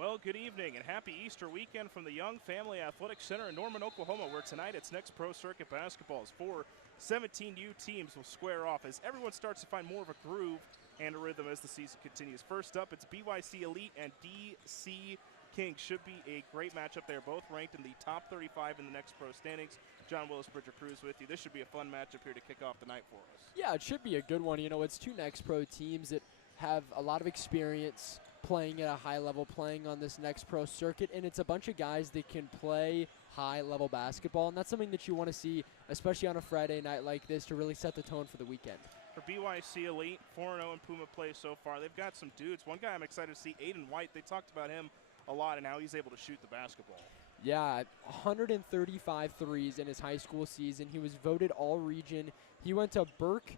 Well, good evening and happy Easter weekend from the Young Family Athletic Center in Norman, Oklahoma, where tonight it's NXTPRO Circuit basketballs. 4 17U teams will square off as everyone starts to find more of a groove and a rhythm as the season continues. First up, it's BYC Elite and DC Kings. Should be a great matchup. They're both ranked in the top 35 in the NXTPRO standings. John Willis, Bridger Cruz with you. This should be a fun matchup here to kick off the night for us. Yeah, it should be a good one. You know, it's two NXTPRO teams that have a lot of experience playing at a high level, playing on this NXTPRO circuit, and it's a bunch of guys that can play high-level basketball, and that's something that you want to see, especially on a Friday night like this, to really set the tone for the weekend. For BYC Elite, 4-0 in Puma play so far. They've got some dudes. One guy I'm excited to see, Aiden White. They talked about him a lot and how he's able to shoot the basketball. Yeah, 135 threes in his high school season. He was voted all-region. He went to Burke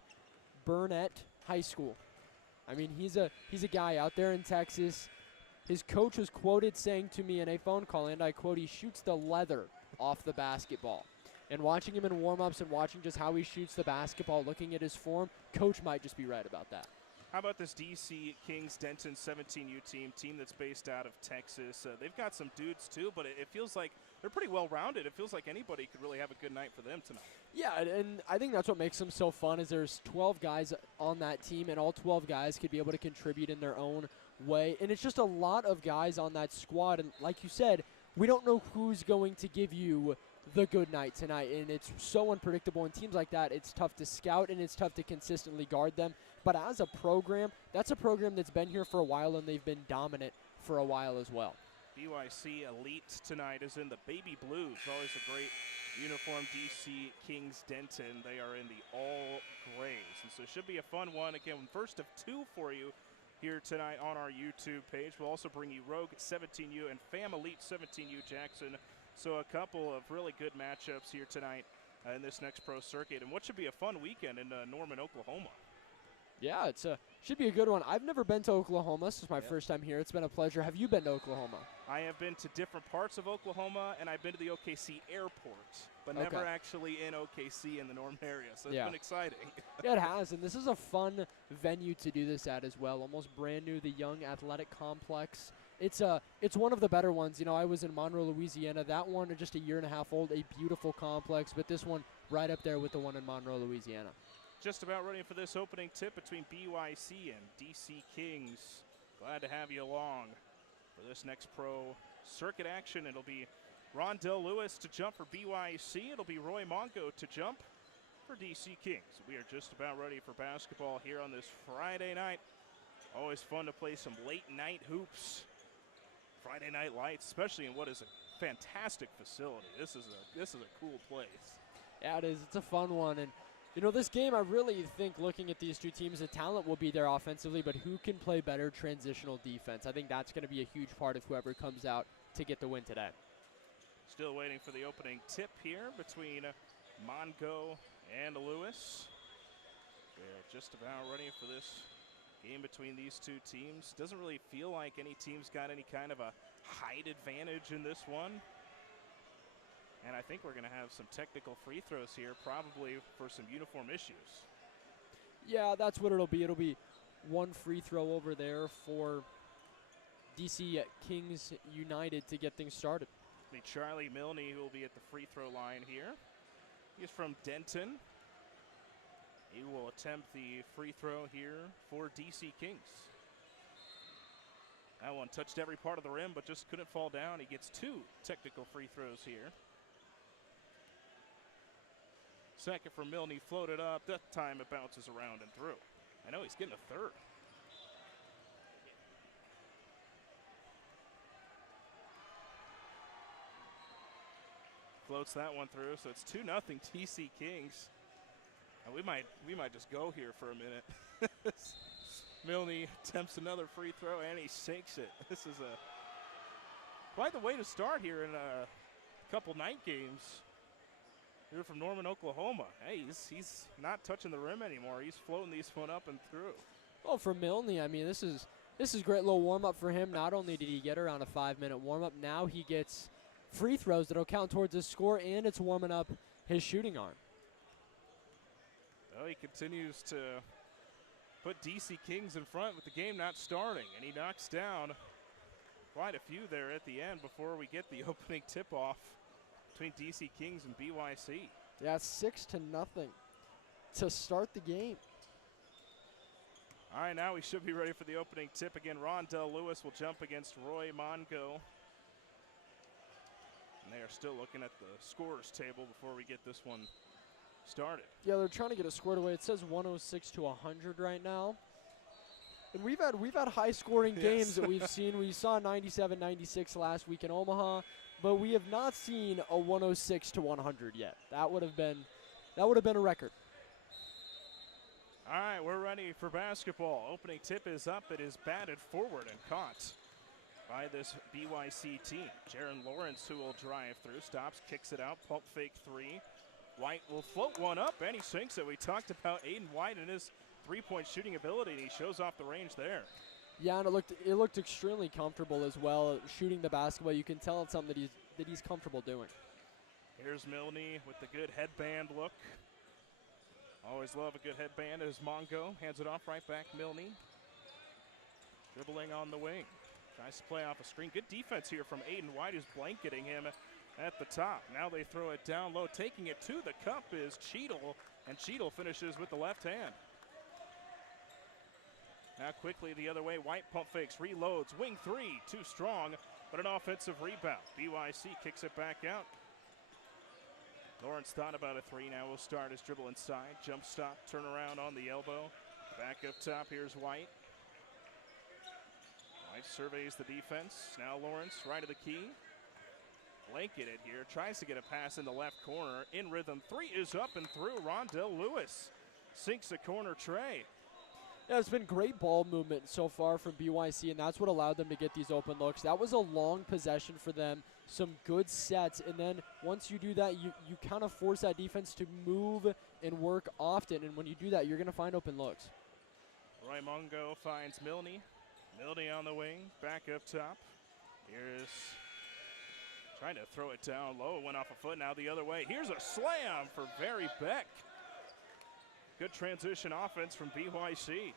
Burnett High School. I mean, he's a guy out there in Texas. His coach was quoted saying to me in a phone call, and I quote, he shoots the leather off the basketball. And watching him in warm-ups and watching just how he shoots the basketball, looking at his form, coach might just be right about that. How about this DC Kings Denton 17U team that's based out of Texas? They've got some dudes too, but it feels like they're pretty well-rounded. It feels like anybody could really have a good night for them tonight. Yeah, and I think that's what makes them so fun is there's 12 guys on that team, and all 12 guys could be able to contribute in their own way. And it's just a lot of guys on that squad. And like you said, we don't know who's going to give you the good night tonight, and it's so unpredictable. In teams like that, it's tough to scout and it's tough to consistently guard them. But as a program, that's a program that's been here for a while, and they've been dominant for a while as well. BYC Elite tonight is in the baby blues. Always a great uniform. DC Kings Denton, they are in the all grays, and so it should be a fun one. Again, first of two for you here tonight on our YouTube page. We'll also bring you Rogue 17U and Fam Elite 17U Jackson. So a couple of really good matchups here tonight in this NXTPRO circuit, and what should be a fun weekend in Norman, Oklahoma. Yeah, should be a good one. I've never been to Oklahoma. This is my first time here. It's been a pleasure. Have you been to Oklahoma? I have been to different parts of Oklahoma, and I've been to the OKC airport, but never actually in OKC in the Norman area. So it's been exciting. Yeah, it has, and this is a fun venue to do this at as well. Almost brand new, the Young Athletic Complex. It's one of the better ones. You know, I was in Monroe, Louisiana. That one, just a year and a half old, a beautiful complex, but this one right up there with the one in Monroe, Louisiana. Just about ready for this opening tip between BYC and DC Kings. Glad to have you along for this NXTPRO circuit action. It'll be Rondell Lewis to jump for BYC. It'll be Roy Mongo to jump for DC Kings. We are just about ready for basketball here on this Friday night. Always fun to play some late night hoops. Friday night lights, especially in what is a fantastic facility. This is a cool place. Yeah, it is. It's a fun one. And you know, this game, I really think, looking at these two teams, the talent will be there offensively, but who can play better transitional defense? I think that's going to be a huge part of whoever comes out to get the win today. Still waiting for the opening tip here between Mongo and Lewis. We're just about ready for this game between these two teams. Doesn't really feel like any team's got any kind of a height advantage in this one. And I think we're going to have some technical free throws here, probably for some uniform issues. Yeah, that's what it'll be. It'll be one free throw over there for DC Kings United to get things started. It'll be Charlie Milne who will be at the free throw line here. He's from Denton. He will attempt the free throw here for DC Kings. That one touched every part of the rim, but just couldn't fall down. He gets 2 technical free throws here. Second for Milne, floated up. That time it bounces around and through. I know he's getting a third. Floats that one through, so it's 2-0 DC Kings. And we might just go here for a minute. Milne attempts another free throw, and he sinks it. This is quite the way to start here in a couple night games. Here from Norman, Oklahoma. Hey, he's not touching the rim anymore. He's floating these one up and through. Well, for Milne, I mean, this is a great little warm-up for him. Not only did he get around a 5-minute warm-up, now he gets free throws that'll count towards his score, and it's warming up his shooting arm. Well, he continues to put DC Kings in front with the game not starting, and he knocks down Quite a few there at the end before we get the opening tip-off between DC Kings and BYC. Yeah, 6-0 to start the game. All right, now we should be ready for the opening tip. Again, Rondell Lewis will jump against Roy Mongo. And they are still looking at the scorers table before we get this one started. Yeah, they're trying to get it squared away. It says 106 to 100 right now. And we've had high scoring games that we've seen. We saw 97-96 last week in Omaha, but we have not seen a 106 to 100 yet. That would have been a record. All right, we're ready for basketball. Opening tip is up. It is batted forward and caught by this BYC team. Jaron Lawrence, who will drive through, stops, kicks it out, pump fake three. White will float one up, and he sinks it. We talked about Aiden White and his three-point shooting ability, and he shows off the range there. Yeah, and it looked extremely comfortable as well, shooting the basketball. You can tell it's something that he's comfortable doing. Here's Milne with the good headband look. Always love a good headband as Mongo hands it off right back. Milne dribbling on the wing. Tries to play off a screen. Good defense here from Aiden White, who's blanketing him at the top. Now they throw it down low. Taking it to the cup is Cheadle, and Cheadle finishes with the left hand. Now quickly the other way. White pump fakes, reloads. Wing three, too strong, but an offensive rebound. BYC kicks it back out. Lawrence thought about a three. Now will start his dribble inside. Jump stop, turn around on the elbow. Back up top, here's White. White surveys the defense. Now Lawrence, right of the key. Blanketed here, tries to get a pass in the left corner. In rhythm, three is up and through. Rondell Lewis sinks a corner tray. Yeah, it's been great ball movement so far from BYC, and that's what allowed them to get these open looks. That was a long possession for them, some good sets, and then once you do that, you kind of force that defense to move and work often, and when you do that, you're going to find open looks. Roy Mongo finds Milne. Milne on the wing, back up top. Here's trying to throw it down low. It went off a foot, now the other way. Here's a slam for Barry Beck. Good transition offense from BYC.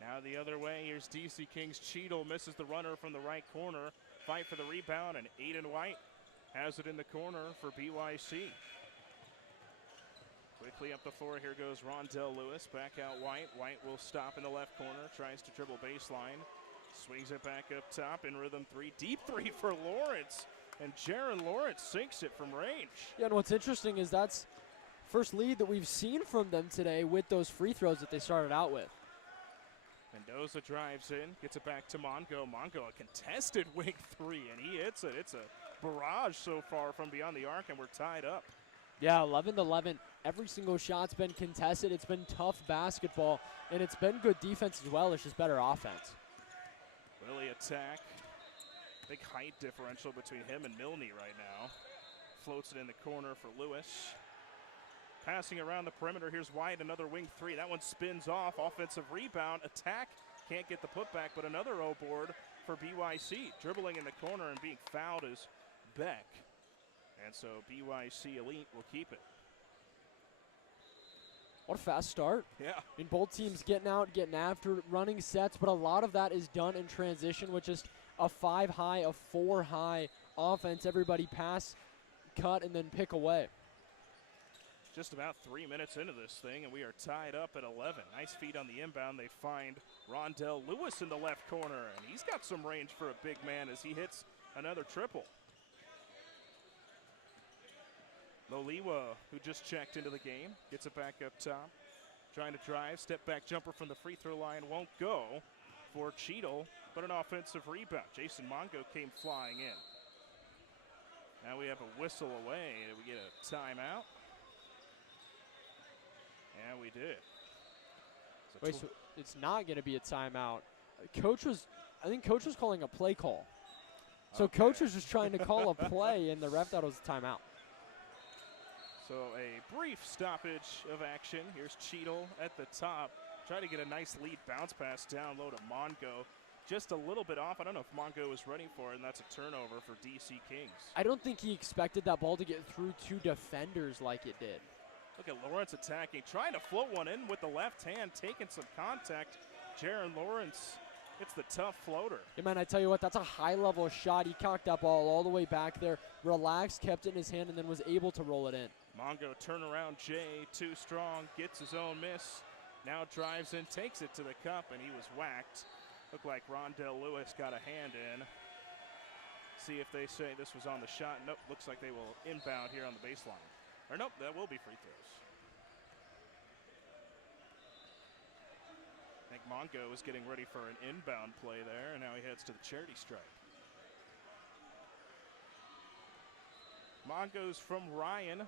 Now the other way, here's DC Kings. Cheadle misses the runner from the right corner. Fight for the rebound, and Aiden White has it in the corner for BYC. Quickly up the floor, here goes Rondell Lewis. Back out White. White will stop in the left corner, tries to dribble baseline. Swings it back up top, in rhythm three. Deep three for Lawrence. And Jaron Lawrence sinks it from range. Yeah, and what's interesting is that's first lead that we've seen from them today with those free throws that they started out with. Mendoza drives in, gets it back to Mongo. Mongo, a contested wing three, and he hits it. It's a barrage so far from beyond the arc, and we're tied up. Yeah, 11-11. Every single shot's been contested. It's been tough basketball, and it's been good defense as well. It's just better offense. Willie attack. Big height differential between him and Milne right now. Floats it in the corner for Lewis. Passing around the perimeter, here's White, another wing three. That one spins off, offensive rebound. Attack, can't get the putback, but another O-board for BYC. Dribbling in the corner and being fouled is Beck. And so BYC Elite will keep it. What a fast start. Yeah. In both teams getting out, getting after, running sets, but a lot of that is done in transition with just a 5-high, a 4-high offense. Everybody pass, cut, and then pick away. Just about 3 minutes into this thing, and we are tied up at 11. Nice feed on the inbound. They find Rondell Lewis in the left corner, and he's got some range for a big man as he hits another triple. Loliwa, who just checked into the game, gets it back up top. Trying to drive, step back jumper from the free throw line won't go for Cheadle, but an offensive rebound. Jason Mongo came flying in. Now we have a whistle away, and we get a timeout. Yeah, we did. Wait, so it's not going to be a timeout. I think Coach was calling a play call. So okay. Coach was just trying to call a play, and the ref thought it was a timeout. So a brief stoppage of action. Here's Cheadle at the top. Trying to get a nice lead bounce pass down low to Mongo. Just a little bit off. I don't know if Mongo was ready for it, and that's a turnover for DC Kings. I don't think he expected that ball to get through two defenders like it did. Look at Lawrence attacking, trying to float one in with the left hand, taking some contact. Jaron Lawrence hits the tough floater. Yeah, man, I tell you what, that's a high-level shot. He cocked that ball all the way back there, relaxed, kept it in his hand, and then was able to roll it in. Mongo turnaround Jay, too strong, gets his own miss. Now drives in, takes it to the cup, and he was whacked. Looked like Rondell Lewis got a hand in. See if they say this was on the shot. Nope, looks like they will inbound here on the baseline. Or nope, that will be free throws. I think Mongo was getting ready for an inbound play there, and now he heads to the charity stripe. Mongo's from Ryan.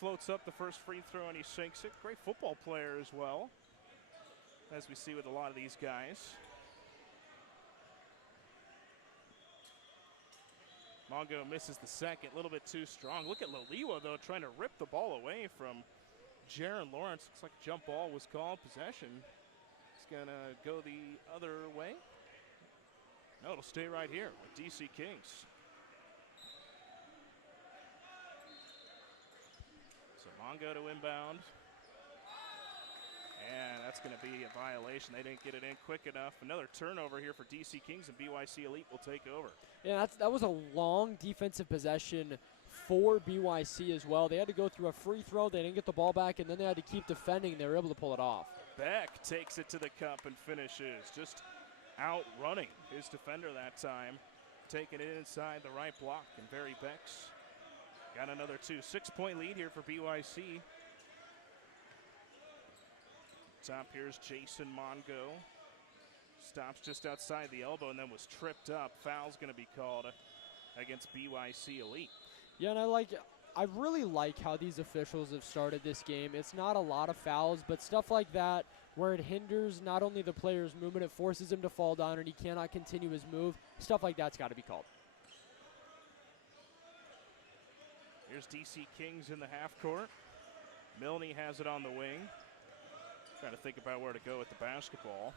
Floats up the first free throw and he sinks it. Great football player as well, as we see with a lot of these guys. Mongo misses the second, a little bit too strong. Look at Laliwa, though, trying to rip the ball away from Jaron Lawrence. Looks like jump ball was called. Possession is going to go the other way. No, it'll stay right here with DC Kings. So Mongo to inbound. And that's going to be a violation. They didn't get it in quick enough. Another turnover here for DC Kings, and BYC Elite will take over. Yeah, that was a long defensive possession for BYC as well. They had to go through a free throw. They didn't get the ball back, and then they had to keep defending. They were able to pull it off. Beck takes it to the cup and finishes. Just outrunning his defender that time. Taking it inside the right block, and Barry Beck's got another 2. 6-point lead here for BYC. Top here's Jason Mongo. Stops just outside the elbow and then was tripped up. Foul's going to be called against BYC Elite. Yeah, and I really like how these officials have started this game. It's not a lot of fouls, but stuff like that where it hinders not only the player's movement, it forces him to fall down and he cannot continue his move. Stuff like that's got to be called. Here's DC Kings in the half court. Milne has it on the wing. Trying to think about where to go with the basketball.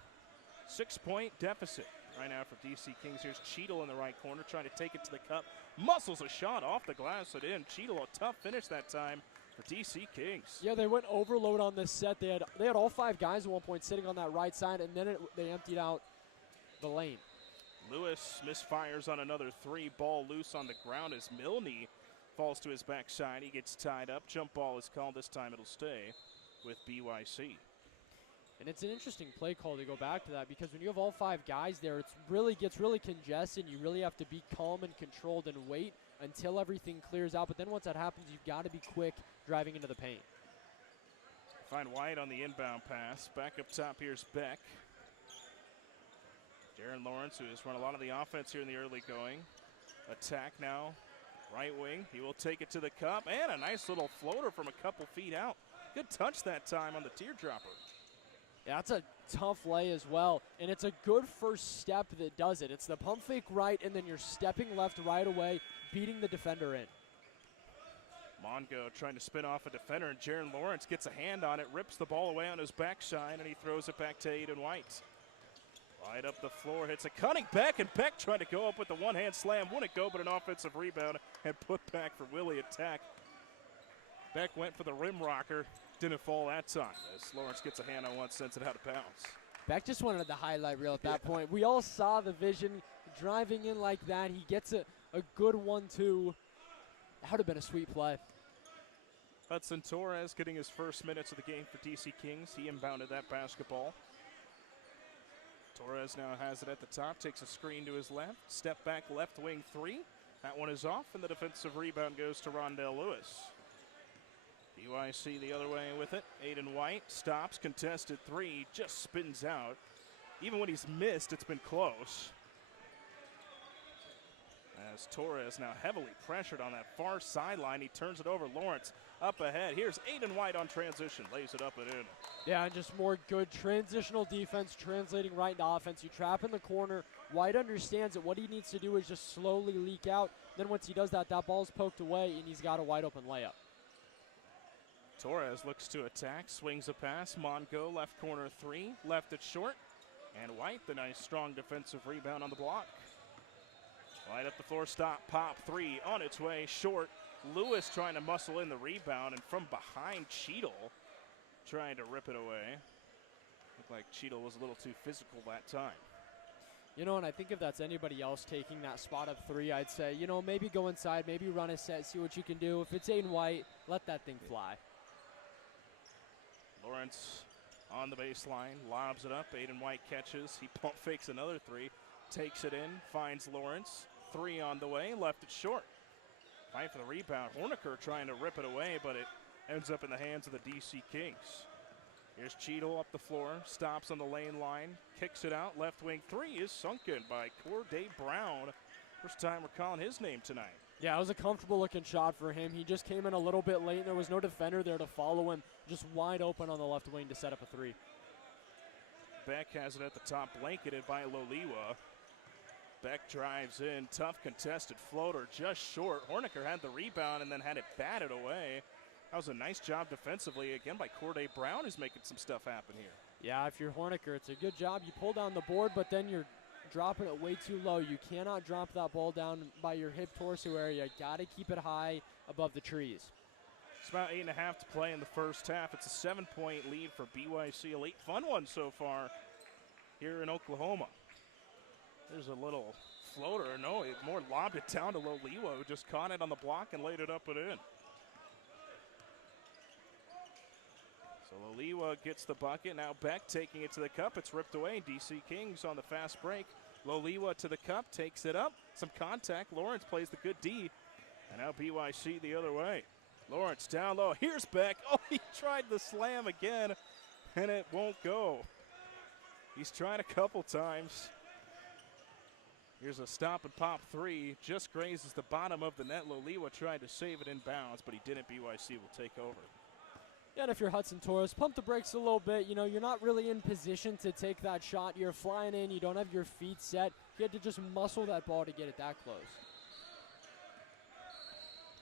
6-point deficit right now for DC Kings. Here's Cheadle in the right corner trying to take it to the cup. Muscles a shot off the glass and in. Cheadle, a tough finish that time for DC Kings. Yeah, they went overload on this set. They had all 5 guys at one point sitting on that right side, and then they emptied out the lane. Lewis misfires on another 3. Ball loose on the ground as Milne falls to his backside. He gets tied up. Jump ball is called. This time it'll stay with BYC. And it's an interesting play call to go back to that, because when you have all 5 guys there, it gets really congested. You really have to be calm and controlled and wait until everything clears out. But then once that happens, you've got to be quick driving into the paint. Find White on the inbound pass. Back up top, here's Beck. Jaron Lawrence, who has run a lot of the offense here in the early going. Attack now, right wing. He will take it to the cup, and a nice little floater from a couple feet out. Good touch that time on the teardropper. Yeah, that's a tough lay as well, and it's a good first step that does it. It's the pump fake right, and then you're stepping left right away, beating the defender in. Mongo trying to spin off a defender, and Jaron Lawrence gets a hand on it, rips the ball away on his backside, and he throws it back to Aiden White. Right up the floor, hits a cutting Beck, and Beck trying to go up with the one-hand slam. Wouldn't go, but an offensive rebound and put back for Willie Attack. Beck went for the rim rocker. Didn't fall that time as Lawrence gets a hand on one, sends it out of bounds. Beck just wanted the highlight reel at that point. We all saw the vision driving in like that. He gets a good 1-2. That would have been a sweet play. Hudson Torres getting his first minutes of the game for DC Kings. He inbounded that basketball. Torres now has it at the top, takes a screen to his left. Step back left wing 3. That one is off, and the defensive rebound goes to Rondell Lewis. BYC the other way with it. Aiden White stops, contested 3, just spins out. Even when he's missed, it's been close. As Torres now heavily pressured on that far sideline, he turns it over. Lawrence up ahead. Here's Aiden White on transition, lays it up and in. Yeah, and just more good transitional defense, translating right into offense. You trap in the corner. White understands that what he needs to do is just slowly leak out. Then once he does that, that ball's poked away, and he's got a wide open layup. Torres looks to attack, swings a pass. Mongo, left corner 3, left it short. And White, the nice strong defensive rebound on the block. White up the floor, stop, pop, 3, on its way, short. Lewis trying to muscle in the rebound, and from behind, Cheadle trying to rip it away. Looked like Cheadle was a little too physical that time. You know, and I think if that's anybody else taking that spot of 3, I'd say, you know, maybe go inside, maybe run a set, see what you can do. If it's Aiden White, let that thing fly. Lawrence on the baseline, lobs it up. Aiden White catches. He pump fakes another 3, takes it in, finds Lawrence. 3 on the way, left it short. Fight for the rebound. Horniker trying to rip it away, but it ends up in the hands of the DC Kings. Here's Cheadle up the floor, stops on the lane line, kicks it out. Left wing 3 is sunken by Corday Brown. First time we're calling his name tonight. Yeah, it was a comfortable looking shot for him. He just came in a little bit late, and there was no defender there to follow him. Just wide open on the left wing to set up a 3. Beck has it at the top, blanketed by Loliwa. Beck drives in, tough contested floater, just short. Horniker had the rebound and then had it batted away. That was a nice job defensively, again by Corday Brown, who's making some stuff happen here. Yeah, if you're Horniker, it's a good job. You pull down the board, but then you're dropping it way too low. You cannot drop that ball down by your hip torso area. You got to keep it high above the trees. It's about 8.5 to play in the first half. It's a 7-point lead for BYC Elite. Fun one so far here in Oklahoma. There's a little floater. No, it more lobbed it down to Loliwa, who just caught it on the block and laid it up and in. So Loliwa gets the bucket. Now Beck taking it to the cup. It's ripped away. DC Kings on the fast break. Loliwa to the cup, takes it up. Some contact. Lawrence plays the good D. And now BYC the other way. Lawrence down low. Here's Beck. Oh, he tried the slam again, and it won't go. He's tried a couple times. Here's a stop and pop 3. Just grazes the bottom of the net. Loliwa tried to save it in bounds, but he didn't. BYC will take over. Yeah, and if you're Hudson Torres, pump the brakes a little bit. You know, you're not really in position to take that shot. You're flying in. You don't have your feet set. You had to just muscle that ball to get it that close.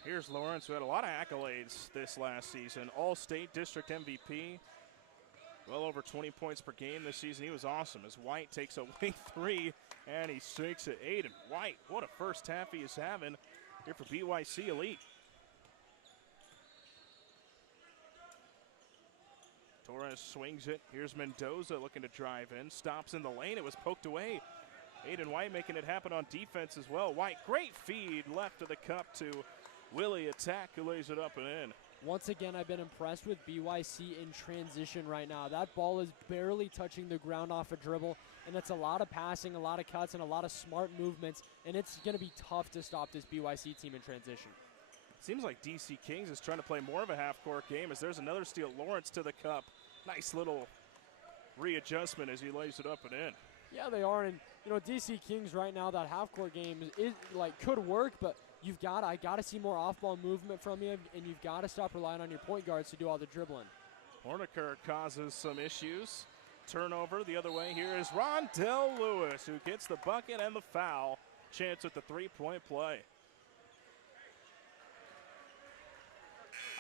Here's Lawrence, who had a lot of accolades this last season. All-State District MVP. Well over 20 points per game this season. He was awesome as White takes a wing 3, and he sinks it. Aiden White, what a first half he is having here for BYC Elite. Torres swings it. Here's Mendoza looking to drive in. Stops in the lane. It was poked away. Aiden White making it happen on defense as well. White, great feed left of the cup to Willie Attack, who lays it up and in. Once again, I've been impressed with BYC in transition right now. That ball is barely touching the ground off a dribble, and it's a lot of passing, a lot of cuts, and a lot of smart movements, and it's going to be tough to stop this BYC team in transition. Seems like DC Kings is trying to play more of a half-court game as there's another steal. Lawrence to the cup. Nice little readjustment as he lays it up and in. Yeah, they are, and you know, DC Kings right now, that half-court game is like could work, but I got to see more off-ball movement from you, and you've got to stop relying on your point guards to do all the dribbling. Horniker causes some issues. Turnover the other way. Here is Rondell Lewis, who gets the bucket and the foul. Chance at the three-point play.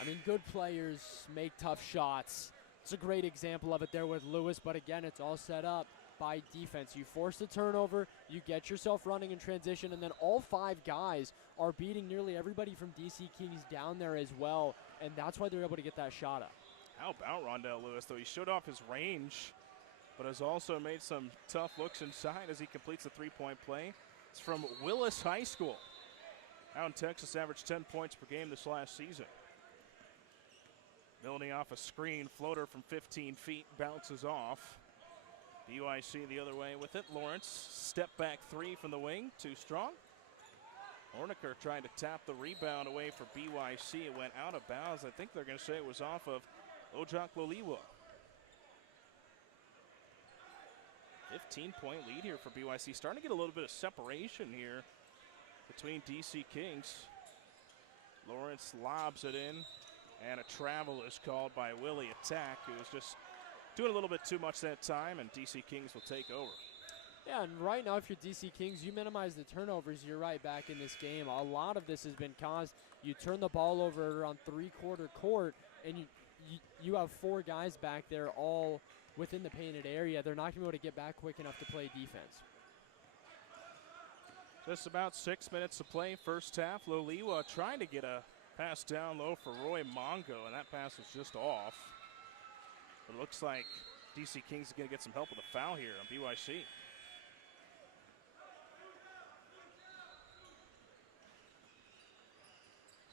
I mean, good players make tough shots. It's a great example of it there with Lewis, but again, it's all set up by defense. You force the turnover, you get yourself running in transition, and then all 5 guys are beating nearly everybody from DC Kings down there as well, and that's why they're able to get that shot up. How about Rondell Lewis, though? He showed off his range, but has also made some tough looks inside as he completes the three-point play. It's from Willis High School. Out in Texas, averaged 10 points per game this last season. Building off a screen, floater from 15 feet, bounces off. BYC the other way with it. Lawrence, step back 3 from the wing, too strong. Horniker trying to tap the rebound away for BYC. It went out of bounds. I think they're going to say it was off of Ojak Loliwa. 15-point lead here for BYC. Starting to get a little bit of separation here between DC Kings. Lawrence lobs it in, and a travel is called by Willie Attack, who is just doing a little bit too much that time, and DC Kings will take over. Yeah, and right now, if you're DC Kings, you minimize the turnovers, you're right back in this game. A lot of this has been caused. You turn the ball over around three-quarter court, and you have 4 guys back there all within the painted area. They're not going to be able to get back quick enough to play defense. Just about 6 minutes to play, first half. Loliwa trying to get a pass down low for Roy Mongo, and that pass was just off. It looks like DC Kings is going to get some help with a foul here on BYC.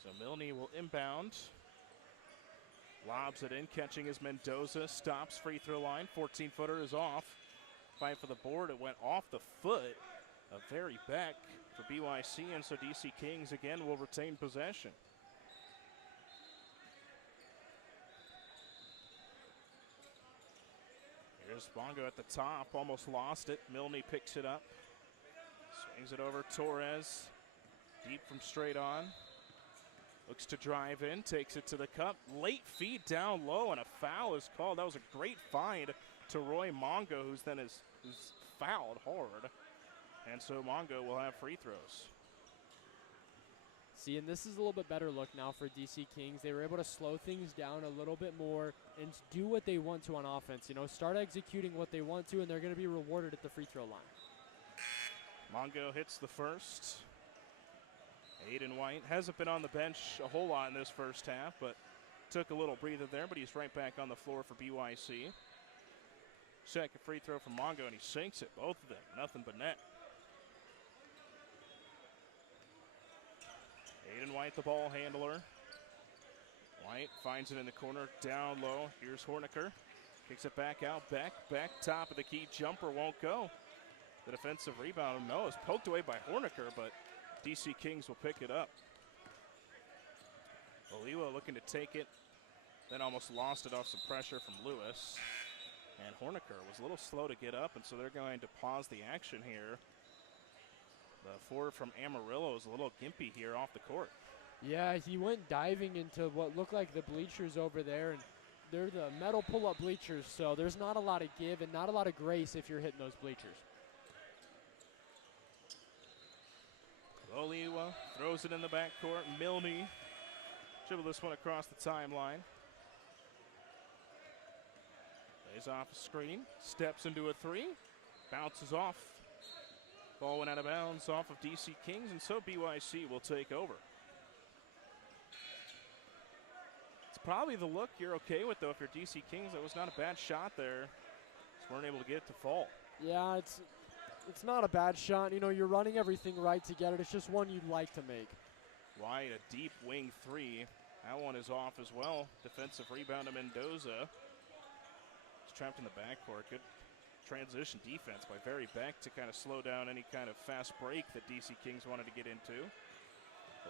So Milne will inbound. Lobs it in, catching is Mendoza. Stops, free throw line. 14-footer is off. Fight for the board. It went off the foot of Very Beck for BYC, and so DC Kings again will retain possession. Here's Bongo at the top, almost lost it. Milne picks it up. Swings it over Torres. Deep from straight on. Looks to drive in, takes it to the cup. Late feed down low, and a foul is called. That was a great find to Roy Mongo, who's fouled hard. And so Mongo will have free throws. See, and this is a little bit better look now for DC Kings. They were able to slow things down a little bit more and do what they want to on offense. You know, start executing what they want to, and they're going to be rewarded at the free throw line. Mongo hits the first. Aiden White hasn't been on the bench a whole lot in this first half, but took a little breather there, but he's right back on the floor for BYC. Second free throw from Mongo, and he sinks it, both of them, nothing but net. Aiden White, the ball handler. White finds it in the corner, down low. Here's Horniker. Kicks it back out, back, top of the key. Jumper won't go. The defensive rebound, no, is poked away by Horniker, but DC Kings will pick it up. Oliwa looking to take it, then almost lost it off some pressure from Lewis. And Horniker was a little slow to get up, and so they're going to pause the action here. The forward from Amarillo is a little gimpy here off the court. Yeah, he went diving into what looked like the bleachers over there, and they're the metal pull-up bleachers, so there's not a lot of give and not a lot of grace if you're hitting those bleachers. Oliwa throws it in the backcourt. Milne dribble this one across the timeline. Lays off a screen, steps into a three, bounces off. Ball went out of bounds off of DC Kings, and so BYC will take over. It's probably the look you're okay with, though, if you're DC Kings. That was not a bad shot there. Just weren't able to get it to fall. Yeah, it's not a bad shot. You know, you're running everything right to get it. It's just one you'd like to make. White, a deep wing three. That one is off as well. Defensive rebound to Mendoza. He's trapped in the backcourt. Good transition defense by Very Beck to kind of slow down any kind of fast break that DC Kings wanted to get into.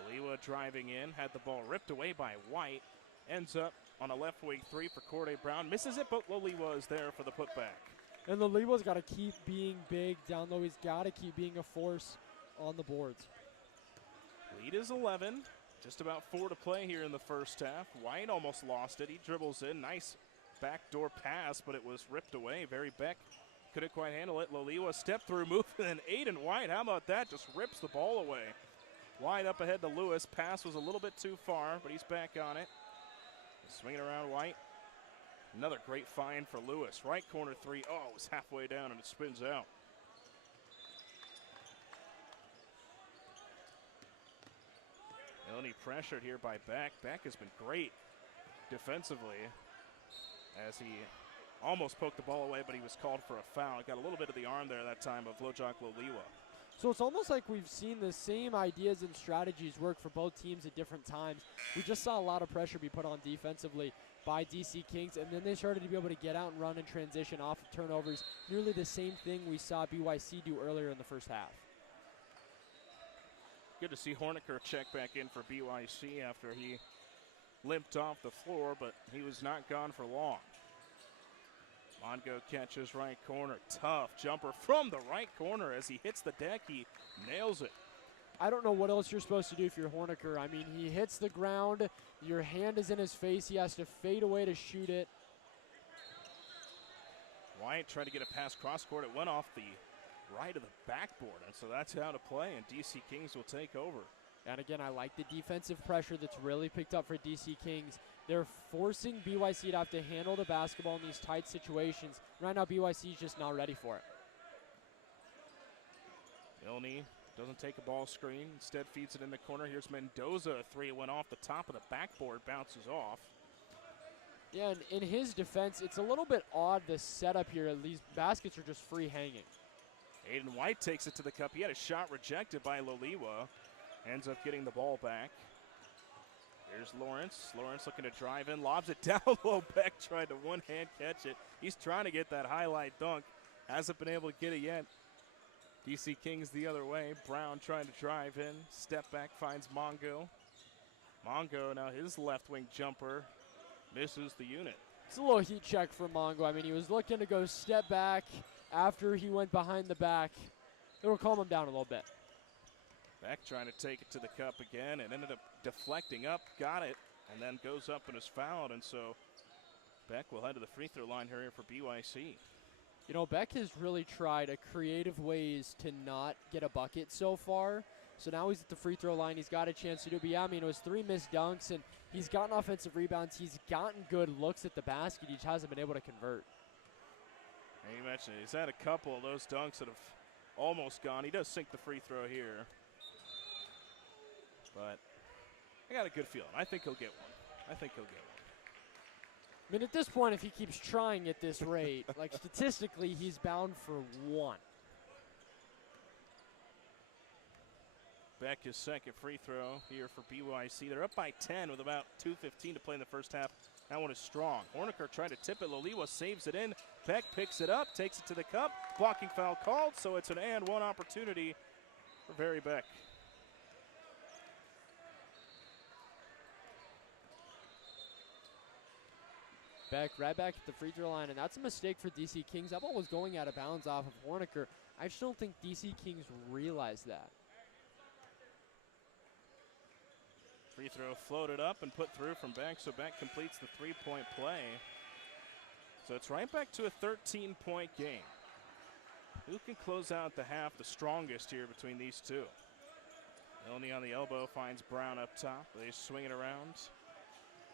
Oliwa driving in, had the ball ripped away by White. Ends up on a left wing three for Corday Brown. Misses it, but Oliwa is there for the putback. And Oliwa's got to keep being big down low. He's got to keep being a force on the boards. Lead is 11. Just about 4 to play here in the first half. White almost lost it. He dribbles in. Nice backdoor pass, but it was ripped away. Very Beck couldn't quite handle it. Loliwa step through move, and Aiden White, how about that? Just rips the ball away. White up ahead to Lewis. Pass was a little bit too far, but he's back on it. Swinging around White. Another great find for Lewis. Right corner three. Oh, it was halfway down, and it spins out. Milne pressured here by Beck. Beck has been great defensively as he almost poked the ball away, but he was called for a foul. Got a little bit of the arm there that time of Lojak Loliwa. So it's almost like we've seen the same ideas and strategies work for both teams at different times. We just saw a lot of pressure be put on defensively by DC Kings, and then they started to be able to get out and run in transition off of turnovers. Nearly the same thing we saw BYC do earlier in the first half. Good to see Horniker check back in for BYC after he limped off the floor, but he was not gone for long. Mongo catches right corner. Tough jumper from the right corner as he hits the deck. He nails it. I don't know what else you're supposed to do if you're Horniker. I mean, he hits the ground. Your hand is in his face. He has to fade away to shoot it. White tried to get a pass cross court. It went off the right of the backboard, and so that's how to play, and DC Kings will take over. And again, I like the defensive pressure that's really picked up for DC Kings. They're forcing BYC to have to handle the basketball in these tight situations. Right now, BYC is just not ready for it. Milne doesn't take a ball screen, instead feeds it in the corner. Here's Mendoza, a three went off the top of the backboard, bounces off. Yeah, and in his defense, it's a little bit odd, the setup here. These baskets are just free hanging. Aiden White takes it to the cup. He had a shot rejected by Loliwa. Ends up getting the ball back. Here's Lawrence. Lawrence looking to drive in, lobs it down low. Beck tried to one-hand catch it. He's trying to get that highlight dunk. Hasn't been able to get it yet. DC Kings the other way. Brown trying to drive in. Step back, finds Mongo. Mongo now his left wing jumper misses the unit. It's a little heat check for Mongo. I mean, he was looking to go step back after he went behind the back. It'll calm him down a little bit. Beck trying to take it to the cup again and ended up deflecting up, got it, and then goes up and is fouled. And so Beck will head to the free throw line here for BYC. You know, Beck has really tried a creative ways to not get a bucket so far. So now he's at the free throw line. He's got a chance to do it. But yeah, I mean, it was 3 missed dunks, and he's gotten offensive rebounds. He's gotten good looks at the basket. He just hasn't been able to convert. And you mentioned he's had a couple of those dunks that have almost gone. He does sink the free throw here. But I got a good feeling. I think he'll get one. I mean, at this point, if he keeps trying at this rate, like statistically, he's bound for one. Beck, his second free throw here for BYC. They're up by 10 with about 2:15 to play in the first half. That one is strong. Horniker tried to tip it. Loliwa saves it in. Beck picks it up, takes it to the cup. Blocking foul called, so it's an and one opportunity for Barry Beck. Beck right back at the free throw line, and that's a mistake for DC Kings. That ball was going out of bounds off of Horniker. I just don't think DC Kings realized that. Free throw floated up and put through from Beck, so Beck completes the three-point play. So it's right back to a 13-point game. Who can close out the half the strongest here between these two? Milne on the elbow finds Brown up top. They swing it around.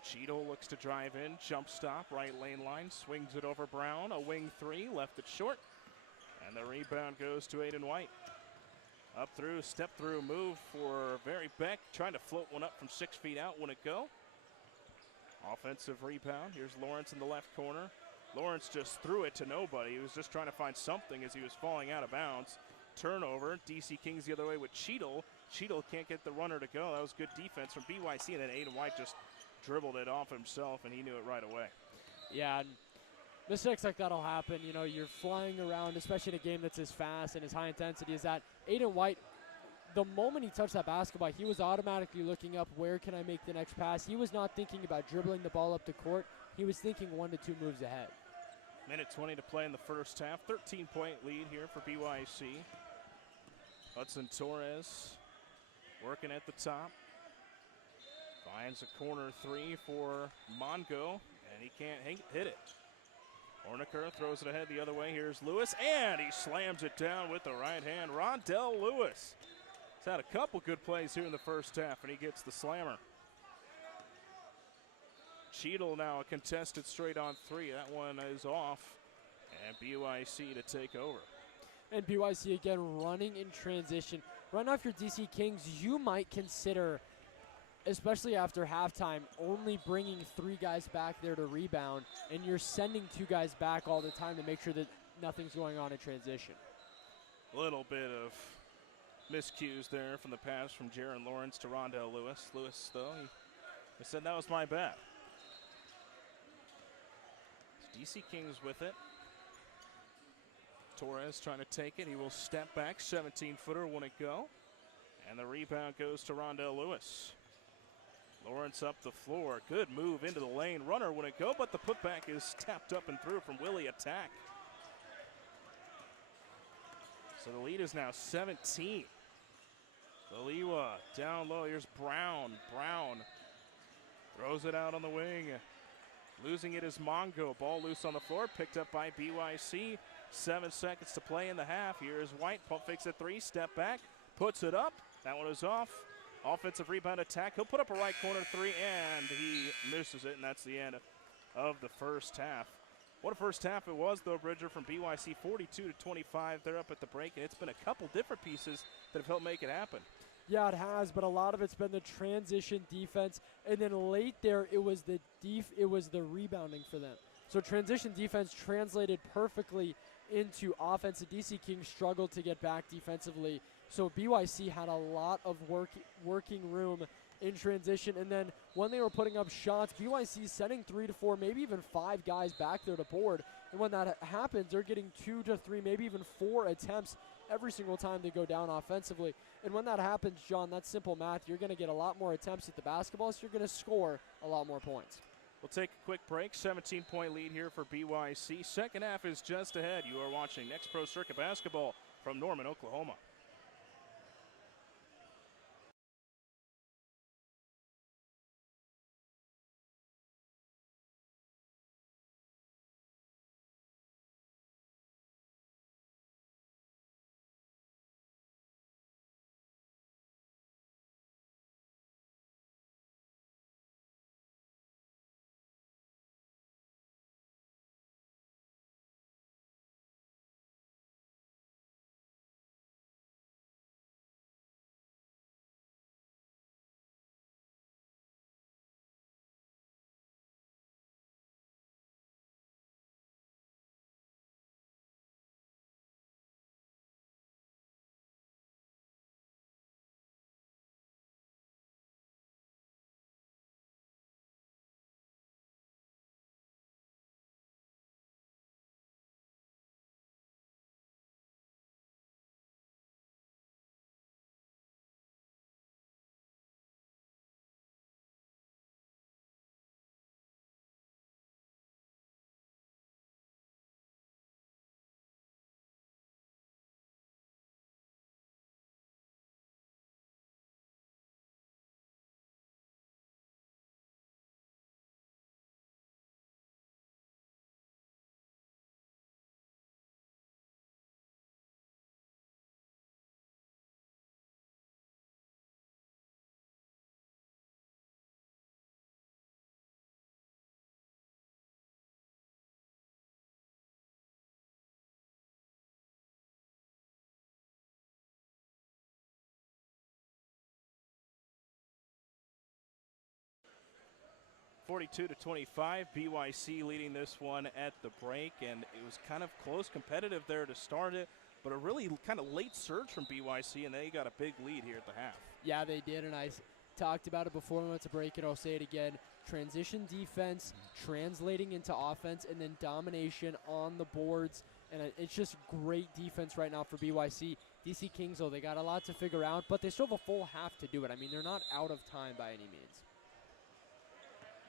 Cheadle looks to drive in, jump stop, right lane line, swings it over Brown, a wing three, left it short, and the rebound goes to Aiden White. Up through, step through move for Barry Beck, trying to float one up from 6 feet out, wouldn't it go? Offensive rebound, here's Lawrence in the left corner. Lawrence just threw it to nobody. He was just trying to find something as he was falling out of bounds. Turnover, DC Kings the other way with Cheadle. Cheadle can't get the runner to go. That was good defense from BYC, and then Aiden White just dribbled it off himself, and he knew it right away. Yeah, and mistakes like that will happen. You know, you're flying around, especially in a game that's as fast and as high intensity as that. Aiden White, the moment he touched that basketball, he was automatically looking up, where can I make the next pass? He was not thinking about dribbling the ball up the court. He was thinking 1 to 2 moves ahead. Minute 20 to play in the first half. 13-point lead here for BYC. Hudson Torres working at the top. Finds a corner three for Mongo, and he can't hit it. Horniker throws it ahead the other way. Here's Lewis, and he slams it down with the right hand. Rondell Lewis has had a couple good plays here in the first half, and he gets the slammer. Cheadle now a contested straight on three. That one is off, and BYC to take over. And BYC again running in transition. Run off your DC Kings, you might consider, especially after halftime, only bringing 3 guys back there to rebound, and you're sending 2 guys back all the time to make sure that nothing's going on in transition. A little bit of miscues there from the pass from Jaron Lawrence to Rondell Lewis. Lewis, though, he said that was my bad. DC Kings with it. Torres trying to take it. He will step back. 17-footer, won't it go? And the rebound goes to Rondell Lewis. Lawrence up the floor. Good move into the lane. Runner wouldn't go, but the putback is tapped up and through from Willie Attack. So the lead is now 17. Loliwa down low. Here's Brown. Brown throws it out on the wing. Losing it is Mongo. Ball loose on the floor. Picked up by BYC. 7 seconds to play in the half. Here's White. Pump fakes a 3. Step back. Puts it up. That one is off. Offensive rebound attack. He'll put up a right corner 3, and he misses it, and that's the end of the first half. What a first half it was, though, Bridger, from BYC, 42-25. They're up at the break, and it's been a couple different pieces that have helped make it happen. Yeah, it has, but a lot of it's been the transition defense, and then late there it was the rebounding for them. So transition defense translated perfectly into offense. The DC Kings struggled to get back defensively, so BYC had a lot of working room in transition, and then when they were putting up shots, BYC sending 3 to 4, maybe even 5 guys back there to board, and when that happens, they're getting 2 to 3, maybe even 4 attempts every single time they go down offensively. And when that happens, John, that's simple math. You're going to get a lot more attempts at the basketball, so you're going to score a lot more points. We'll take a quick break. 17-point lead here for BYC. Second half is just ahead. You are watching NXTPRO Circuit Basketball from Norman, Oklahoma. (42-25), BYC leading this one at the break, and it was kind of close, competitive there to start it, but a really kind of late surge from BYC, and they got a big lead here at the half. Yeah, they did, and I talked about it before we went to break, and I'll say it again. Transition defense translating into offense, and then domination on the boards, and it's just great defense right now for BYC. DC Kings, though, they got a lot to figure out, but they still have a full half to do it. I mean, they're not out of time by any means.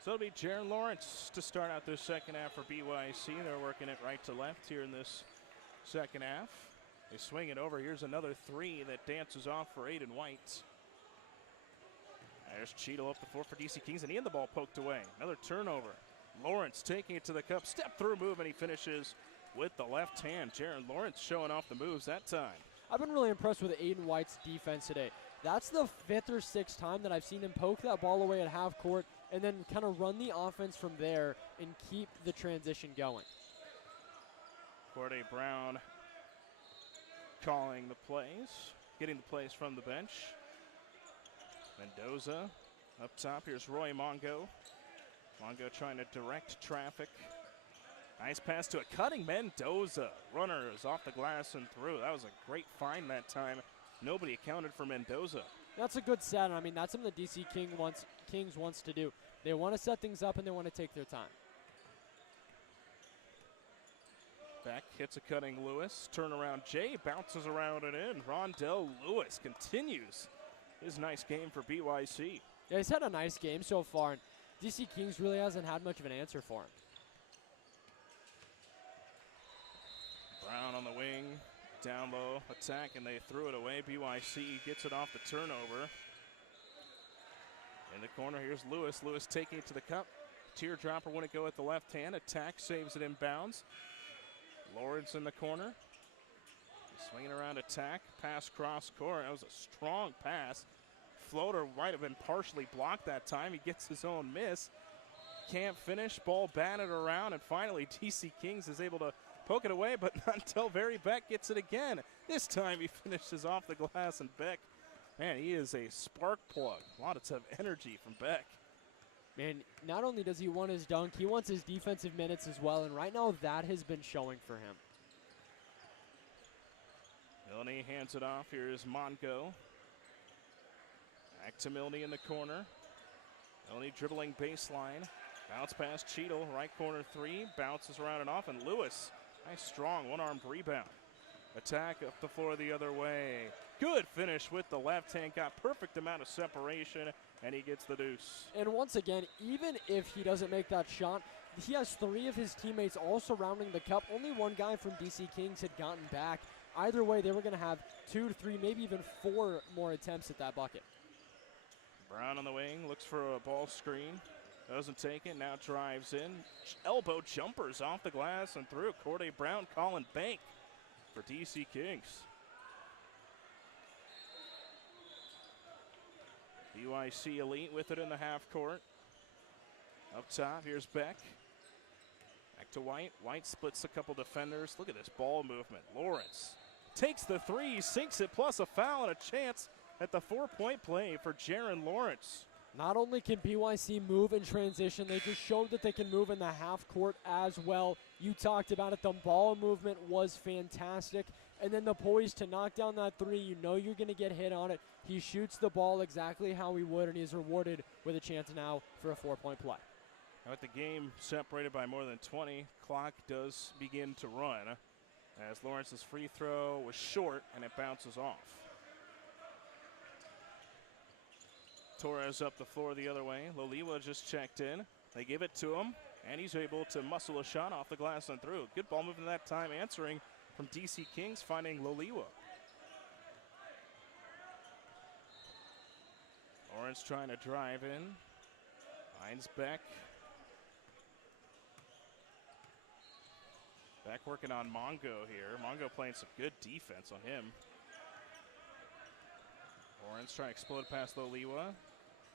So it'll be Jaron Lawrence to start out this second half for BYC. They're working it right to left here in this second half. They swing it over. Here's another three that dances off for Aiden White. There's Cheadle up the floor for DC Kings, and he had the ball poked away. Another turnover. Lawrence taking it to the cup. Step through move, and he finishes with the left hand. Jaron Lawrence showing off the moves that time. I've been really impressed with Aiden White's defense today. That's the 5th or 6th time that I've seen him poke that ball away at half court and then kind of run the offense from there and keep the transition going. Corday Brown calling the plays, getting the plays from the bench. Mendoza up top. Here's Roy Mongo. Mongo trying to direct traffic. Nice pass to a cutting Mendoza. Runner is off the glass and through. That was a great find that time. Nobody accounted for Mendoza. That's a good set. I mean, that's something the DC Kings wants to do. They want to set things up and they want to take their time. Back hits a cutting Lewis. Turnaround Jay bounces around and in. Rondell Lewis continues his nice game for BYC. Yeah, he's had a nice game so far, and DC Kings really hasn't had much of an answer for him. Brown on the wing, down low, attack, and they threw it away. BYC gets it off the turnover. In the corner, here's Lewis. Lewis taking it to the cup. Teardropper wouldn't go at the left hand. Attack saves it inbounds. Lawrence in the corner. Swinging around attack. Pass cross court. That was a strong pass. Floater might have been partially blocked that time. He gets his own miss. Can't finish. Ball batted around. And finally, DC Kings is able to poke it away, but not until Barry Beck gets it again. This time he finishes off the glass, and Beck Man, he is a spark plug. Lots of energy from Beck. Man, not only does he want his dunk, he wants his defensive minutes as well, and right now that has been showing for him. Milne hands it off. Here is Mongo. Back to Milne in the corner. Milne dribbling baseline. Bounce past Cheadle. Right corner three. Bounces around and off. And Lewis. Nice strong one-armed rebound. Attack up the floor the other way. Good finish with the left hand. Got perfect amount of separation. And he gets the deuce. And once again, even if he doesn't make that shot, he has three of his teammates all surrounding the cup. Only one guy from DC Kings had gotten back. Either way, they were going to have 2 to 3, maybe even 4 more attempts at that bucket. Brown on the wing, looks for a ball screen. Doesn't take it, now drives in. Elbow jumpers off the glass and through. Corday Brown calling bank for DC Kings. BYC Elite with it in the half court. Up top, here's Beck. Back to White. White splits a couple defenders. Look at this ball movement. Lawrence takes the three, sinks it, plus a foul and a chance at the 4-point play for Jaron Lawrence. Not only can BYC move in transition, they just showed that they can move in the half court as well. You talked about it. The ball movement was fantastic. And then the poise to knock down that three. You know you're going to get hit on it. He shoots the ball exactly how he would, and he's rewarded with a chance now for a 4-point play. With the game separated by more than 20, clock does begin to run as Lawrence's free throw was short and it bounces off. Torres up the floor the other way. Loliwa just checked in. They give it to him, and he's able to muscle a shot off the glass and through. Good ball movement that time, answering from DC Kings, finding Loliwa. Lawrence trying to drive in. Finds Beck. Beck working on Mongo here. Mongo playing some good defense on him. Lawrence trying to explode past Loliwa.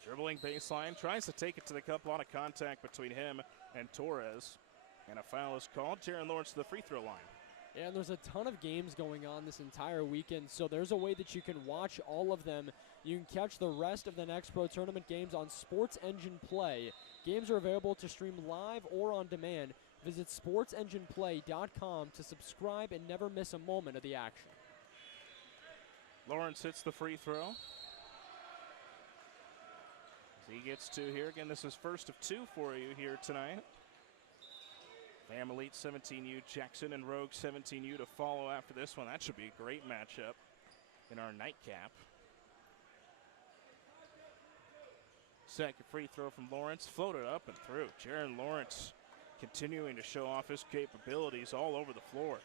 Dribbling baseline, tries to take it to the cup. A lot of contact between him and Torres. And a foul is called. Jaron Lawrence to the free throw line. Yeah, and there's a ton of games going on this entire weekend, so there's a way that you can watch all of them. You can catch the rest of the NXTPRO tournament games on Sports Engine Play. Games are available to stream live or on demand. Visit sportsengineplay.com to subscribe and never miss a moment of the action. Lawrence hits the free throw. As he gets 2 here. Again, this is first of 2 for you here tonight. Fam Elite 17U, Jackson and Rogue 17U to follow after this one. That should be a great matchup in our nightcap. Second free throw from Lawrence, floated up and through. Jaron Lawrence continuing to show off his capabilities all over the floor.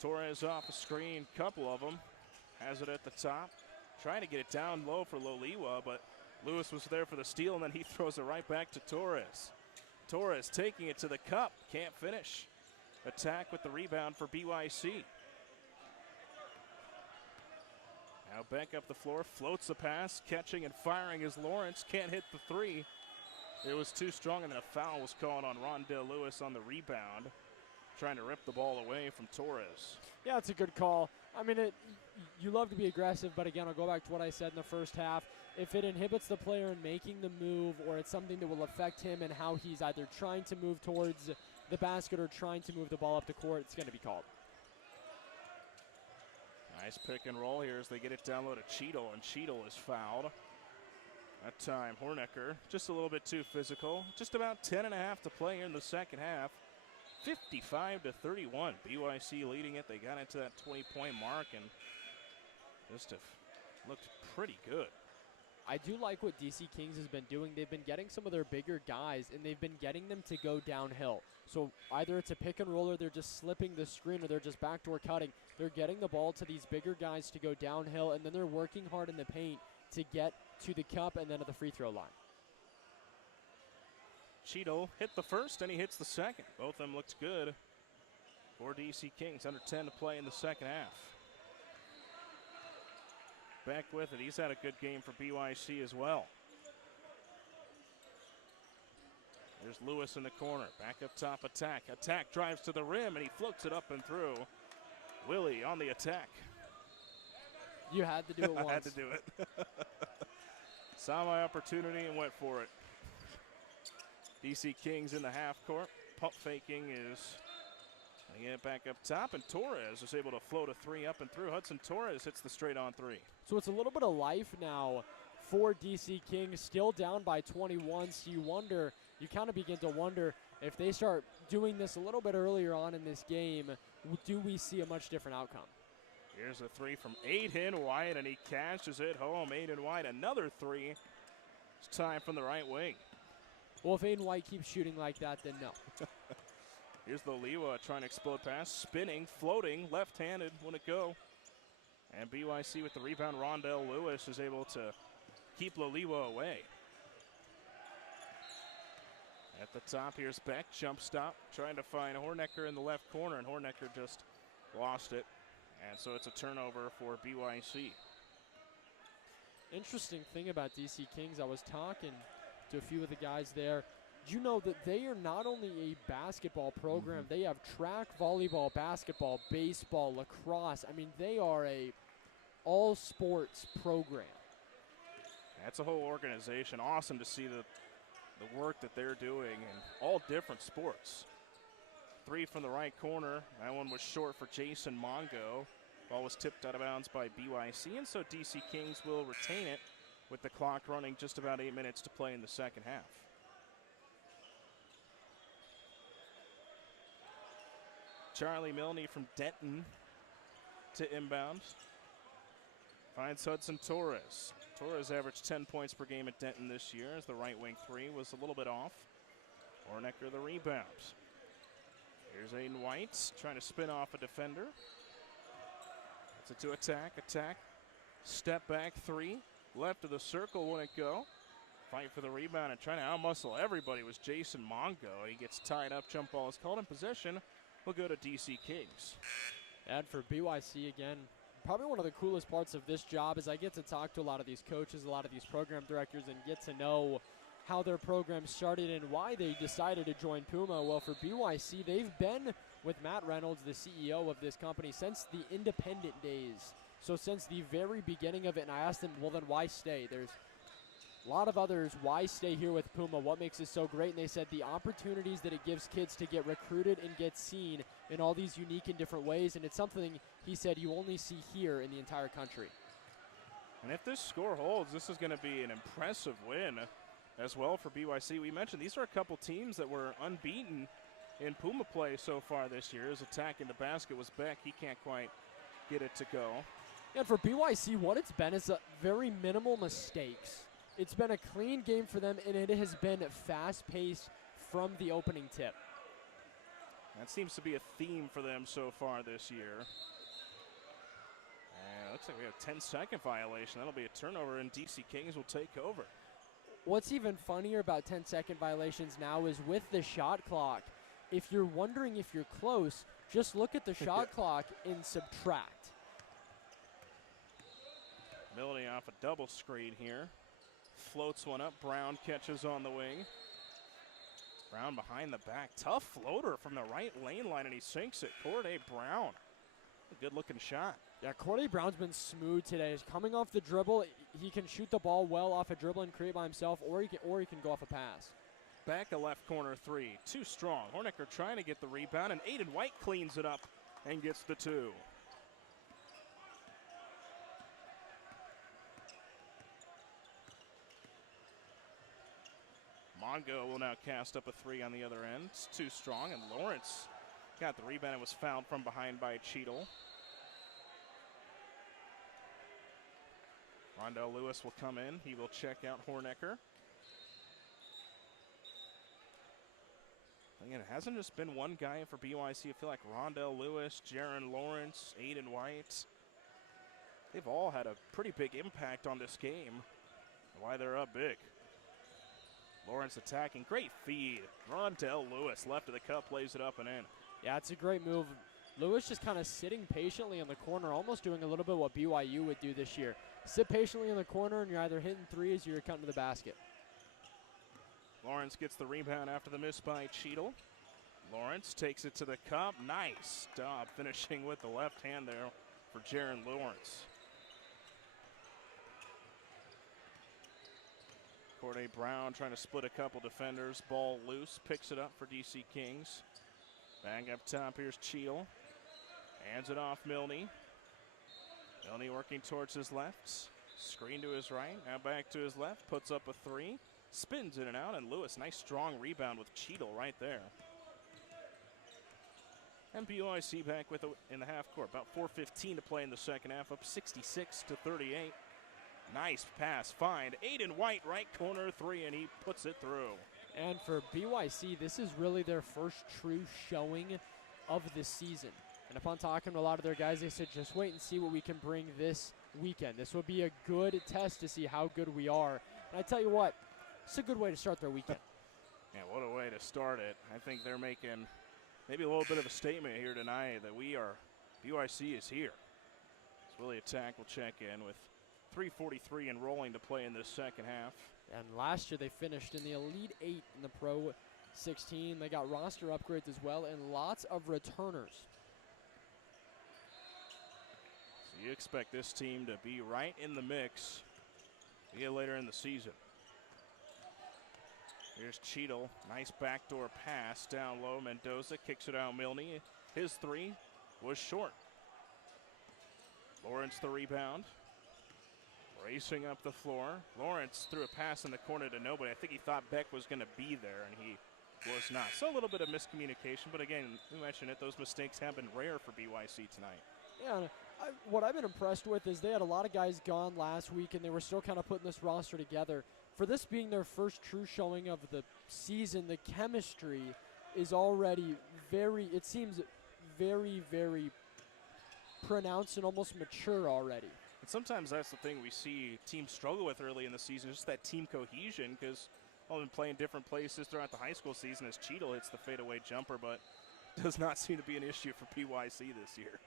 Torres off a screen, couple of them. Has it at the top. Trying to get it down low for Loliwa, but Lewis was there for the steal, and then he throws it right back to Torres. Torres taking it to the cup, can't finish. Attack with the rebound for BYC. Now Beck up the floor, floats the pass, catching and firing as Lawrence can't hit the three. It was too strong, and then a foul was called on Rondell Lewis on the rebound, trying to rip the ball away from Torres. Yeah, it's a good call. I mean, you love to be aggressive, but again, I'll go back to what I said in the first half. If it inhibits the player in making the move, or it's something that will affect him and how he's either trying to move towards the basket or trying to move the ball up the court, it's going to be called. Nice pick and roll here as they get it down low to Cheadle, and Cheadle is fouled. That time, Hornecker just a little bit too physical. Just about 10.5 to play here in the second half. 55-31, BYC leading it. They got into that 20-point mark and just have looked pretty good. I do like what DC Kings has been doing. They've been getting some of their bigger guys, and they've been getting them to go downhill. So either it's a pick and roll, or they're just slipping the screen, or they're just backdoor cutting. They're getting the ball to these bigger guys to go downhill, and then they're working hard in the paint to get to the cup and then at the free throw line. Cheadle hit the first, and he hits the second. Both of them looked good for DC Kings. Under 10 to play in the second half. Back with it. He's had a good game for BYC as well. There's Lewis in the corner. Back up top, attack. Attack drives to the rim, and he floats it up and through. Willie on the attack. You had to do it once. I had to do it. Saw my opportunity and went for it. DC Kings in the half court. Pump faking is going to get it back up top, and Torres is able to float a three up and through. Hudson Torres hits the straight on three. So it's a little bit of life now for DC Kings, still down by 21. So you kind of begin to wonder if they start doing this a little bit earlier on in this game, do we see a much different outcome? Here's a three from Aiden White, and he cashes it home. Aiden White, another three. It's time from the right wing. Well, if Aiden White keeps shooting like that, then no. Here's the Lewa trying to explode pass, spinning, floating, left-handed, wouldn't go. And BYC with the rebound. Rondell Lewis is able to keep Loliwa away. At the top, here's Beck, jump stop, trying to find Hornecker in the left corner, and Hornecker just lost it. And so it's a turnover for BYC. Interesting thing about DC Kings, I was talking to a few of the guys there. You know that they are not only a basketball program, they have track, volleyball, basketball, baseball, lacrosse. I mean, they are a all-sports program. That's a whole organization. Awesome to see the work that they're doing in all different sports. Three from the right corner. That one was short for Jason Mongo. Ball was tipped out of bounds by BYC, and so DC Kings will retain it with the clock running just about 8 minutes to play in the second half. Charlie Milne from Denton to inbound. Finds Hudson Torres. Torres averaged 10 points per game at Denton this year as the right wing three was a little bit off. Hornecker the rebound. Here's Aiden White trying to spin off a defender. It's a to attack. Step back three. Left of the circle wouldn't go. Fight for the rebound and trying to outmuscle everybody was Jason Mongo. He gets tied up. Jump ball is called in possession. We'll go to DC Kings. And for BYC again, probably one of the coolest parts of this job is I get to talk to a lot of these coaches, a lot of these program directors, and get to know how their program started and why they decided to join Puma. Well, for BYC, they've been with Matt Reynolds, the CEO of this company, since the independent days. So since the very beginning of it, and I asked them, well, then why stay? There's a lot of others. Why stay here with Puma? What makes it so great? And they said the opportunities that it gives kids to get recruited and get seen in all these unique and different ways. And it's something he said you only see here in the entire country. And if this score holds, this is going to be an impressive win as well for BYC. We mentioned these are a couple teams that were unbeaten in Puma play so far this year. His attack in the basket was Beck. He can't quite get it to go. And for BYC, what it's been is very minimal mistakes. It's been a clean game for them, and it has been fast-paced from the opening tip. That seems to be a theme for them so far this year. And it looks like we have a 10-second violation. That'll be a turnover, and DC Kings will take over. What's even funnier about 10-second violations now is with the shot clock, if you're wondering if you're close, just look at the shot clock and subtract. Milne off a double screen here. Floats one up. Brown catches on the wing. Brown behind the back. Tough floater from the right lane line, and he sinks it. Corday Brown. A good-looking shot. Yeah, Corday Brown's been smooth today. He's coming off the dribble. He can shoot the ball well off a dribble and create by himself, or he can go off a pass. Back a left corner three. Too strong. Hornecker trying to get the rebound, and Aiden White cleans it up and gets the two. Mongo will now cast up a three on the other end. It's too strong, and Lawrence got the rebound and was fouled from behind by Cheadle. Rondell Lewis will come in. He will check out Hornecker. Again, it hasn't just been one guy for BYC. I feel like Rondell Lewis, Jaron Lawrence, Aiden White. They've all had a pretty big impact on this game. Why they're up big. Lawrence attacking. Great feed. Rondell Lewis left of the cup, plays it up and in. Yeah, it's a great move. Lewis just kind of sitting patiently in the corner, almost doing a little bit what BYU would do this year. Sit patiently in the corner, and you're either hitting threes or you're cutting to the basket. Lawrence gets the rebound after the miss by Cheadle. Lawrence takes it to the cup. Nice stop, finishing with the left hand there for Jaron Lawrence. Corday Brown trying to split a couple defenders. Ball loose, picks it up for DC Kings. Back up top, here's Cheadle. Hands it off Milne. Milne working towards his left. Screen to his right, now back to his left. Puts up a three. Spins in and out, and Lewis, nice strong rebound with Cheadle right there. And BYC back with in the half court. About 4:15 to play in the second half, up 66-38. Nice pass, find. Aiden White, right corner three, and he puts it through. And for BYC, this is really their first true showing of the season. And upon talking to a lot of their guys, they said, just wait and see what we can bring this weekend. This will be a good test to see how good we are. And I tell you what, it's a good way to start their weekend. Yeah, what a way to start it. I think they're making maybe a little bit of a statement here tonight that BYC is here. It's really a tackle check-in with 3:43 and rolling to play in this second half. And last year they finished in the Elite 8 in the Pro 16. They got roster upgrades as well and lots of returners. So you expect this team to be right in the mix later in the season. Here's Cheadle, nice backdoor pass down low. Mendoza kicks it out Milne. His three was short. Lawrence the rebound. Racing up the floor. Lawrence threw a pass in the corner to nobody. I think he thought Beck was going to be there, and he was not. So a little bit of miscommunication, but again, we mentioned it, those mistakes have been rare for BYC tonight. Yeah, what I've been impressed with is they had a lot of guys gone last week, and they were still kind of putting this roster together. For this being their first true showing of the season, the chemistry is already it seems very, very pronounced and almost mature already. And sometimes that's the thing we see teams struggle with early in the season, just that team cohesion, because they've been playing different places throughout the high school season as Cheadle hits the fadeaway jumper, but does not seem to be an issue for BYC this year.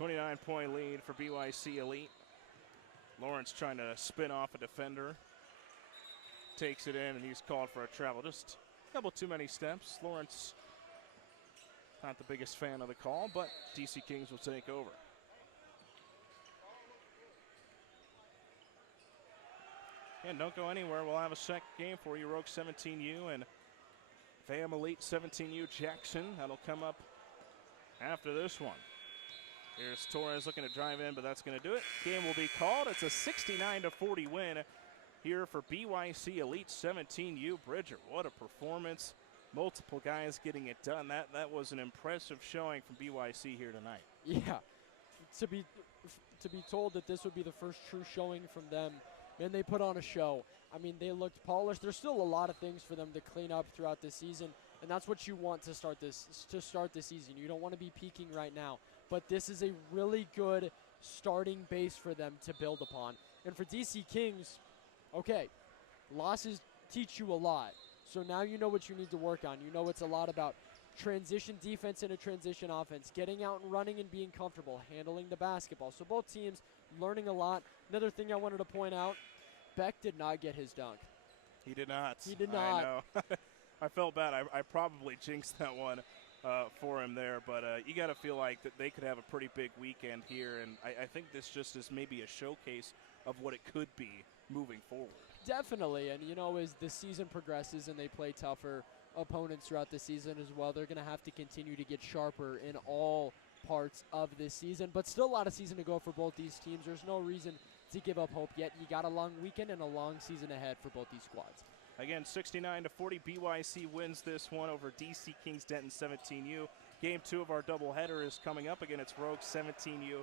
29-point lead for BYC Elite. Lawrence trying to spin off a defender. Takes it in, and he's called for a travel. Just a couple too many steps. Lawrence, not the biggest fan of the call, but DC Kings will take over. And don't go anywhere. We'll have a second game for you. Rogue 17U and FAM Elite 17U Jackson. That'll come up after this one. Here's Torres looking to drive in, but that's going to do it. Game will be called. It's a 69-40 win here for BYC Elite 17U. Bridger, what a performance. Multiple guys getting it done. That was an impressive showing from BYC here tonight. Yeah, to be told that this would be the first true showing from them, and they put on a show. I mean, they looked polished. There's still a lot of things for them to clean up throughout this season, and that's what you want to start this season. You don't want to be peaking right now, but this is a really good starting base for them to build upon. And for DC Kings, okay, losses teach you a lot. So now you know what you need to work on. You know it's a lot about transition defense and a transition offense, getting out and running and being comfortable, handling the basketball. So both teams learning a lot. Another thing I wanted to point out, Beck did not get his dunk. He did not. He did not. I know. I felt bad. I probably jinxed that one for him there, but you got to feel like that they could have a pretty big weekend here, and I think this just is maybe a showcase of what it could be moving forward. Definitely, and as the season progresses and they play tougher opponents throughout the season as well, they're going to have to continue to get sharper in all parts of this season, but still a lot of season to go for both these teams. There's no reason to give up hope yet. You got a long weekend and a long season ahead for both these squads. Again, 69-40, BYC wins this one over DC Kings Denton 17U. Game 2 of our doubleheader is coming up. Again, it's Rogue 17U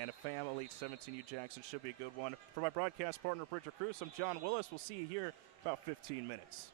and FAM Elite 17U Jackson. Should be a good one. For my broadcast partner, Bridger Cruz, I'm John Willis. We'll see you here in about 15 minutes.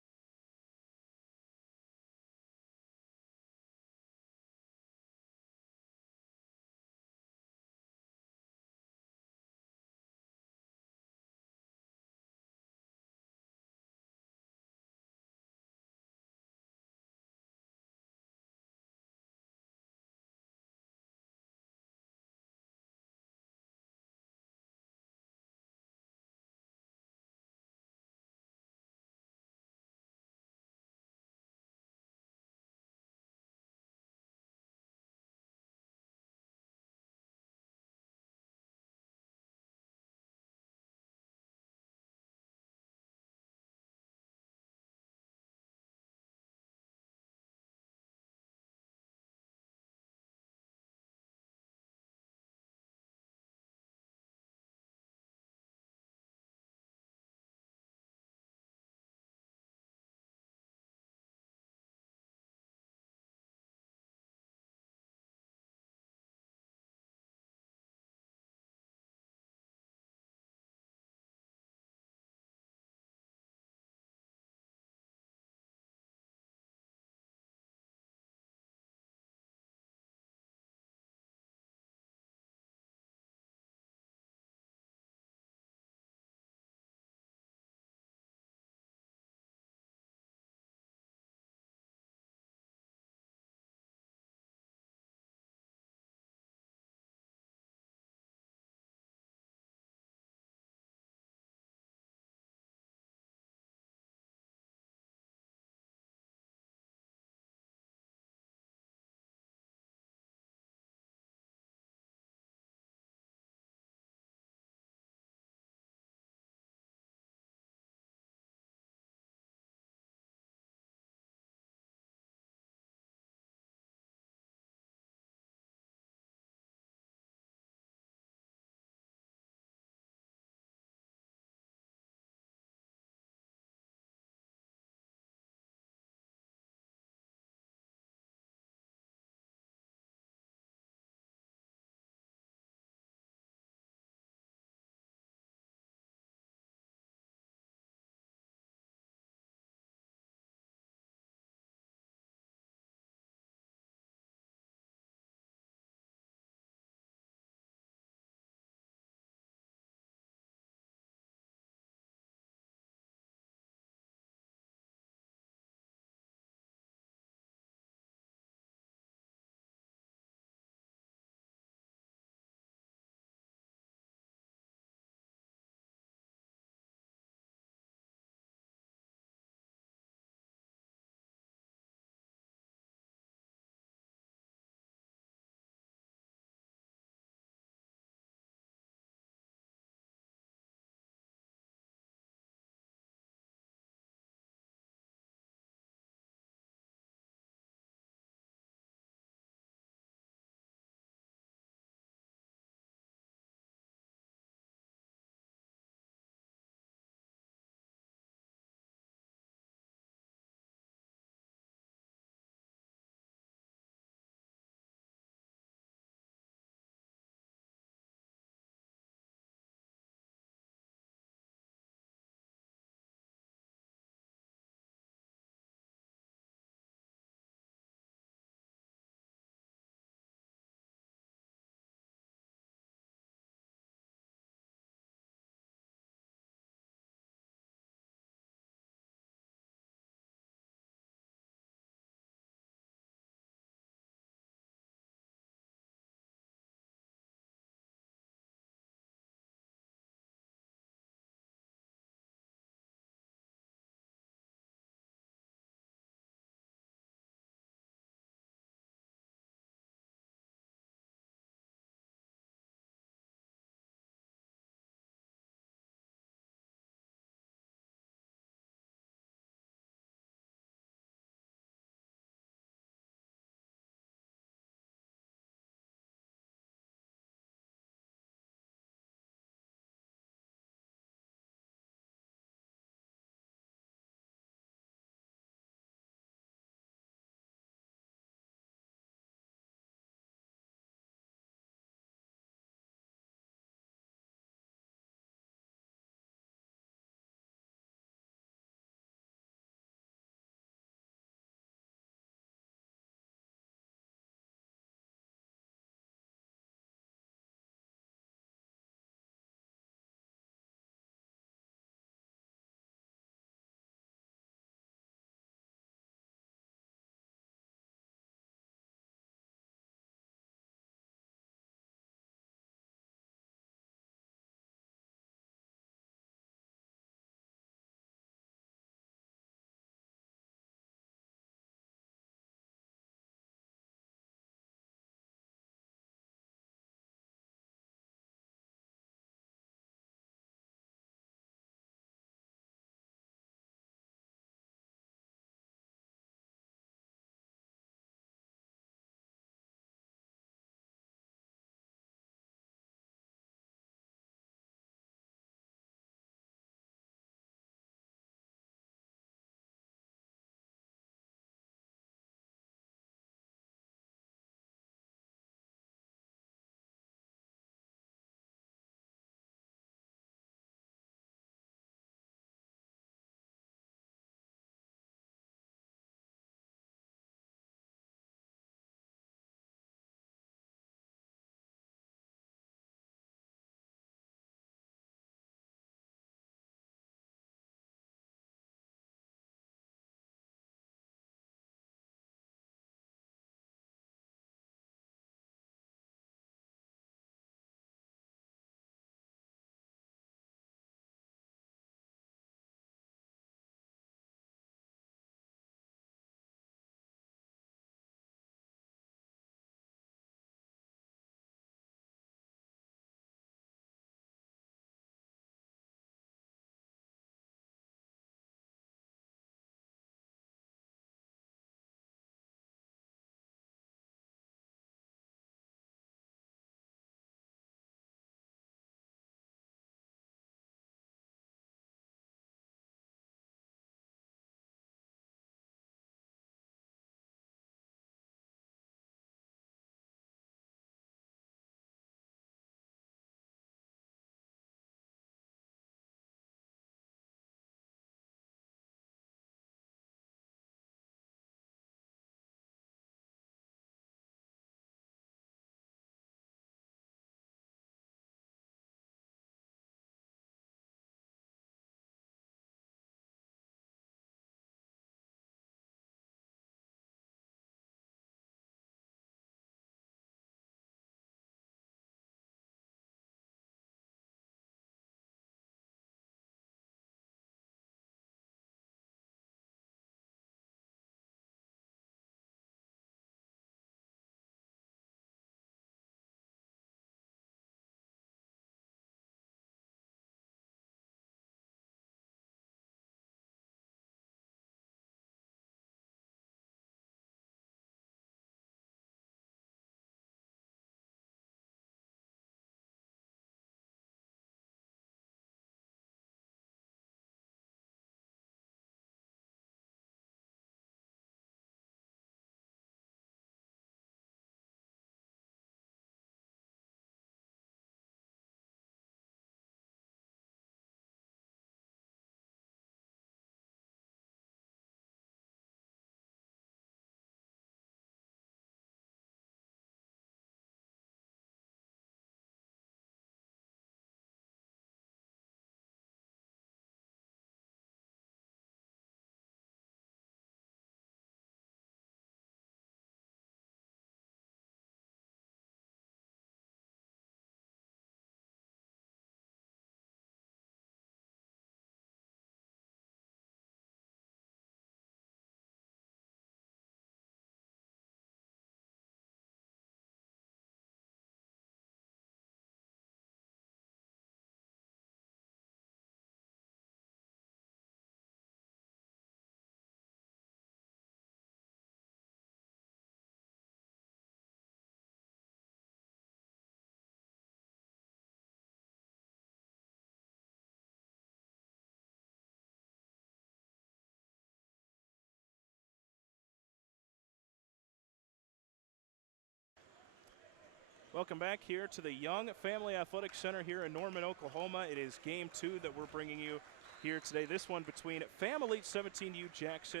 Welcome back here to the Young Family Athletic Center here in Norman, Oklahoma. It is game 2 that we're bringing you here today. This one between Family 17U Jackson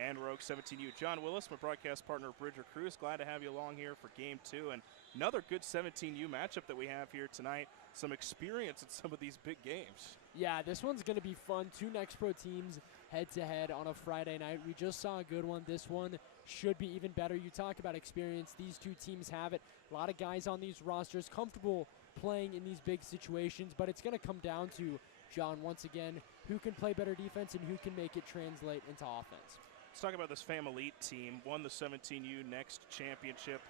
and Rogue 17U. John Willis, my broadcast partner, Bridger Cruz. Glad to have you along here for game 2. And another good 17U matchup that we have here tonight. Some experience at some of these big games. Yeah, this one's going to be fun. 2 NXTPRO teams head-to-head on a Friday night. We just saw a good one. This one should be even better. You talk about experience. These 2 teams have it. A lot of guys on these rosters comfortable playing in these big situations, but it's going to come down to, John, once again, who can play better defense and who can make it translate into offense. Let's talk about this Fam Elite team. Won the 17U Next Championship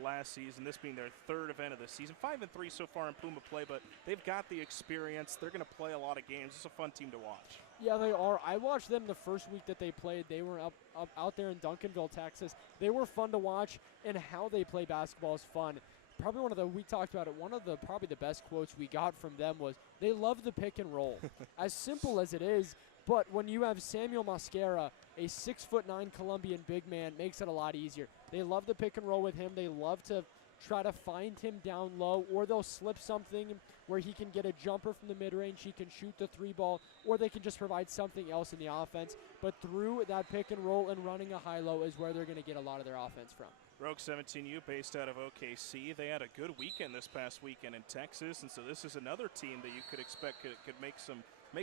last season, this being their 3rd event of the season. 5-3 so far in Puma play, but they've got the experience. They're going to play a lot of games. It's a fun team to watch. Yeah, they are. I watched them the first week that they played. They were out there in Duncanville, Texas. They were fun to watch, and how they play basketball is fun. Probably we talked about it, probably the best quotes we got from them was, they love the pick and roll. As simple as it is, but when you have Samuel Mosquera, a 6'9" Colombian big man, makes it a lot easier. They love the pick and roll with him. They love to try to find him down low, or they'll slip something where he can get a jumper from the mid-range, he can shoot the 3 ball, or they can just provide something else in the offense. But through that pick and roll and running a high-low is where they're going to get a lot of their offense from. Rogue 17U based out of OKC. They had a good weekend this past weekend in Texas, and so this is another team that you could expect could make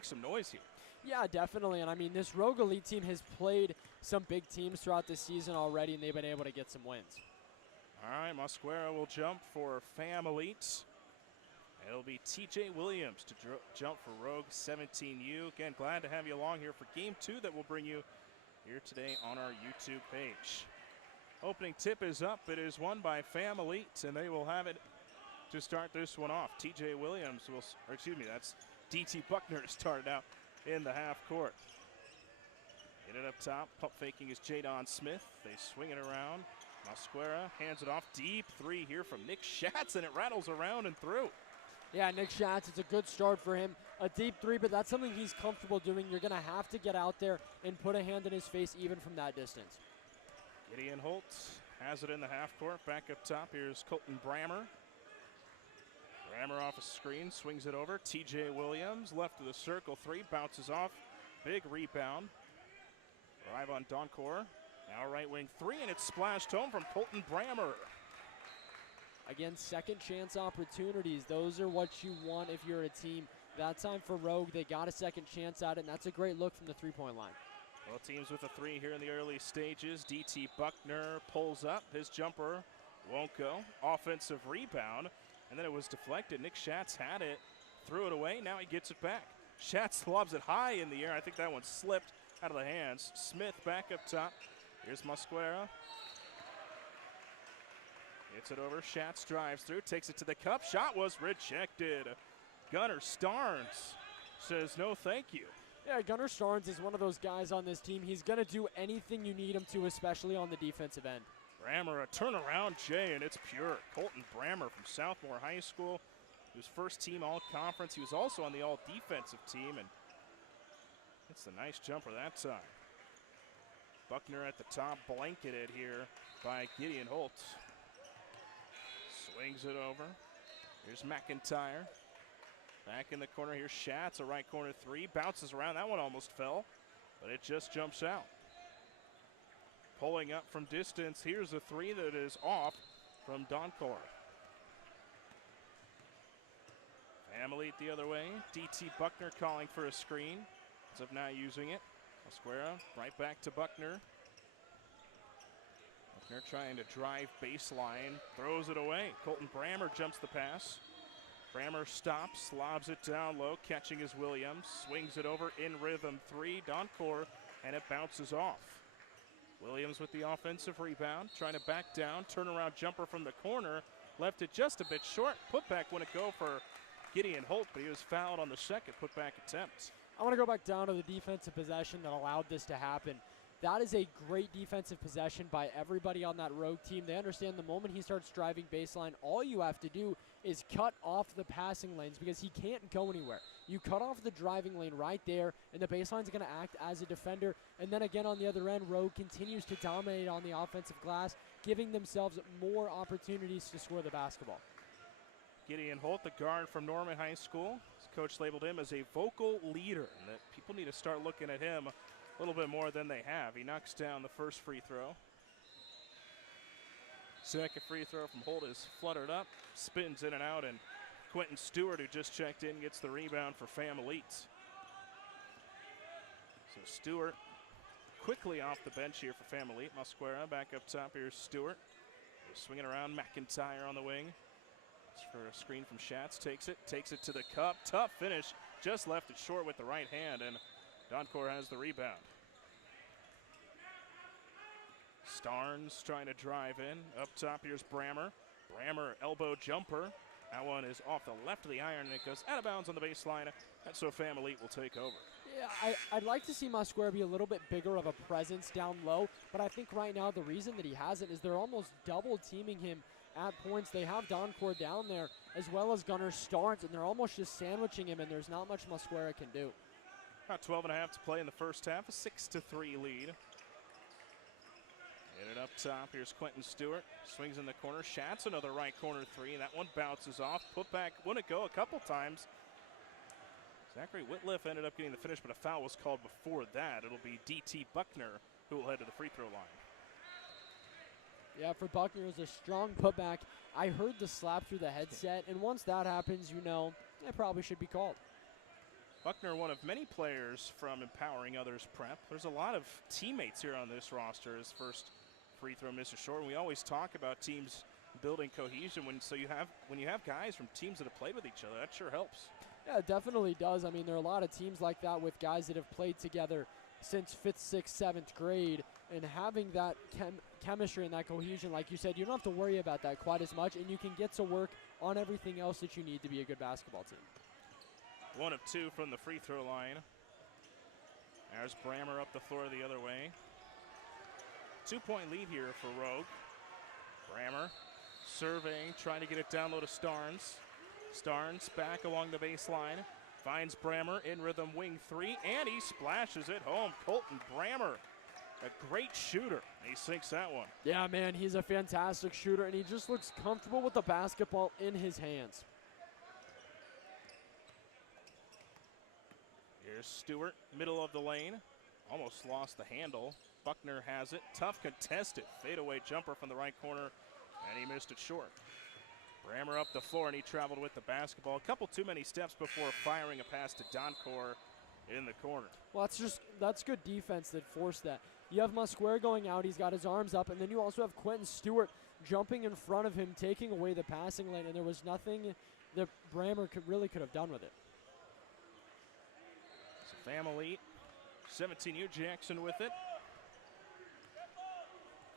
some noise here. Yeah, definitely. And I mean, this Rogue Elite team has played some big teams throughout the season already, and they've been able to get some wins. All right, Mosquera will jump for Fam Elite. It'll be TJ Williams to jump for Rogue 17U. Again, glad to have you along here for game 2 that we'll bring you here today on our YouTube page. Opening tip is up. It is won by Fam Elite, and they will have it to start this one off. TJ Williams that's DT Buckner to start it out in the half court. Get it up top. Pump faking is Jadon Smith. They swing it around. Mosquera hands it off. Deep 3 here from Nick Schatz, and it rattles around and through. Yeah, Nick Schatz, it's a good start for him. A deep 3, but that's something he's comfortable doing. You're going to have to get out there and put a hand in his face even from that distance. Gideon Holt has it in the half court. Back up top, here's Colton Brammer. Brammer off a screen, swings it over. TJ Williams, left of the circle, 3, bounces off. Big rebound. Drive on Doncor. Now right wing 3, and it's splashed home from Colton Brammer. Again, second chance opportunities. Those are what you want if you're a team. That time for Rogue, they got a second chance at it, and that's a great look from the 3-point line. Well, teams with a 3 here in the early stages. DT Buckner pulls up. His jumper won't go. Offensive rebound, and then it was deflected. Nick Schatz had it, threw it away. Now he gets it back. Schatz lobs it high in the air. I think that one slipped out of the hands. Smith back up top. Here's Mosquera. Gets it over. Schatz drives through, takes it to the cup. Shot was rejected. Gunnar Starnes says no thank you. Yeah, Gunnar Starnes is one of those guys on this team. He's going to do anything you need him to, especially on the defensive end. Brammer, a turnaround J, and it's pure. Colton Brammer from Southmore High School. He was first team all-conference. He was also on the all-defensive team, and it's a nice jumper that time. Buckner at the top, blanketed here by Gideon Holt. Swings it over. Here's McIntyre. Back in the corner, here's Schatz, a right corner 3. Bounces around, that one almost fell, but it just jumps out. Pulling up from distance, here's a 3 that is off from Doncor. Fam Elite the other way. DT Buckner calling for a screen, as of not using it. Mosquera right back to Buckner. Buckner trying to drive baseline, throws it away. Colton Brammer jumps the pass. Brammer stops, lobs it down low, catching is Williams. Swings it over in rhythm 3, Doncor, and it bounces off. Williams with the offensive rebound, trying to back down, turnaround jumper from the corner. Left it just a bit short. Putback wouldn't go for Gideon Holt, but he was fouled on the second putback attempt. I want to go back down to the defensive possession that allowed this to happen. That is a great defensive possession by everybody on that Rogue team. They understand the moment he starts driving baseline, all you have to do is cut off the passing lanes because he can't go anywhere. You cut off the driving lane right there, and the baseline's going to act as a defender. And then again on the other end, Rogue continues to dominate on the offensive glass, giving themselves more opportunities to score the basketball. Gideon Holt, the guard from Norman High School. His coach labeled him as a vocal leader, and that people need to start looking at him a little bit more than they have. He knocks down the first free throw. Second free throw from Holt is fluttered up, spins in and out, and Quentin Stewart, who just checked in, gets the rebound for Fam Elite. So Stewart quickly off the bench here for Fam Elite. Mosquera back up top. Here's Stewart. Swinging around, McIntyre on the wing. It's for a screen from Schatz, takes it to the cup. Tough finish, just left it short with the right hand, and Doncor has the rebound. Starnes trying to drive in. Up top, here's Brammer. Brammer, elbow jumper. That one is off the left of the iron, and it goes out of bounds on the baseline. That's so Fam Elite will take over. Yeah, I'd like to see Mosquera be a little bit bigger of a presence down low, but I think right now the reason that he hasn't is they're almost double teaming him at points. They have Doncor down there as well as Gunnar Starnes, and they're almost just sandwiching him, and there's not much Mosquera can do. About 12 and a half to play in the first half, a 6-3 lead. Get it up top, here's Quentin Stewart, swings in the corner, Schatz another right corner three, and that one bounces off, put back, wouldn't go a couple times. Zachary Whitliff ended up getting the finish, but a foul was called before that. It'll be D.T. Buckner who will head to the free throw line. Yeah, for Buckner, it was a strong putback. I heard the slap through the headset, and once that happens, you know, it probably should be called. Buckner, one of many players from Empowering Others Prep. There's a lot of teammates here on this roster. His first free throw misses short. And we always talk about teams building cohesion when you have guys from teams that have played with each other. That sure helps. Yeah, it definitely does. I mean, there are a lot of teams like that with guys that have played together since 5th, 6th, 7th grade, and having that chemistry and that cohesion, like you said, you don't have to worry about that quite as much, and you can get to work on everything else that you need to be a good basketball team. 1 of 2 from the free throw line. There's Brammer up the floor the other way. 2-point lead here for Rogue. Brammer surveying, trying to get it down low to Starnes. Starnes back along the baseline, finds Brammer in rhythm wing three, and he splashes it home. Colton Brammer, a great shooter. He sinks that one. Yeah, man, he's a fantastic shooter, and he just looks comfortable with the basketball in his hands. Here's Stewart, middle of the lane. Almost lost the handle. Buckner has it. Tough contested fadeaway jumper from the right corner, and he missed it short. Brammer up the floor, and he traveled with the basketball. A couple too many steps before firing a pass to Doncor in the corner. Well, that's good defense that forced that. You have Mosquera going out. He's got his arms up, and then you also have Quentin Stewart jumping in front of him, taking away the passing lane, and there was nothing that Brammer could have done with it. So Fam Elite, 17U Jackson with it.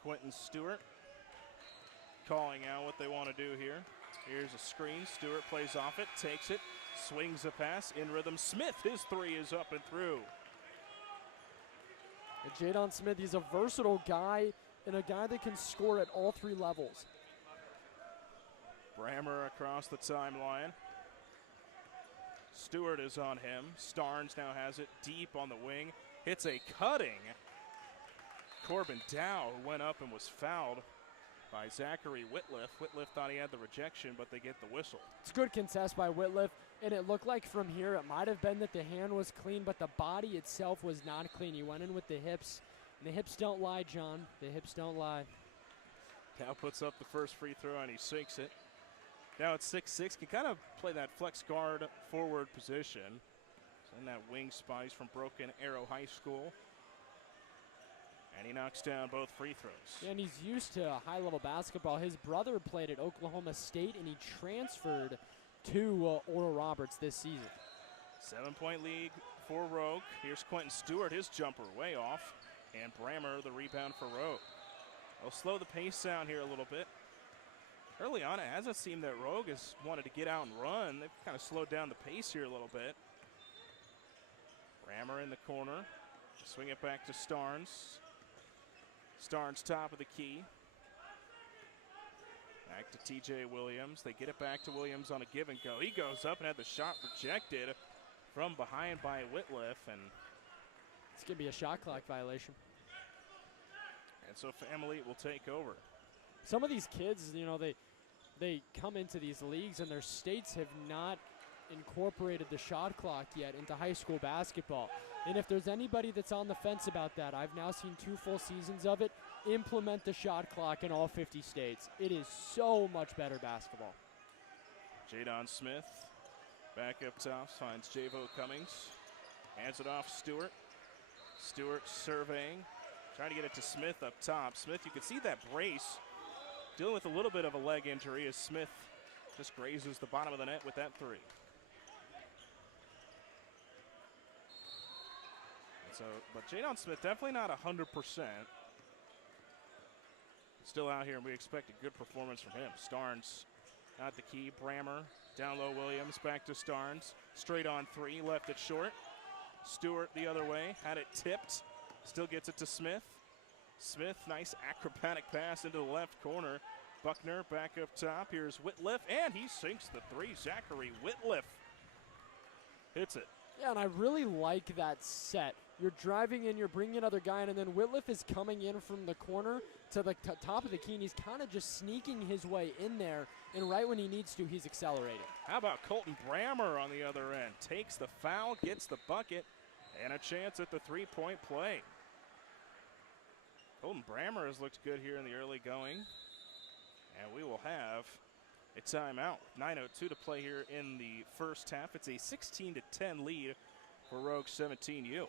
Quentin Stewart calling out what they want to do here. Here's a screen. Stewart plays off it, takes it, swings a pass in rhythm. Smith, his three is up and through. And Jadon Smith, he's a versatile guy and a guy that can score at all 3 levels. Brammer across the timeline. Stewart is on him. Starnes now has it deep on the wing. Hits a cutting Corbin Dow, who went up and was fouled by Zachary Whitliff. Whitliff thought he had the rejection, but they get the whistle. It's a good contest by Whitliff, and it looked like from here it might have been that the hand was clean, but the body itself was not clean. He went in with the hips, and the hips don't lie, John. The hips don't lie. Dow puts up the first free throw, and he sinks it. Now it's 6-6. Can kind of play that flex guard forward position. In that wing spot, he's from Broken Arrow High School. And he knocks down both free throws. And he's used to high-level basketball. His brother played at Oklahoma State, and he transferred to Oral Roberts this season. 7-point lead for Rogue. Here's Quentin Stewart, his jumper way off. And Brammer, the rebound for Rogue. They'll slow the pace down here a little bit. Early on, it hasn't seemed that Rogue has wanted to get out and run. They've kind of slowed down the pace here a little bit. Brammer in the corner. Swing it back to Starnes. Starnes top of the key. Back to TJ Williams. They get it back to Williams on a give and go. He goes up and had the shot rejected from behind by Whitliff. And it's going to be a shot clock violation. And so Fam Elite will take over. Some of these kids, you know, they they come into these leagues and their states have not incorporated the shot clock yet into high school basketball. And if there's anybody that's on the fence about that, I've now seen 2 full seasons of it. Implement the shot clock in all 50 states. It is so much better basketball. Jadon Smith back up top, finds Javo Cummings. Hands it off Stewart. Stewart surveying, trying to get it to Smith up top. Smith, you can see that brace, dealing with a little bit of a leg injury as Smith just grazes the bottom of the net with that 3. So, but Jadon Smith definitely not 100%. Still out here, and we expect a good performance from him. Starnes at the key. Brammer down low. Williams back to Starnes. Straight on 3, left it short. Stewart the other way, had it tipped. Still gets it to Smith. Smith, nice acrobatic pass into the left corner. Buckner back up top. Here's Whitliff, and he sinks the 3. Zachary Whitliff hits it. Yeah, and I really like that set. You're driving in, you're bringing another guy in, and then Whitliff is coming in from the corner to the top of the key, and he's kind of just sneaking his way in there, and right when he needs to, he's accelerating. How about Colton Brammer on the other end? Takes the foul, gets the bucket, and a chance at the 3-point play. Colton Brammer has looked good here in the early going, and we will have a timeout. 9:02 to play here in the first half. It's a 16-10 lead for Rogue 17U.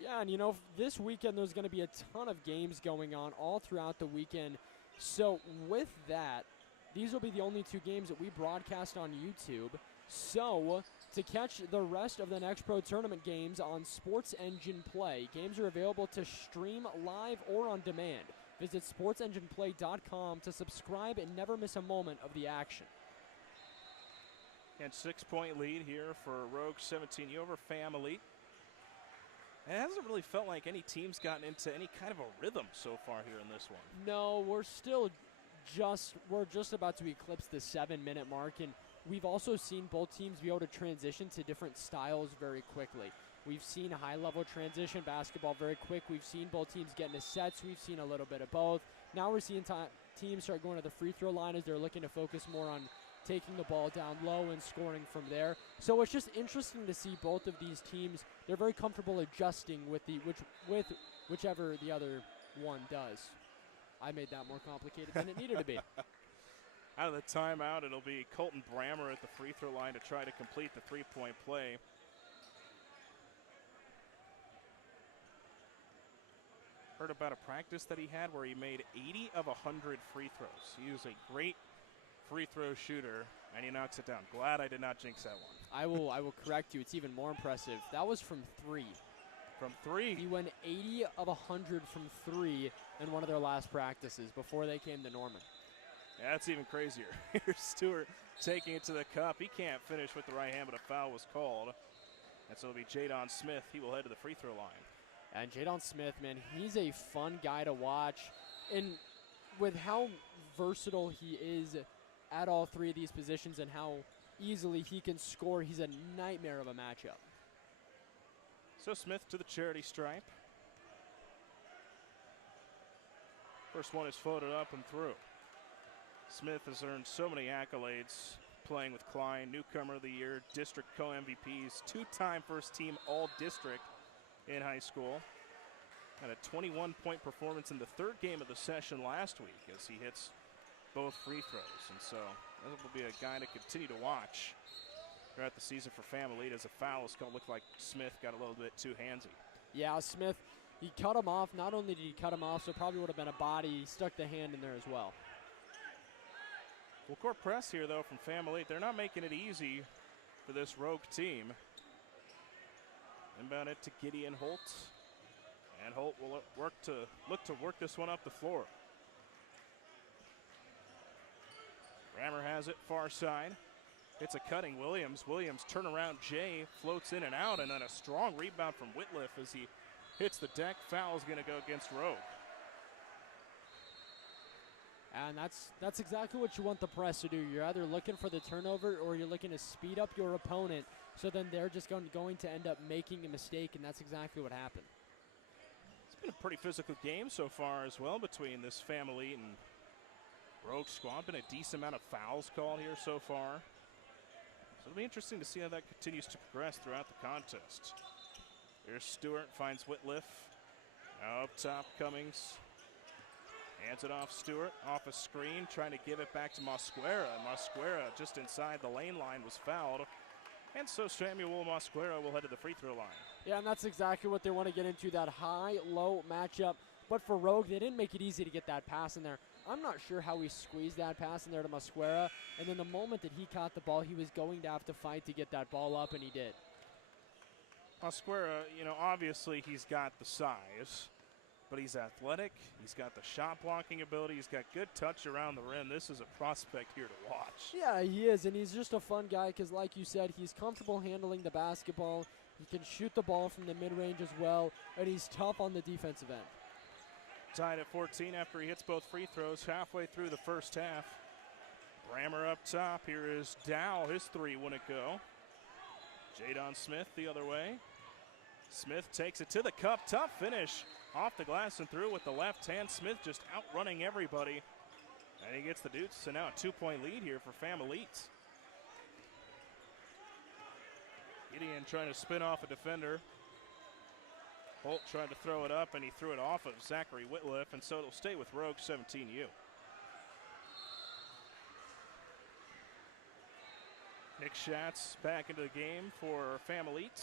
Yeah, and you know, this weekend there's going to be a ton of games going on all throughout the weekend. So with that, these will be the only 2 games that we broadcast on YouTube. So to catch the rest of the NXTPRO tournament games on Sports Engine Play, games are available to stream live or on demand. Visit sportsengineplay.com to subscribe and never miss a moment of the action. And 6-point lead here for Rogue 17U over Fam Elite. It hasn't really felt like any team's gotten into any kind of a rhythm so far here in this one. No, we're just about to eclipse the 7-minute mark, and we've also seen both teams be able to transition to different styles very quickly. We've seen high-level transition basketball very quick. We've seen both teams get into sets. We've seen a little bit of both. Now we're seeing teams start going to the free throw line as they're looking to focus more on taking the ball down low and scoring from there. So it's just interesting to see both of these teams. They're very comfortable adjusting with whichever the other one does. I made that more complicated than it needed to be. Out of the timeout, it'll be Colton Brammer at the free throw line to try to complete the 3-point play. Heard about a practice that he had where he made 80 of 100 free throws. He was a great free throw shooter, and he knocks it down. Glad I did not jinx that one. I will correct you. It's even more impressive. That was from 3. From 3? He went 80 of 100 from 3 in one of their last practices before they came to Norman. Yeah, that's even crazier. Here's Stewart taking it to the cup. He can't finish with the right hand, but a foul was called. And so it'll be Jadon Smith. He will head to the free throw line. And Jadon Smith, man, he's a fun guy to watch. And with how versatile he is at all 3 of these positions and how easily he can score, he's a nightmare of a matchup. So Smith to the charity stripe. First one is floated up and through. Smith has earned so many accolades playing with Klein, newcomer of the year, district co-MVPs, 2-time first team all-district in high school. Had a 21-point performance in the 3rd game of the session last week as he hits both free throws. And so that will be a guy to continue to watch throughout the season for Fam Elite as a foul is called. Looked like Smith got a little bit too handsy. Yeah, Smith, he cut him off. Not only did he cut him off, so it probably would have been a body. He stuck the hand in there as well. Full court press here, though, from Fam Elite. They're not making it easy for this Rogue team. Inbound it to Gideon Holt. And Holt will look to work this one up the floor. Brammer has it, far side. It's a cutting Williams. Williams turnaround Jay floats in and out, and then a strong rebound from Whitliff as he hits the deck. Foul is going to go against Rogue. And that's exactly what you want the press to do. You're either looking for the turnover or you're looking to speed up your opponent, so then they're just going to end up making a mistake, and that's exactly what happened. It's been a pretty physical game so far as well between this Fam Elite and Rogue squad, been a decent amount of fouls called here so far. So it'll be interesting to see how that continues to progress throughout the contest. Here's Stewart, finds Whitliff. Now up top, Cummings. Hands it off Stewart, off a screen, trying to give it back to Mosquera. And Mosquera, just inside the lane line, was fouled. And so Samuel Mosquera will head to the free throw line. Yeah, and that's exactly what they want to get into, that high-low matchup. But for Rogue, they didn't make it easy to get that pass in there. I'm not sure how he squeezed that pass in there to Mosquera. And then the moment that he caught the ball, he was going to have to fight to get that ball up, and he did. Mosquera, you know, obviously he's got the size, but he's athletic. He's got the shot blocking ability. He's got good touch around the rim. This is a prospect here to watch. Yeah, he is, and he's just a fun guy because, like you said, he's comfortable handling the basketball. He can shoot the ball from the mid-range as well, and he's tough on the defensive end. Tied at 14 after he hits both free throws halfway through the first half. Brammer up top. Here is Dow. His three wouldn't go. Jadon Smith the other way. Smith takes it to the cup. Tough finish. Off the glass and through with the left hand. Smith just outrunning everybody. And he gets the Dukes. So now a 2-point lead here for Fam Elite. Gideon trying to spin off a defender. Holt tried to throw it up, and he threw it off of Zachary Whitliff, and so it'll stay with Rogue 17U. Nick Schatz back into the game for Fam Elite.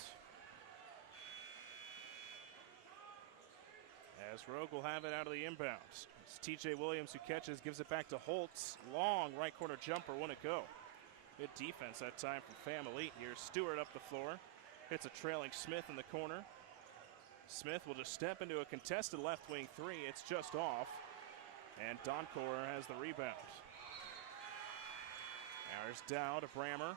As Rogue will have it out of the inbounds. It's TJ Williams who catches, gives it back to Holtz. Long right corner jumper, wouldn't go. Good defense that time from Fam Elite. Here's Stewart up the floor. Hits a trailing Smith in the corner. Smith will just step into a contested left wing three. It's just off. And Doncor has the rebound. Now here's Dow to Brammer.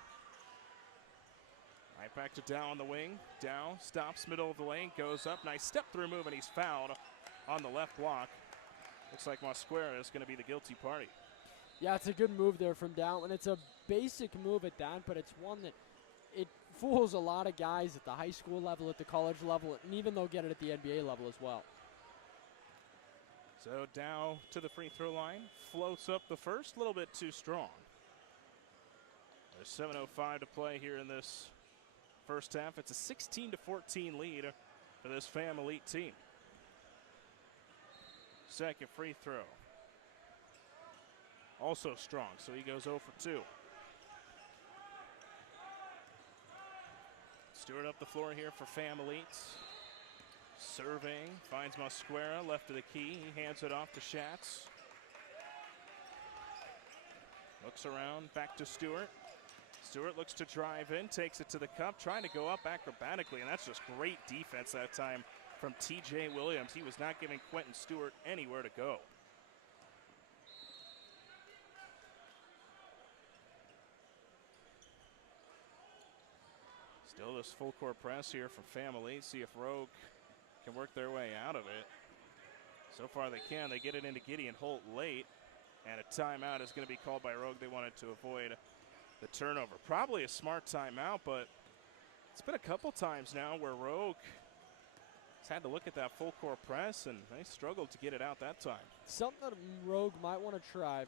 Right back to Dow on the wing. Dow stops middle of the lane, goes up. Nice step through move, and he's fouled on the left block. Looks like Mosquera is going to be the guilty party. Yeah, it's a good move there from Dow, and it's a basic move at that, but it's one that it fools a lot of guys at the high school level, at the college level, and even they'll get it at the NBA level as well. So Dow to the free throw line, floats up the first, a little bit too strong. There's 7:05 to play here in this first half. It's a 16-14 lead for this Fam Elite team. Second free throw. Also strong, so he goes 0 for 2. Stewart up the floor here for Fam Elite. Serving, finds Mosquera, left of the key. He hands it off to Schatz. Looks around, back to Stewart. Stewart looks to drive in, takes it to the cup, trying to go up acrobatically, and that's just great defense that time from TJ Williams. He was not giving Quentin Stewart anywhere to go. Still this full court press here for Fam Elite. See if Rogue can work their way out of it. So far they can. They get it into Gideon Holt late, and a timeout is going to be called by Rogue. They wanted to avoid the turnover. Probably a smart timeout, but it's been a couple times now where Rogue has had to look at that full court press, and they struggled to get it out that time. Something that Rogue might want to try,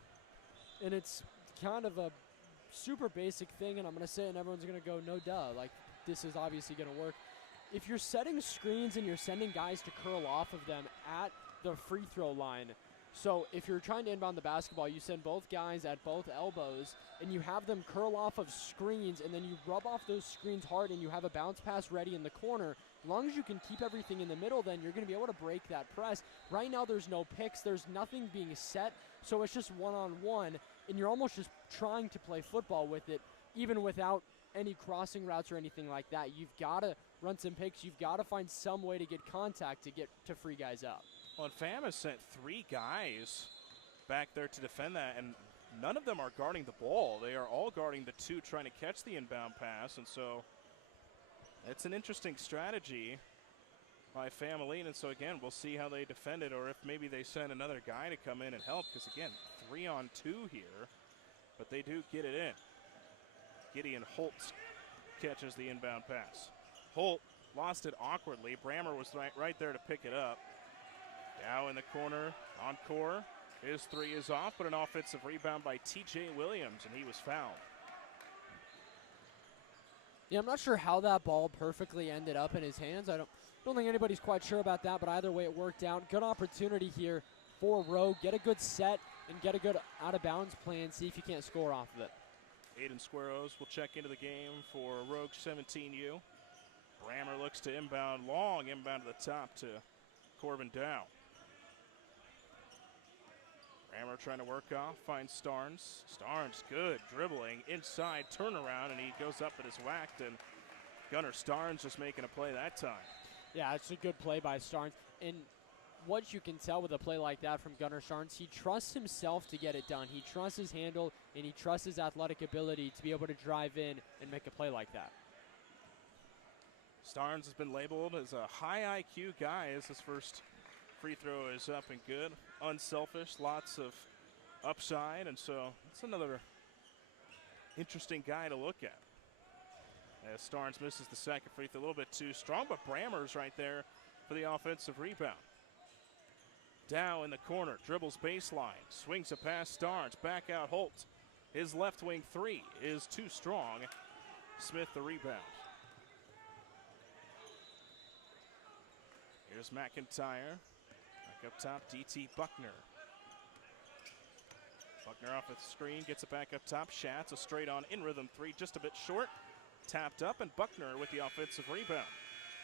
and it's kind of a super basic thing, and I'm going to say it and everyone's going to go, no duh, like this is obviously going to work. If you're setting screens and you're sending guys to curl off of them at the free throw line, so if you're trying to inbound the basketball, you send both guys at both elbows, and you have them curl off of screens, and then you rub off those screens hard, and you have a bounce pass ready in the corner. As long as you can keep everything in the middle, then you're going to be able to break that press. Right now there's no picks, there's nothing being set, so it's just one-on-one, and you're almost just trying to play football with it, even without any crossing routes or anything like that. You've got to run some picks. You've got to find some way to get contact to get to free guys up. Well, and Fam has sent 3 guys back there to defend that, and none of them are guarding the ball. They are all guarding the 2 trying to catch the inbound pass, and so it's an interesting strategy by Fam Elite, and so again, we'll see how they defend it, or if maybe they send another guy to come in and help, because again, 3-on-2 here, but they do get it in. Gideon Holt catches the inbound pass. Holt lost it awkwardly. Brammer was right there to pick it up. Now in the corner, Encore His three is off, but an offensive rebound by TJ Williams, and he was fouled. Yeah, I'm not sure how that ball perfectly ended up in his hands. I don't think anybody's quite sure about that, but either way it worked out. Good opportunity here for Rogue. Get a good set and get a good out-of-bounds play and see if you can't score off of it. Aiden Squaros will check into the game for Rogue 17U. Brammer looks to inbound, long inbound to the top to Corbin Dow. Brammer trying to work off, finds Starnes. Starnes good, dribbling, inside, turnaround, and he goes up and is whacked, and Gunnar Starnes just making a play that time. Yeah, it's a good play by Starnes. And what you can tell with a play like that from Gunnar Starnes, he trusts himself to get it done. He trusts his handle, and he trusts his athletic ability to be able to drive in and make a play like that. Starnes has been labeled as a high IQ guy as his first free throw is up and good. Unselfish, lots of upside, and so it's another interesting guy to look at. As Starnes misses the second free throw, a little bit too strong, but Brammer's right there for the offensive rebound. Dow in the corner, dribbles baseline, swings a pass Starnes, back out Holt. His left wing three is too strong. Smith the rebound. Here's McIntyre. Back up top, DT Buckner. Buckner off the screen, gets it back up top. Schatz, a straight on in rhythm three, just a bit short. Tapped up, and Buckner with the offensive rebound.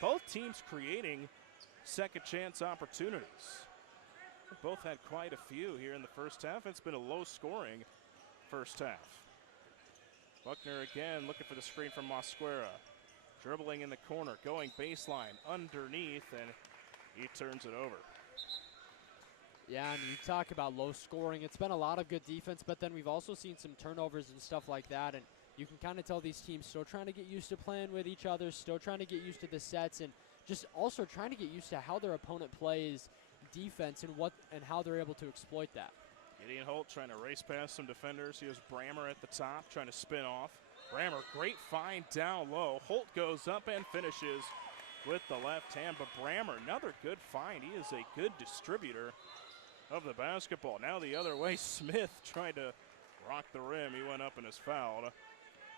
Both teams creating second chance opportunities. They both had quite a few here in the first half. It's been a low scoring first half. Buckner again looking for the screen from Mosquera. Dribbling in the corner, going baseline, underneath, and he turns it over. Yeah, and you talk about low scoring. It's been a lot of good defense, but then we've also seen some turnovers and stuff like that, and you can kind of tell these teams still trying to get used to playing with each other, still trying to get used to the sets, and just also trying to get used to how their opponent plays defense and how they're able to exploit that. Gideon Holt trying to race past some defenders. Here's Brammer at the top, trying to spin off. Brammer, great find down low. Holt goes up and finishes with the left hand, but Brammer, another good find. He is a good distributor of the basketball. Now the other way, Smith tried to rock the rim. He went up and is fouled.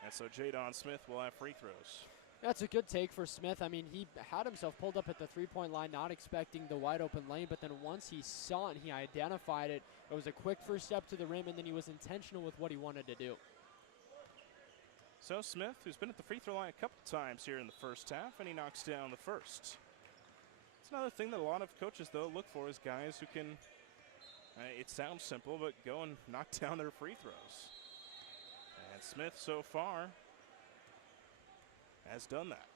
And so Jadon Smith will have free throws. That's a good take for Smith. I mean, he had himself pulled up at the three-point line, not expecting the wide open lane, but then once he saw it and he identified it, it was a quick first step to the rim, and then he was intentional with what he wanted to do. So Smith, who's been at the free throw line a couple times here in the first half, and he knocks down the first. It's another thing that a lot of coaches, though, look for is guys who can, it sounds simple, but go and knock down their free throws. And Smith, so far, has done that.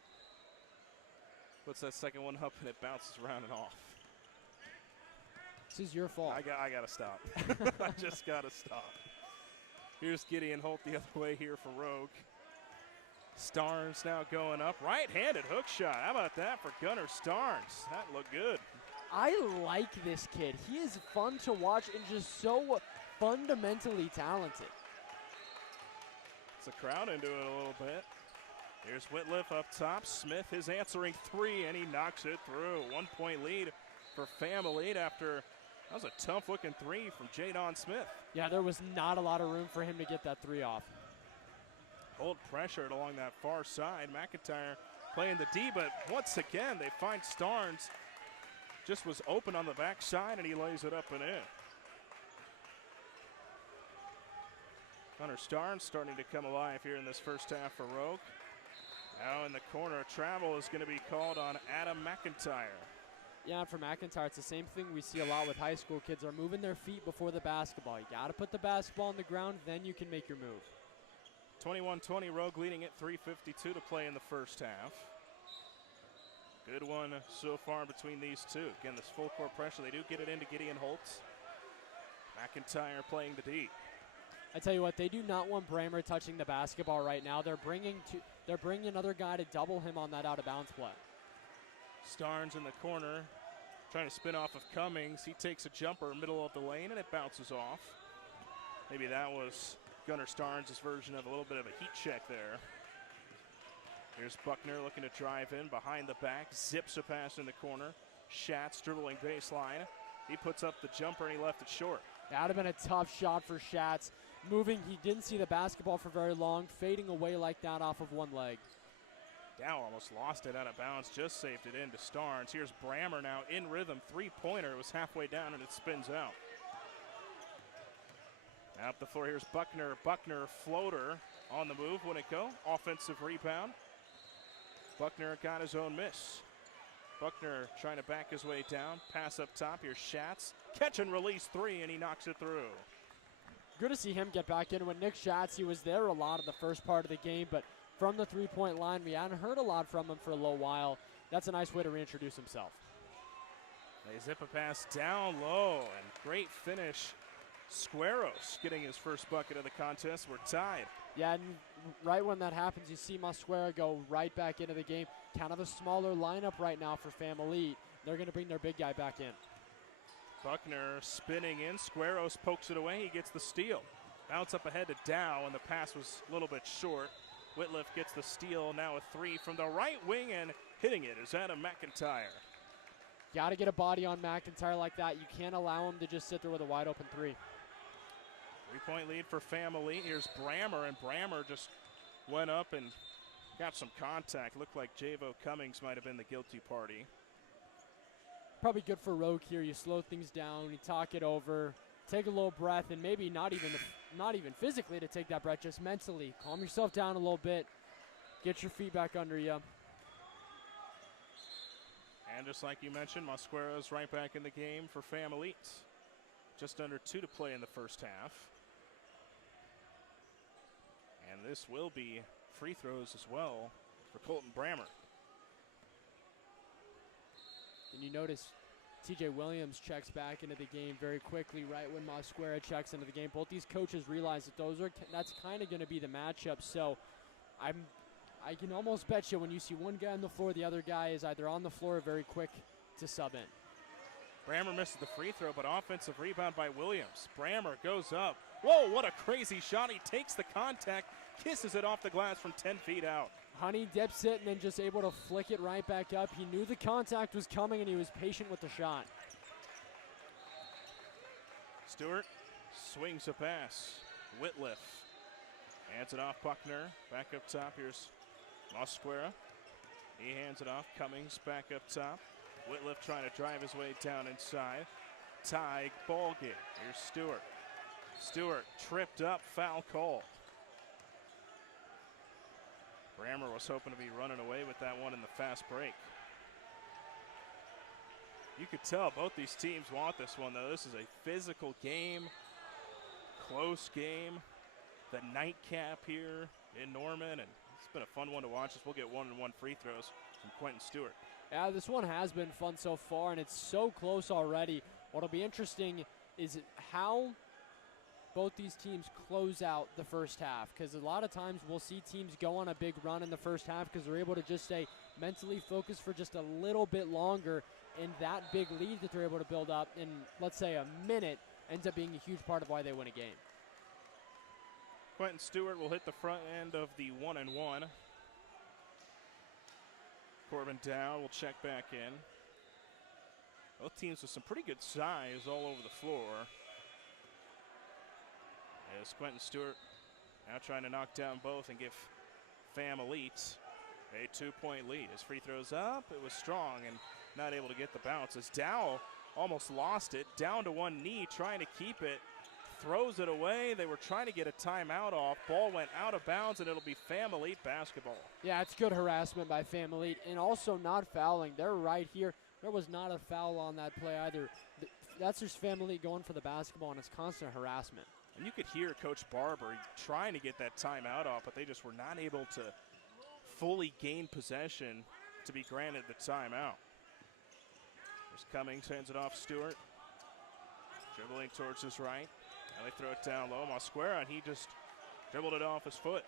Puts that second one up, and it bounces around and off. This is your fault. I got to stop. I just got to stop. Here's Gideon Holt the other way here for Rogue. Starnes now going up. Right-handed hook shot. How about that for Gunnar Starnes? That looked good. I like this kid. He is fun to watch and just so fundamentally talented. It's a crowd into it a little bit. Here's Whitliff up top. Smith, his answering three, and he knocks it through. 1 point lead for Fam Elite after that was a tough-looking three from Jadon Smith. Yeah, there was not a lot of room for him to get that three off. Holt pressured along that far side. McIntyre playing the D, but once again, they find Starnes. Just was open on the backside, and he lays it up and in. Gunnar Starnes starting to come alive here in this first half for Rogue. Now in the corner, travel is going to be called on Adam McIntyre. Yeah, for McIntyre, it's the same thing we see a lot with high school kids are moving their feet before the basketball. You got to put the basketball on the ground, then you can make your move. 21-20, Rogue leading at 3:52 to play in the first half. Good one so far between these two. Again, this full court pressure, they do get it into Gideon Holtz. McIntyre playing the D. I tell you what, they do not want Brammer touching the basketball right now. They're bringing another guy to double him on that out-of-bounds play. Starnes in the corner, trying to spin off of Cummings. He takes a jumper middle of the lane, and it bounces off. Maybe that was Gunnar Starnes' version of a little bit of a heat check there. Here's Buckner looking to drive in behind the back, zips a pass in the corner. Schatz dribbling baseline. He puts up the jumper, and he left it short. That would have been a tough shot for Schatz. Moving, he didn't see the basketball for very long, fading away like that off of one leg. Dow almost lost it out of bounds, just saved it into Starnes. Here's Brammer now in rhythm, three-pointer. It was halfway down and it spins out. Now up the floor, here's Buckner. Buckner floater on the move, wouldn't it go? Offensive rebound. Buckner got his own miss. Buckner trying to back his way down. Pass up top, here's Schatz. Catch and release three, and he knocks it through. Good to see him get back in. When Nick Schatz, he was there a lot of the first part of the game, but from the three-point line, we hadn't heard a lot from him for a little while. That's a nice way to reintroduce himself. They zip a pass down low, and great finish. Squaros getting his first bucket of the contest. We're tied. Yeah, and right when that happens, you see Mosquera go right back into the game. Kind of a smaller lineup right now for Fam Elite. They're going to bring their big guy back in. Buckner spinning in. Squaros pokes it away. He gets the steal. Bounce up ahead to Dow, and the pass was a little bit short. Whitliff gets the steal. Now a three from the right wing, and hitting it is Adam McIntyre. Got to get a body on McIntyre like that. You can't allow him to just sit there with a wide open three. 3-point lead for Fam Elite. Here's Brammer, and Brammer just went up and got some contact. Looked like Javo Cummings might have been the guilty party. Probably good for Rogue here. You slow things down, you talk it over, take a little breath, and maybe not even physically to take that breath, just mentally. Calm yourself down a little bit. Get your feet back under you. And just like you mentioned, Mosquera's right back in the game for Fam Elite. Just under 2 to play in the first half. And this will be free throws as well for Colton Brammer. And you notice TJ Williams checks back into the game very quickly right when Mosquera checks into the game. Both these coaches realize that that's kind of going to be the matchup. So I can almost bet you when you see one guy on the floor, the other guy is either on the floor or very quick to sub in. Brammer misses the free throw, but offensive rebound by Williams. Brammer goes up. Whoa, what a crazy shot. He takes the contact, kisses it off the glass from 10 feet out. Honey dips it and then just able to flick it right back up. He knew the contact was coming and he was patient with the shot. Stewart swings a pass. Whitliff hands it off Buckner. Back up top, here's Mosquera. He hands it off. Cummings back up top. Whitliff trying to drive his way down inside. Tie ball game. Here's Stewart. Stewart tripped up, foul call. Brammer was hoping to be running away with that one in the fast break. You could tell both these teams want this one, though. This is a physical game, close game. The nightcap here in Norman, and it's been a fun one to watch as we'll get 1-on-1 free throws from Quentin Stewart. Yeah, this one has been fun so far, and it's so close already. What'll be interesting is how both these teams close out the first half, because a lot of times we'll see teams go on a big run in the first half because they're able to just stay mentally focused for just a little bit longer, and that big lead that they're able to build up in, let's say, a minute ends up being a huge part of why they win a game. Quentin Stewart will hit the front end of the 1-and-1. Corbin Dow will check back in. Both teams with some pretty good size all over the floor. As Quentin Stewart now trying to knock down both and give Fam Elite a 2-point lead. His free throws up. It was strong and not able to get the bounce as Dow almost lost it. Down to one knee trying to keep it. Throws it away. They were trying to get a timeout off. Ball went out of bounds, and it'll be Fam Elite basketball. Yeah, it's good harassment by Fam Elite, and also not fouling. They're right here. There was not a foul on that play either. That's just Fam Elite going for the basketball, and it's constant harassment. And you could hear Coach Barber trying to get that timeout off, but they just were not able to fully gain possession to be granted the timeout. There's Cummings, hands it off Stewart. Dribbling towards his right. Now they throw it down low. Mosquera, and he just dribbled it off his foot.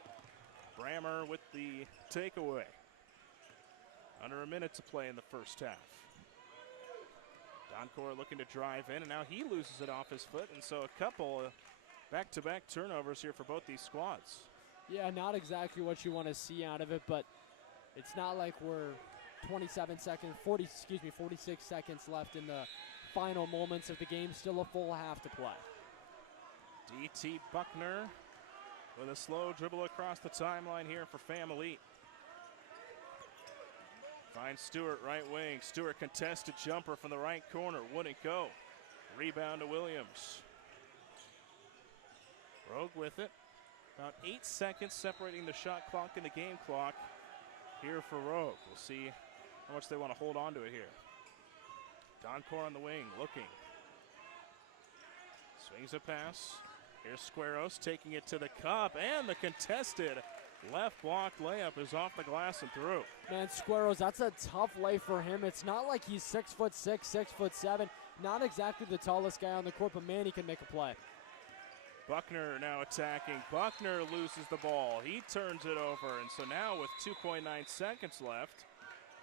Brammer with the takeaway. Under a minute to play in the first half. Doncor looking to drive in, and now he loses it off his foot, and so a couple back-to-back turnovers here for both these squads. Yeah, not exactly what you want to see out of it, but it's not like we're 46 seconds left in the final moments of the game. Still a full half to play. DT Buckner with a slow dribble across the timeline here for Fam Elite. Finds Stewart right wing. Stewart contested jumper from the right corner. Wouldn't go. Rebound to Williams. Rogue with it. About 8 seconds separating the shot clock and the game clock here for Rogue. We'll see how much they want to hold on to it here. Doncor on the wing, looking. Swings a pass. Here's Squaros taking it to the cup, and the contested left block layup is off the glass and through. Man, Squaros, that's a tough lay for him. It's not like he's 6'6", 6'7", not exactly the tallest guy on the court, but man, he can make a play. Buckner now attacking. Buckner loses the ball. He turns it over, and so now with 2.9 seconds left,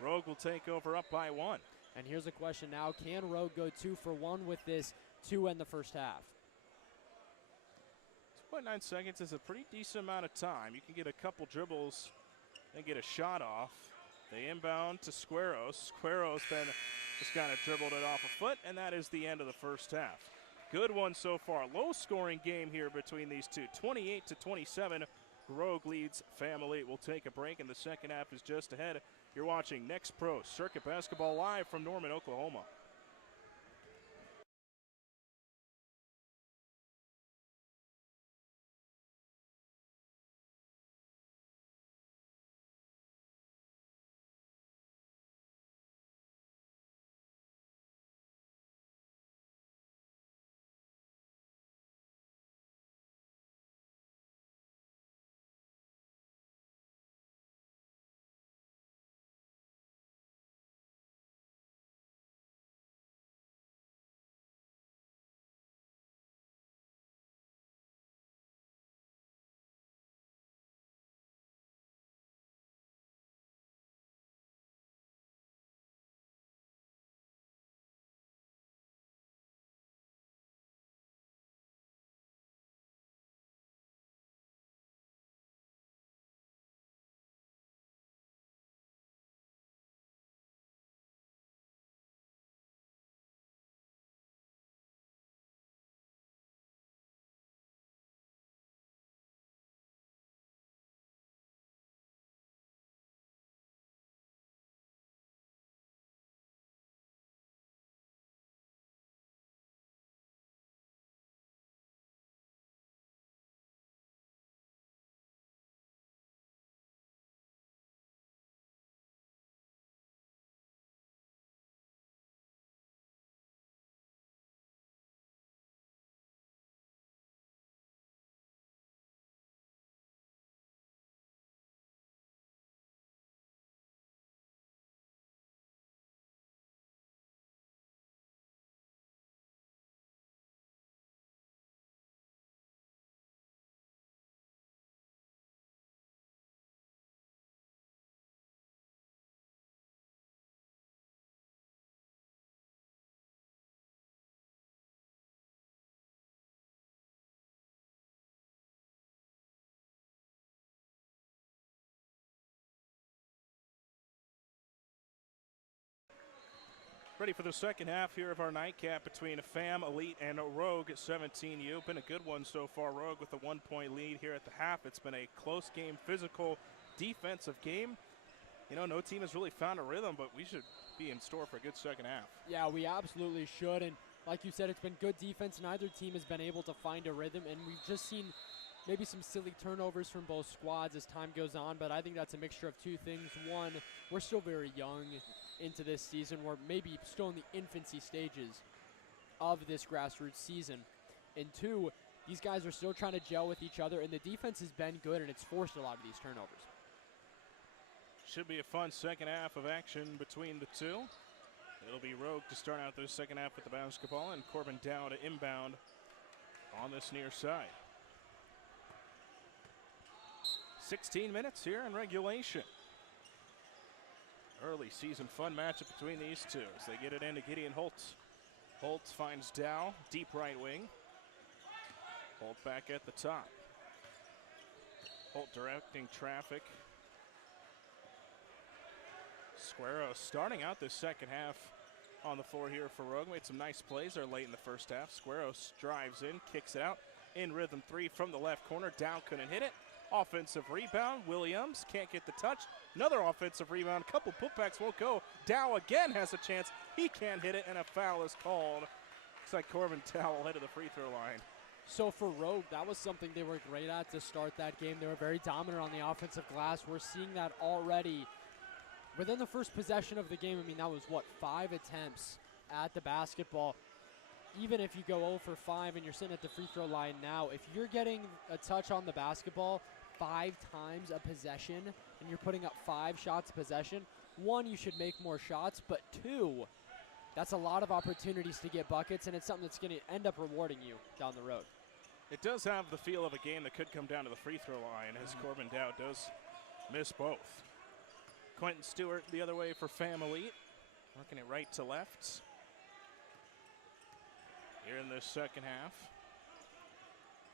Rogue will take over up by 1. And here's a question now. Can Rogue go 2 for 1 with this to end the first half? 2.9 seconds is a pretty decent amount of time. You can get a couple dribbles and get a shot off. They inbound to Squaros. Squaros then just kind of dribbled it off a foot, and that is the end of the first half. Good one so far. Low-scoring game here between these two. 28-27. Rogue leads Fam Elite. We'll take a break, and the second half is just ahead. You're watching NXTPRO Circuit Basketball live from Norman, Oklahoma. Ready for the second half here of our nightcap between Fam Elite and Rogue at 17U. Been a good one so far. Rogue with a 1-point lead here at the half. It's been a close game, physical, defensive game. You know, no team has really found a rhythm, but we should be in store for a good second half. Yeah, we absolutely should. And like you said, it's been good defense. Neither team has been able to find a rhythm, and we've just seen maybe some silly turnovers from both squads as time goes on, but I think that's a mixture of two things. One, we're still very young into this season. We're maybe still in the infancy stages of this grassroots season. And two, these guys are still trying to gel with each other, and the defense has been good, and it's forced a lot of these turnovers. Should be a fun second half of action between the two. It'll be Rogue to start out the second half with the basketball, and Corbin Dow to inbound on this near side. 16 minutes here in regulation. Early season fun matchup between these two as they get it into Gideon Holtz. Holtz finds Dow, deep right wing. Holt back at the top. Holt directing traffic. Squaros starting out this second half on the floor here for Rogue. Made some nice plays there late in the first half. Squaros drives in, kicks it out, in rhythm three from the left corner. Dow couldn't hit it. Offensive rebound. Williams can't get the touch. Another offensive rebound. A couple putbacks won't go. Dow again has a chance. He can't hit it, and a foul is called. Looks like Corbin Dow will head to the free throw line. So for Rogue, that was something they were great at to start that game. They were very dominant on the offensive glass. We're seeing that already within the first possession of the game. I mean, that was, what, 5 attempts at the basketball. Even if you go 0 for 5 and you're sitting at the free throw line now, if you're getting a touch on the basketball 5 times a possession and you're putting up 5 shots a possession, 1, you should make more shots, but 2, that's a lot of opportunities to get buckets, and it's something that's going to end up rewarding you down the road. It does have the feel of a game that could come down to the free throw line as Corbin Dow does miss both. Quentin Stewart the other way for Fam Elite, working it right to left. Here in the second half.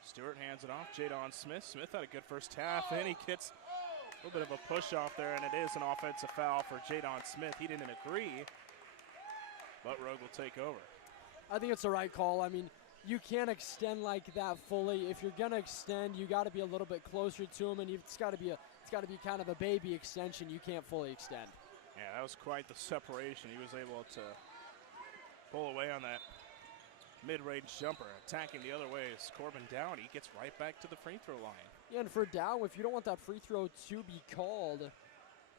Stewart hands it off. Jadon Smith. Smith had a good first half, and he gets a little bit of a push off there, and it is an offensive foul for Jadon Smith. He didn't agree, but Rogue will take over. I think it's the right call. I mean, you can't extend like that fully. If you're gonna extend, you got to be a little bit closer to him, and it's got to be kind of a baby extension. You can't fully extend. Yeah, that was quite the separation. He was able to pull away on that mid-range jumper. Attacking the other way is Corbin Dow. He gets right back to the free throw line. Yeah, and for Dow, if you don't want that free throw to be called,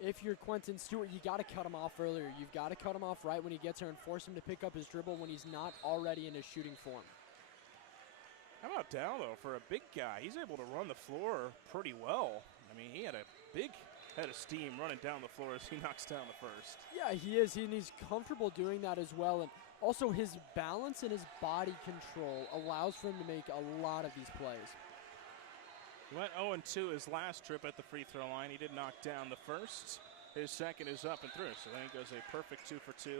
if you're Quentin Stewart, you got to cut him off earlier. You've got to cut him off right when he gets there and force him to pick up his dribble when he's not already in his shooting form. How about Dow, though? For a big guy, he's able to run the floor pretty well. I mean, he had a big head of steam running down the floor as he knocks down the first. Yeah, he is. He's comfortable doing that as well. And also his balance and his body control allows for him to make a lot of these plays. He went 0-2 his last trip at the free throw line. He did knock down the first. His second is up and through, so then he goes a perfect 2 for 2.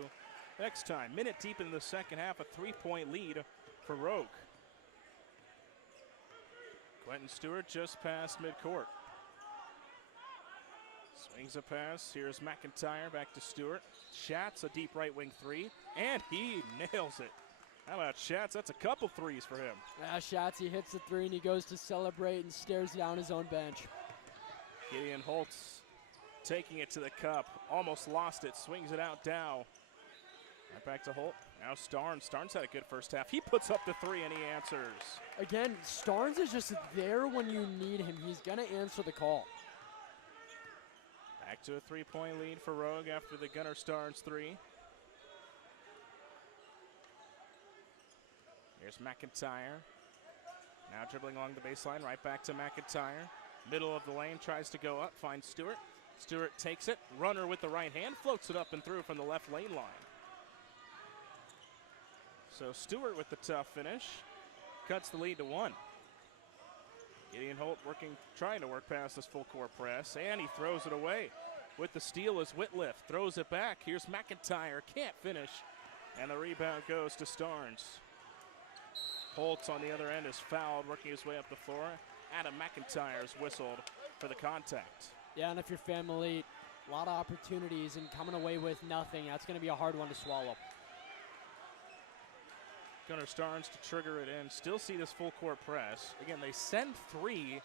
Next time, minute deep in the second half, a 3-point lead for Rogue. Quentin Stewart just past midcourt. Swings a pass. Here's McIntyre back to Stewart. Schatz, a deep right wing 3, and he nails it. How about Schatz? That's a couple threes for him. Yeah, Schatz, he hits the 3 and he goes to celebrate and stares down his own bench. Gideon Holtz taking it to the cup. Almost lost it. Swings it out. Dow. Right back to Holt. Now Starnes. Starnes had a good first half. He puts up the 3 and he answers. Again, Starnes is just there when you need him. He's going to answer the call. Back to a 3-point lead for Rogue after the Gunnar Starnes 3. Here's McIntyre. Now dribbling along the baseline, right back to McIntyre. Middle of the lane, tries to go up, finds Stewart. Stewart takes it, runner with the right hand, floats it up and through from the left lane line. So Stewart with the tough finish, cuts the lead to 1. Gideon Holt trying to work past this full court press, and he throws it away. With the steal is Whitliff, throws it back. Here's McIntyre, can't finish, and the rebound goes to Starnes. Holtz on the other end is fouled, working his way up the floor. Adam McIntyre's whistled for the contact. Yeah, and if you're Fam Elite, a lot of opportunities and coming away with nothing. That's going to be a hard one to swallow. Gunnar Starnes to trigger it in. Still see this full court press. Again, they send 3,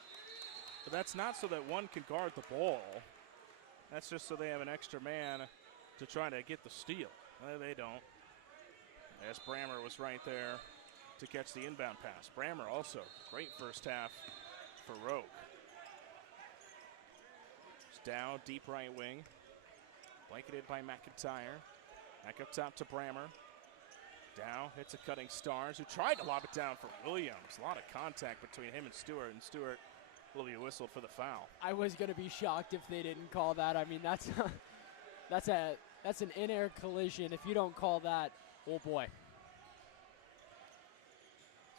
but that's not so that one can guard the ball. That's just so they have an extra man to try to get the steal. Well, they don't. As Brammer was right there to catch the inbound pass. Brammer also, great first half for Rogue. It's Dow, deep right wing. Blanketed by McIntyre. Back up top to Brammer. Dow hits a cutting Starnes, who tried to lob it down for Williams. A lot of contact between him and Stewart will be whistled for the foul. I was going to be shocked if they didn't call that. I mean, that's an in-air collision. If you don't call that, oh boy.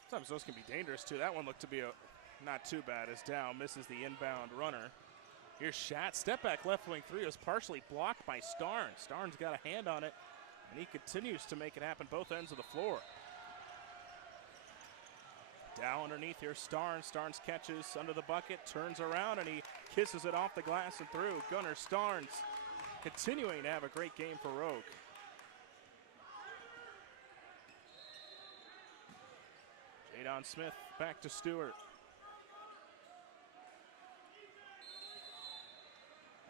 Sometimes those can be dangerous too. That one looked to be not too bad as Dow misses the inbound runner. Here's Schatz, step back left wing 3 was partially blocked by Starnes. Starnes got a hand on it, and he continues to make it happen both ends of the floor. Dow underneath here, Starnes. Starnes catches under the bucket, turns around, and he kisses it off the glass and through. Gunnar Starnes continuing to have a great game for Rogue. Jadon Smith back to Stewart.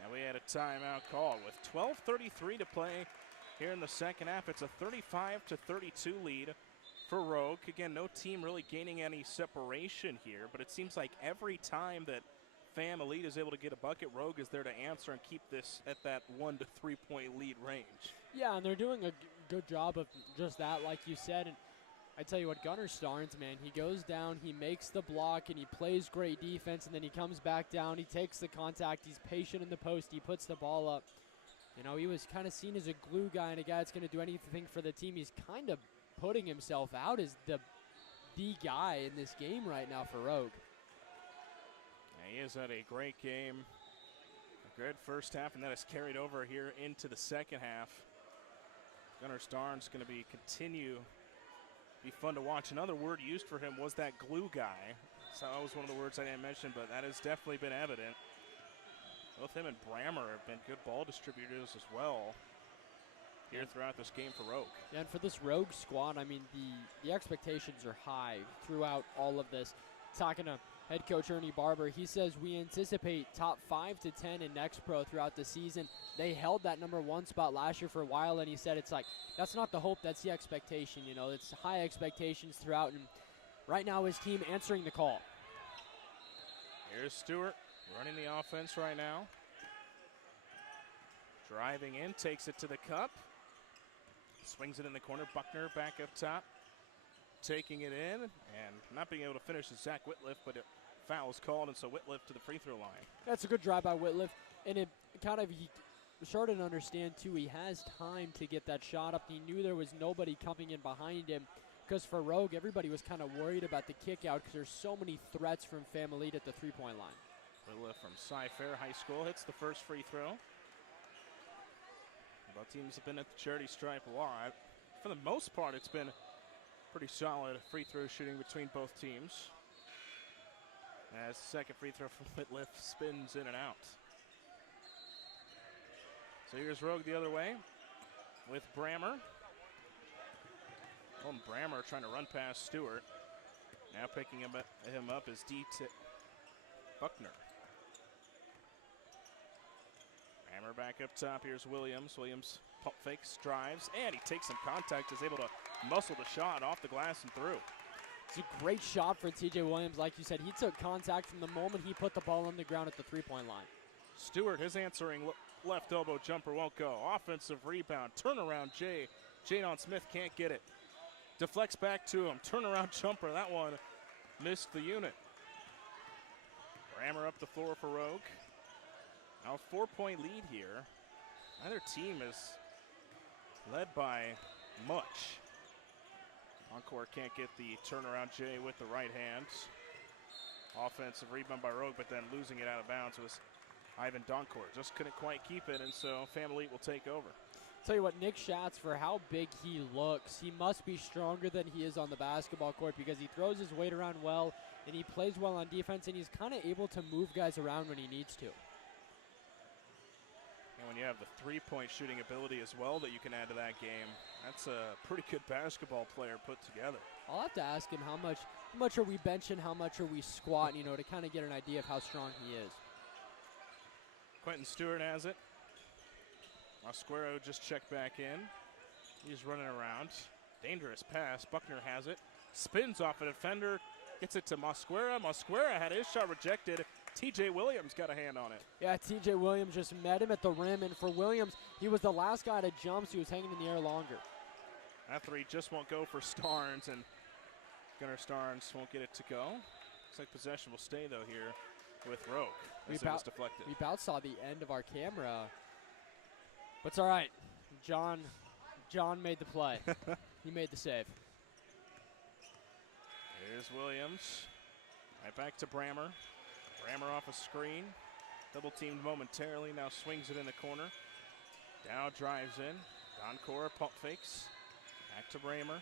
And we had a timeout called with 12:33 to play here in the second half. It's a 35-32 lead for Rogue. Again, no team really gaining any separation here, but it seems like every time that FAM Elite is able to get a bucket, Rogue is there to answer and keep this at that 1 to 3 point lead range. Yeah, and they're doing a good job of just that, like you said. And I tell you what, Gunnar Starnes, man, he goes down, he makes the block, and he plays great defense, and then he comes back down, he takes the contact, he's patient in the post, he puts the ball up. You know, he was kind of seen as a glue guy and a guy that's going to do anything for the team. He's kind of putting himself out as the guy in this game right now for Rogue. He has had a great game, a good first half, and that has carried over here into the second half. Gunnar Starnes going to be fun to watch. Another word used for him was that glue guy. So that was one of the words I didn't mention, but that has definitely been evident. Both him and Brammer have been good ball distributors as well here throughout this game for Rogue. Yeah, and for this Rogue squad, I mean, the expectations are high throughout all of this. Talking to head coach Ernie Barber, he says we anticipate top 5 to 10 in NXTPRO throughout the season. They held that #1 spot last year for a while, and he said it's like, that's not the hope, that's the expectation. You know, it's high expectations throughout, and right now his team answering the call. Here's Stewart running the offense right now. Driving in, takes it to the cup. Swings it in the corner. Buckner back up top. Taking it in and not being able to finish is Zach Whitliff, but a foul is called, and so Whitliff to the free throw line. That's a good drive by Whitliff, and it kind of, he started to understand too, he has time to get that shot up. He knew there was nobody coming in behind him, because for Rogue, everybody was kind of worried about the kick out because there's so many threats from FAM Elite at the three-point line. Whitliff from Cy-Fair High School hits the first free throw. Both teams have been at the charity stripe a lot. For the most part, it's been pretty solid free throw shooting between both teams. As the second free throw from Whitliff spins in and out. So here's Rogue the other way with Brammer. Oh, Brammer trying to run past Stewart. Now picking him up is Buckner. Brammer back up top. Here's Williams. Williams pump fakes, drives, and he takes some contact, is able to muscle the shot off the glass and through. It's a great shot for TJ Williams. Like you said, he took contact from the moment he put the ball on the ground at the three-point line. Stewart, his answering left elbow jumper won't go. Offensive rebound, turnaround Jadon Smith can't get it. Deflects back to him, turnaround jumper, that one missed the unit. Brammer up the floor for Rogue. Now a 4-point lead here. Neither team is led by much. Encore can't get the turnaround J with the right hand. Offensive rebound by Rogue, but then losing it out of bounds was Ivan Doncourt. Just couldn't quite keep it, and so FAM Elite will take over. Tell you what, Nick Schatz, for how big he looks, he must be stronger than he is on the basketball court because he throws his weight around well, and he plays well on defense, and he's kind of able to move guys around when he needs to. And when you have the three-point shooting ability as well that you can add to that game, that's a pretty good basketball player put together. I'll have to ask him how much are we benching, how much are we squatting, you know, to kind of get an idea of how strong he is. Quentin Stewart has it. Mosquero just checked back in. He's running around. Dangerous pass. Buckner has it. Spins off a defender. Gets it to Mosquera. Mosquera had his shot rejected. TJ Williams got a hand on it. Yeah, TJ Williams just met him at the rim, and for Williams, he was the last guy to jump, so he was hanging in the air longer. That three just won't go for Starnes, and Gunnar Starnes won't get it to go. Looks like possession will stay, though, here with Rogue as it was deflected. We about saw the end of our camera, but it's all right. John made the play. He made the save. Here's Williams. Right back to Brammer. Brammer off a screen. Double teamed momentarily. Now swings it in the corner. Dow drives in. Doncor pump fakes. Back to Brammer.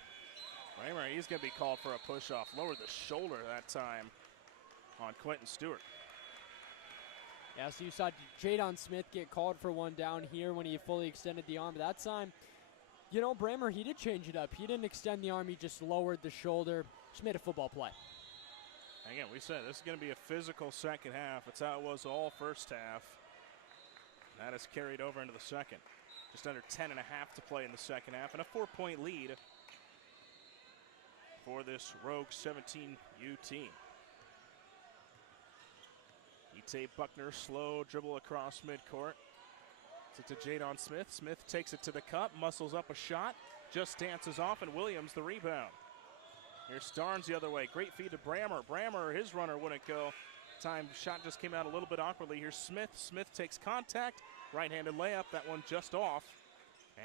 Brammer, he's going to be called for a push off. Lowered the shoulder that time on Quentin Stewart. Yeah, so you saw Jadon Smith get called for one down here when he fully extended the arm. But that time, you know, Brammer, he did change it up. He didn't extend the arm. He just lowered the shoulder. just made a football play. Again, we said this is going to be a physical second half. It's how it was all first half. That is carried over into the second. Just under 10 and a half to play in the second half, and a 4-point lead for this Rogue 17U team. Ite Buckner, slow dribble across midcourt. It's to Jadon Smith. Smith takes it to the cup, muscles up a shot, just dances off, and Williams the rebound. Here's Starnes the other way. Great feed to Brammer. Brammer, his runner wouldn't go. Shot just came out a little bit awkwardly. Here's Smith. Smith takes contact. Right-handed layup. That one just off.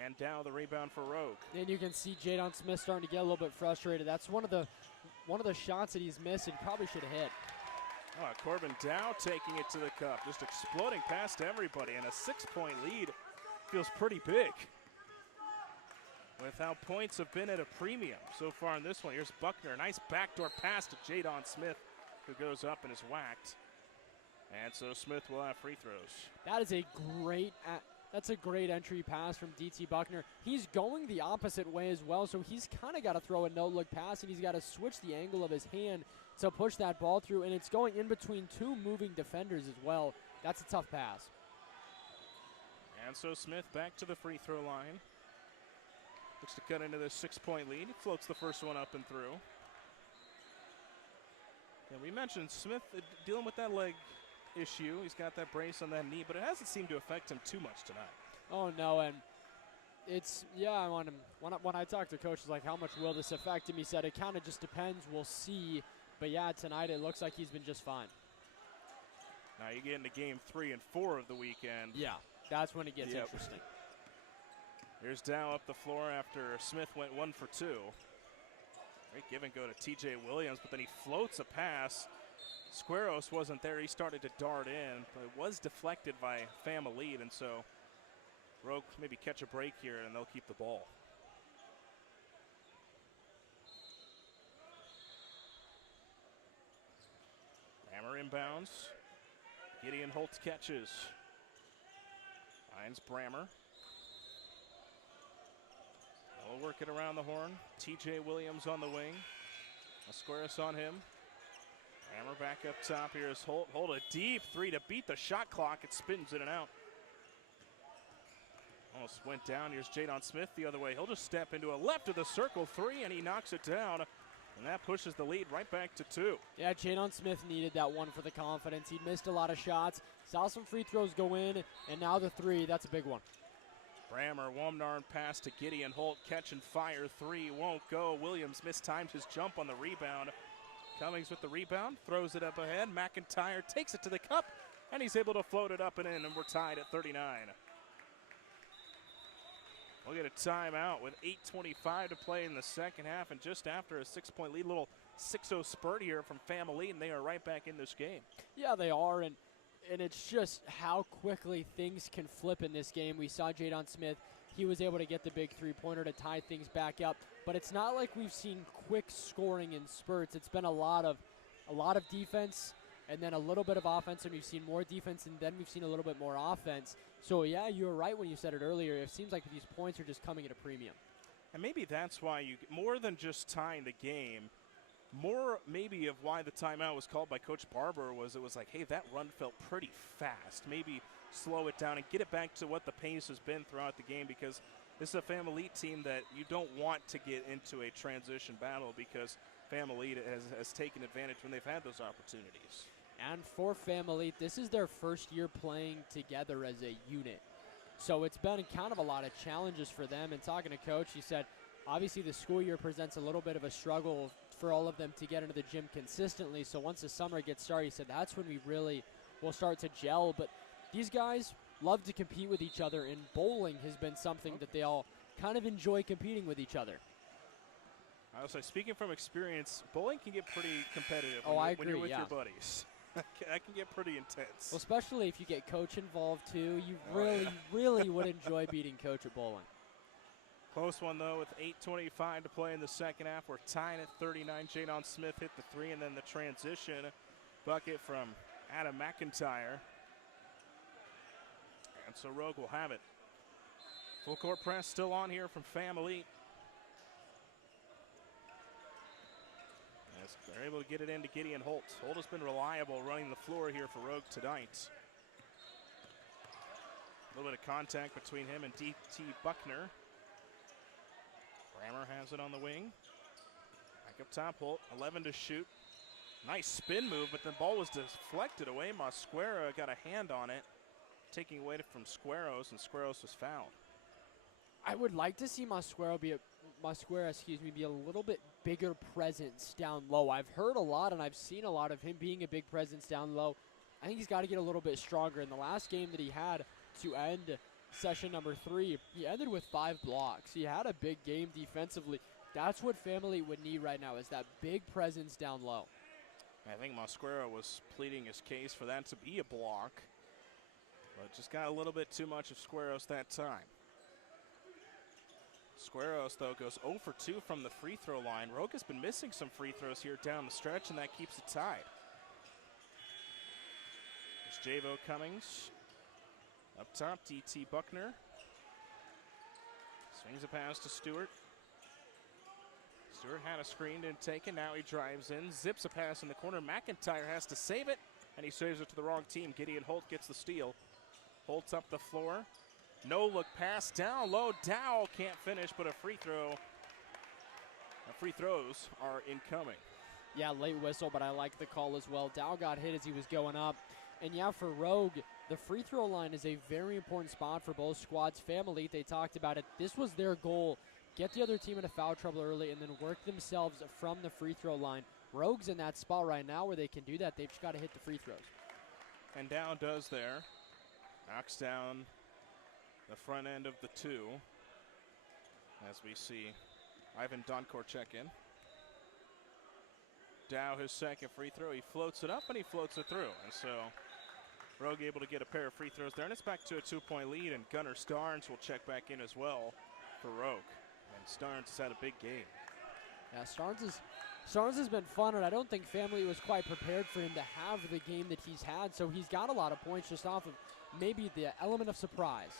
And down the rebound for Rogue. And you can see Jadon Smith starting to get a little bit frustrated. That's one of the shots that he's missed and probably should have hit. Oh, Corbin Dow taking it to the cup. Just exploding past everybody. And a 6-point lead feels pretty big, with how points have been at a premium so far in this one. Here's Buckner, a nice backdoor pass to Jadon Smith, who goes up and is whacked. And so Smith will have free throws. That is that's a great entry pass from DT Buckner. He's going the opposite way as well, so he's kind of got to throw a no-look pass, and he's got to switch the angle of his hand to push that ball through, and it's going in between two moving defenders as well. That's a tough pass. And so Smith back to the free throw line. Looks to cut into this 6-point lead. He floats the first one up and through. And we mentioned Smith dealing with that leg issue. He's got that brace on that knee, but it hasn't seemed to affect him too much tonight. Oh, no, and it's, yeah, when I talked to Coach, it's like, how much will this affect him? He said it kind of just depends. We'll see. But, yeah, tonight it looks like he's been just fine. Now you get into game 3 and 4 of the weekend. Yeah, that's when it gets interesting. Here's Dow up the floor after Smith went 1 for 2. Great give and go to TJ Williams, but then he floats a pass. Squaros wasn't there. He started to dart in, but it was deflected by Fam Elite, and so Rogue maybe catch a break here, and they'll keep the ball. Hammer inbounds. Gideon Holtz catches. Finds Brammer. They'll work it around the horn. TJ Williams on the wing. Squares on him. Hammer back up top. Here's Holt. Holt a deep three to beat the shot clock. It spins in and out. Almost went down. Here's Jadon Smith the other way. He'll just step into a left of the circle three, and he knocks it down. And that pushes the lead right back to 2. Yeah, Jadon Smith needed that one for the confidence. He missed a lot of shots. Saw some free throws go in, and now the 3. That's a big one. Brammer, Womnarn pass to Gideon Holt. Catch and fire 3 won't go. Williams mistimed his jump on the rebound. Cummings with the rebound, throws it up ahead. McIntyre takes it to the cup, and he's able to float it up and in, and we're tied at 39. We'll get a timeout with 8:25 to play in the second half, and just after a 6-point lead, little 6-0 spurt here from Fam Elite, and they are right back in this game. Yeah, they are, and it's just how quickly things can flip in this game. We saw Jadon Smith. He was able to get the big three-pointer to tie things back up, but it's not like we've seen quick scoring in spurts. It's been a lot of defense and then a little bit of offense, and we've seen more defense, and then we've seen a little bit more offense. So, yeah, you were right when you said it earlier. It seems like these points are just coming at a premium. And maybe that's why you – more than just tying the game, more maybe of why the timeout was called by Coach Barber was it was like, hey, that run felt pretty fast. Maybe slow it down and get it back to what the pace has been throughout the game, because this is a Fam Elite team that you don't want to get into a transition battle, because Fam Elite has taken advantage when they've had those opportunities. And for Fam Elite, this is their first year playing together as a unit. So it's been kind of a lot of challenges for them. And talking to Coach, he said, obviously the school year presents a little bit of a struggle for all of them to get into the gym consistently. So once the summer gets started, he said that's when we really will start to gel. But these guys love to compete with each other, and bowling has been something that they all kind of enjoy competing with each other. I was like, speaking from experience, bowling can get pretty competitive when you're with your buddies. That can get pretty intense. Well, especially if you get Coach involved, too. You really would enjoy beating Coach at bowling. Close one, though, with 8:25 to play in the second half. We're tying at 39. Jadon Smith hit the 3, and then the transition bucket from Adam McIntyre. And so Rogue will have it. Full court press still on here from Fam Elite. as they're able to get it into Gideon Holt. Holt has been reliable running the floor here for Rogue tonight. A little bit of contact between him and DT Buckner. Brammer has it on the wing. Back up top, Holt, 11 to shoot. Nice spin move, but the ball was deflected away. Mosquera got a hand on it, taking away from Squaros, and Squaros was fouled. I would like to see Mosquera be a little bit bigger presence down low. I've heard a lot and I've seen a lot of him being a big presence down low. I think he's got to get a little bit stronger. In the last game that he had to end session number 3, he ended with 5 blocks. He had a big game defensively. That's what Family would need right now, is that big presence down low. I think Mosquera was pleading his case for that to be a block, but just got a little bit too much of Squaros that time. Squaros, though, goes 0 for 2 from the free throw line. Rogue has been missing some free throws here down the stretch, and that keeps it tied. There's Javo Cummings. Up top, DT Buckner. Swings a pass to Stewart. Stewart had a screen, didn't take it. Now he drives in, zips a pass in the corner. McIntyre has to save it, and he saves it to the wrong team. Gideon Holt gets the steal. Holt's up the floor. No look pass down low. Dow can't finish, but a free throw. Free throws are incoming. Yeah, late whistle, but I like the call as well. Dow got hit as he was going up. And yeah, for Rogue, the free throw line is a very important spot for both squads. Family, they talked about it. This was their goal. Get the other team into foul trouble early and then work themselves from the free throw line. Rogue's in that spot right now where they can do that. They've just got to hit the free throws. And Dow does there. Knocks down the front end of the 2. As we see Ivan Donkor check in. Dow, his second free throw. He floats it up and he floats it through. And so Rogue able to get a pair of free throws there. And it's back to a 2-point lead. And Gunnar Starnes will check back in as well for Rogue. And Starnes has had a big game. Yeah, Starnes has been fun, and I don't think Family was quite prepared for him to have the game that he's had. So he's got a lot of points just off of maybe the element of surprise.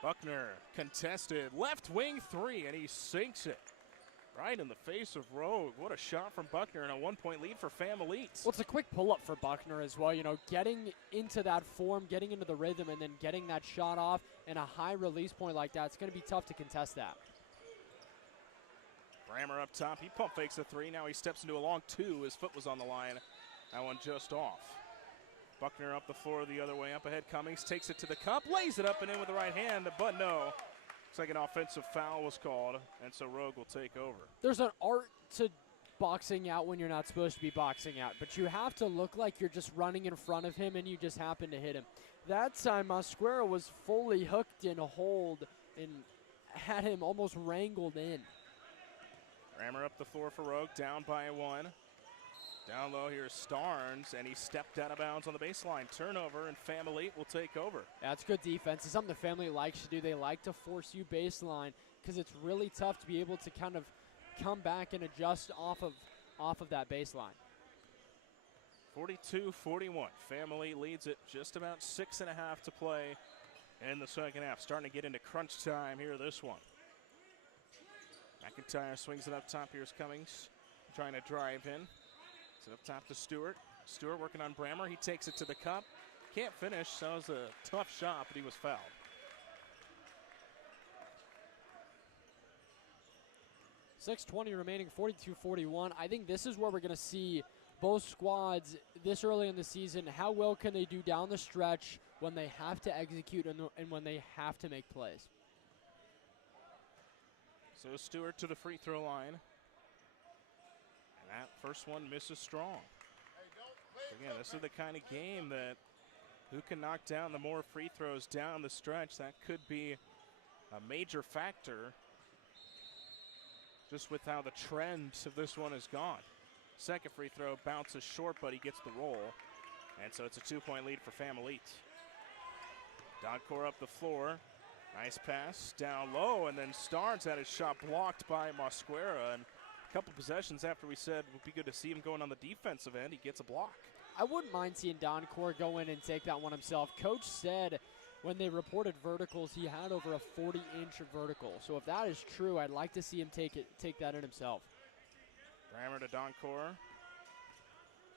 Buckner contested left wing 3, and he sinks it right in the face of Rogue. What a shot from Buckner, and a 1-point lead for Family. Well, it's a quick pull-up for Buckner as well. You know, getting into that form, getting into the rhythm, and then getting that shot off and a high release point like that, it's going to be tough to contest that. Brammer up top. He pump fakes a 3. Now he steps into a long 2. His foot was on the line. That one just off. Buckner up the floor the other way. Up ahead, Cummings takes it to the cup, lays it up and in with the right hand, but no. Looks like an offensive foul was called, and so Rogue will take over. There's an art to boxing out when you're not supposed to be boxing out, but you have to look like you're just running in front of him and you just happen to hit him. That time, Mosquera was fully hooked in a hold and had him almost wrangled in. Brammer up the floor for Rogue, down by 1. Down low here is Starnes, and he stepped out of bounds on the baseline. Turnover, and Family will take over. That's good defense. It's something the Family likes to do. They like to force you baseline because it's really tough to be able to kind of come back and adjust off of that baseline. 42-41. Family leads it just about 6.5 to play in the second half. Starting to get into crunch time here, this one. McIntyre swings it up top. Here's Cummings trying to drive in. It's up top to Stewart. Stewart working on Brammer. He takes it to the cup. Can't finish, so it was a tough shot, but he was fouled. .620 remaining, 42-41. I think this is where we're going to see both squads this early in the season. How well can they do down the stretch when they have to execute and when they have to make plays? So Stewart to the free throw line. And that first one misses strong. Again, this is the kind of game that who can knock down the more free throws down the stretch. That could be a major factor just with how the trend of this one has gone. Second free throw bounces short, but he gets the roll. And so it's a 2-point lead for Family. Donkor up the floor. Nice pass down low, and then Starnes had his shot blocked by Mosquera. And a couple possessions after we said it would be good to see him going on the defensive end, he gets a block. I wouldn't mind seeing Donkor go in and take that one himself. Coach said when they reported verticals, he had over a 40-inch vertical. So if that is true, I'd like to see him take that in himself. Brammer to Doncor.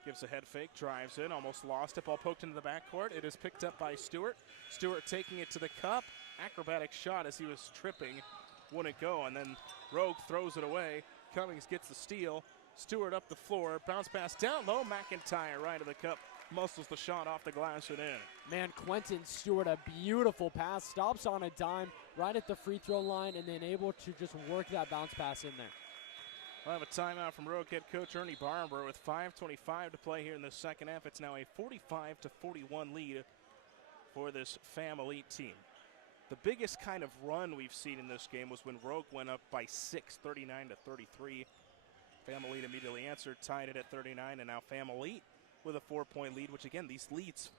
Gives a head fake, drives in, almost lost it. Ball poked into the backcourt. It is picked up by Stewart. Stewart taking it to the cup. Acrobatic shot as he was tripping. Wouldn't go, and then Rogue throws it away. Cummings gets the steal. Stewart up the floor. Bounce pass down low. McIntyre right of the cup. Muscles the shot off the glass and in. Man, Quentin Stewart, a beautiful pass. Stops on a dime right at the free throw line and then able to just work that bounce pass in there. We'll have a timeout from Rogue head coach Ernie Barber with 5:25 to play here in the second half. It's now a 45-41 lead for this FAM Elite team. The biggest kind of run we've seen in this game was when Rogue went up by 6, 39-33. FAM Elite immediately answered, tied it at 39, and now FAM Elite with a 4-point lead, which again, these leads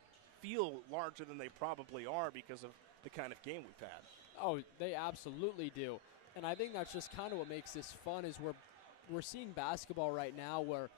feel larger than they probably are because of the kind of game we've had. Oh, they absolutely do. And I think that's just kind of what makes this fun is we're seeing basketball right now where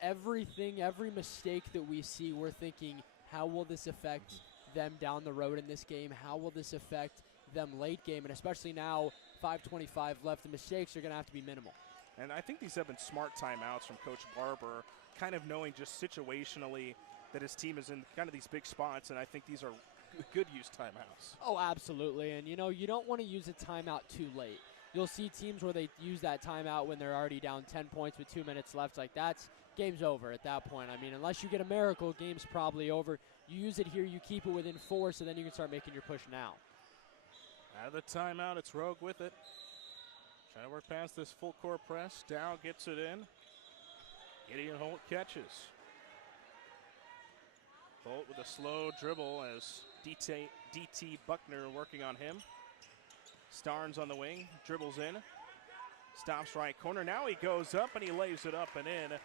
everything, every mistake that we see, we're thinking, how will this affect them down the road in this game? How will this affect them late game? And especially now, 5:25 left, the mistakes are going to have to be minimal. And I think these have been smart timeouts from Coach Barber, kind of knowing just situationally that his team is in kind of these big spots, and I think these are good use timeouts. Oh, absolutely. And, you know, you don't want to use a timeout too late. You'll see teams where they use that timeout when they're already down 10 points with 2 minutes left. Like, that's game's over at that point. I mean, unless you get a miracle, game's probably over. You use it here, you keep it within 4, so then you can start making your push now. Out of the timeout, it's Rogue with it. Trying to work past this full court press. Dow gets it in. Gideon Holt catches. Holt with a slow dribble as DT Buckner working on him. Starnes on the wing, dribbles in, stops right corner. Now he goes up and he lays it up and in.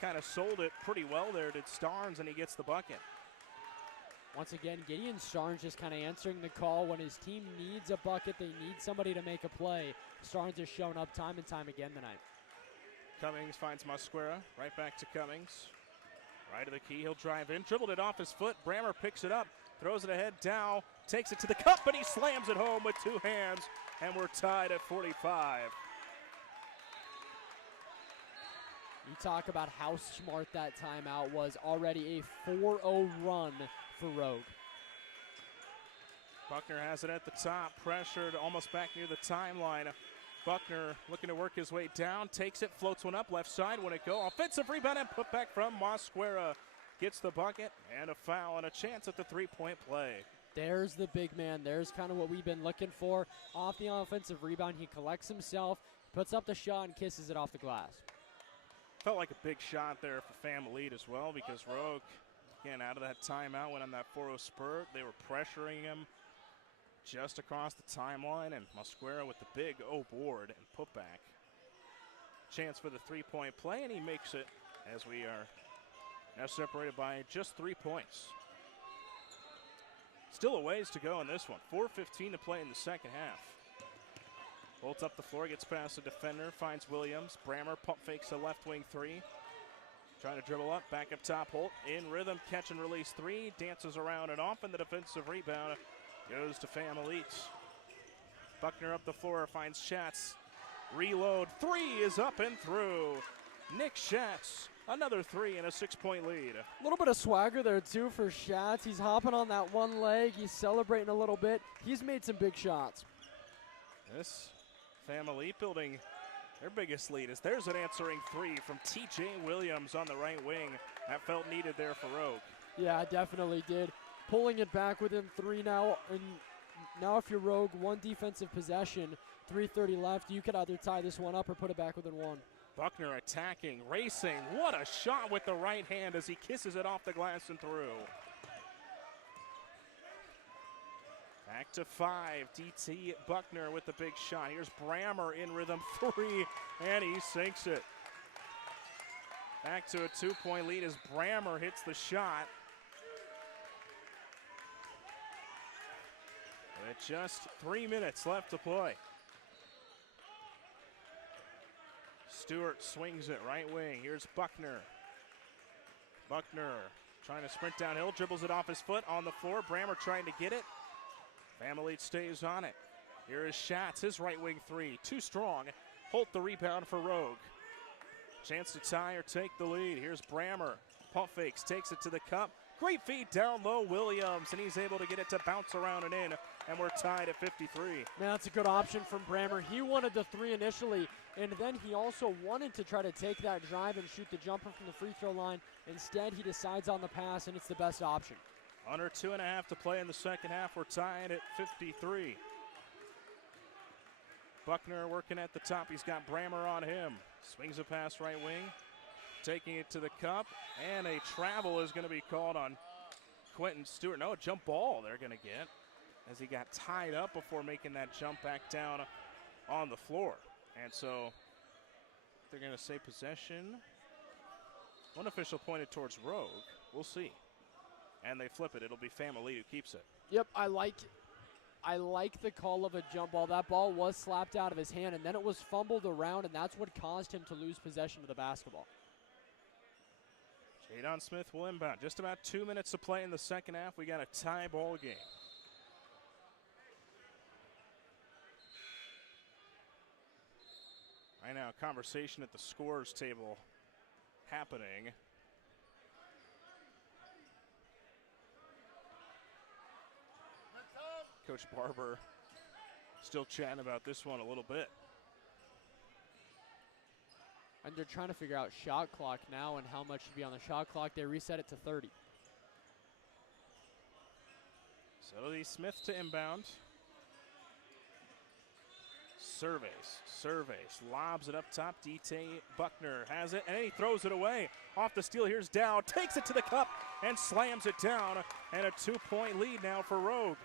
Kind of sold it pretty well there, did Starnes, and he gets the bucket. Once again, Gideon Starnes just kind of answering the call. When his team needs a bucket, they need somebody to make a play. Starnes has shown up time and time again tonight. Cummings finds Mosquera, right back to Cummings. Right of the key, he'll drive in, dribbled it off his foot. Brammer picks it up, throws it ahead. Dow takes it to the cup, but he slams it home with 2 hands, and we're tied at 45. You talk about how smart that timeout was. Already a 4-0 run for Rogue. Buckner has it at the top, pressured almost back near the timeline. Buckner looking to work his way down, takes it, floats one up, left side, when it go. Offensive rebound and put back from Mosquera. Gets the bucket and a foul and a chance at the 3-point play. There's the big man. There's kind of what we've been looking for. Off the offensive rebound, he collects himself, puts up the shot, and kisses it off the glass. Felt like a big shot there for FAM Elite as well because Rogue, again, out of that timeout, went on that 4-0 spurt. They were pressuring him just across the timeline, and Mosquera with the big O board and putback. Chance for the 3-point play, and he makes it as we are now separated by just 3 points. Still a ways to go in this one. 4:15 to play in the second half. Bolts up the floor, gets past the defender, finds Williams. Brammer pump fakes a left wing 3. Trying to dribble up, back up top. Holt in rhythm, catch and release 3. Dances around and off, and the defensive rebound goes to FAM Elite. Buckner up the floor, finds Schatz. Reload, 3 is up and through. Nick Schatz, another 3 and a 6-point lead. A little bit of swagger there too for Schatz. He's hopping on that one leg. He's celebrating a little bit. He's made some big shots. This FAM Elite building their biggest lead as there's an answering 3 from TJ Williams on the right wing. That felt needed there for Rogue. Yeah, it definitely did. Pulling it back within 3 now. And now if you're Rogue, 1 defensive possession, 3:30 left. You could either tie this one up or put it back within 1. Buckner attacking, racing. What a shot with the right hand as he kisses it off the glass and through. Back to 5, DT Buckner with the big shot. Here's Brammer in rhythm 3, and he sinks it. Back to a 2-point lead as Brammer hits the shot. With just 3 minutes left to play. Stewart swings it right wing. Here's Buckner. Buckner trying to sprint downhill, dribbles it off his foot on the floor. Brammer trying to get it. FAM Elite stays on it. Here is Schatz, his right wing 3. Too strong. Holt the rebound for Rogue. Chance to tie or take the lead. Here's Brammer. Pump fakes, takes it to the cup. Great feed down low, Williams, and he's able to get it to bounce around and in, and we're tied at 53. Man, that's a good option from Brammer. He wanted the three initially, and then he also wanted to try to take that drive and shoot the jumper from the free throw line. Instead, he decides on the pass, and it's the best option. Under 2.5 to play in the second half. We're tied at 53. Buckner working at the top. He's got Brammer on him. Swings a pass right wing. Taking it to the cup, and a travel is going to be called on Quentin Stewart. No, a jump ball they're going to get as he got tied up before making that jump back down on the floor. And so they're going to say possession. One official pointed towards Rogue. We'll see. And they flip it. It'll be Family who keeps it. Yep, I like the call of a jump ball. That ball was slapped out of his hand, and then it was fumbled around, and that's what caused him to lose possession of the basketball. Jadon Smith will inbound. Just about 2 minutes to play in the second half. We got a tie ball game. Right now, conversation at the scorers table happening. Coach Barber still chatting about this one a little bit. And they're trying to figure out shot clock now and how much should be on the shot clock. They reset it to 30. So the Smith to inbound. Surveys, lobs it up top. DT Buckner has it, and he throws it away. Off the steal, here's Dow, takes it to the cup and slams it down. And a 2-point lead now for Rogue.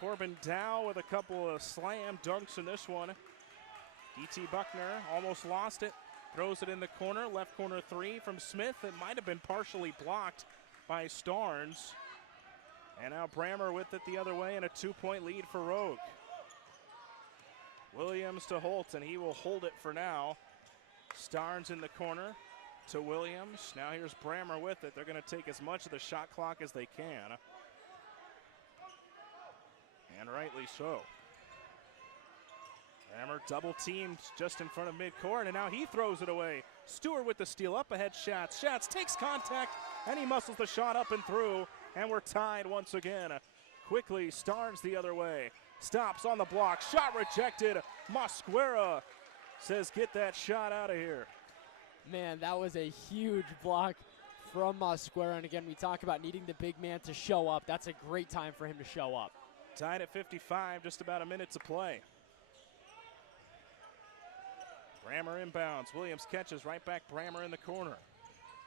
Corbin Dow with a couple of slam dunks in this one. DT Buckner almost lost it, throws it in the corner, left corner three from Smith. It might have been partially blocked by Starnes. And now Brammer with it the other way, and a 2-point lead for Rogue. Williams to Holt, and he will hold it for now. Starnes in the corner to Williams. Now here's Brammer with it. They're going to take as much of the shot clock as they can. And rightly so. Brammer double teamed just in front of midcourt, and now he throws it away. Stewart with the steal, up ahead Schatz. Schatz takes contact, and he muscles the shot up and through, and we're tied once again. Quickly, Starnes the other way. Stops on the block, shot rejected. Mosquera says, get that shot out of here. Man, that was a huge block from Mosquera, and again, we talk about needing the big man to show up. That's a great time for him to show up. Tied at 55, just about a minute to play. Brammer inbounds. Williams catches right back. Brammer in the corner.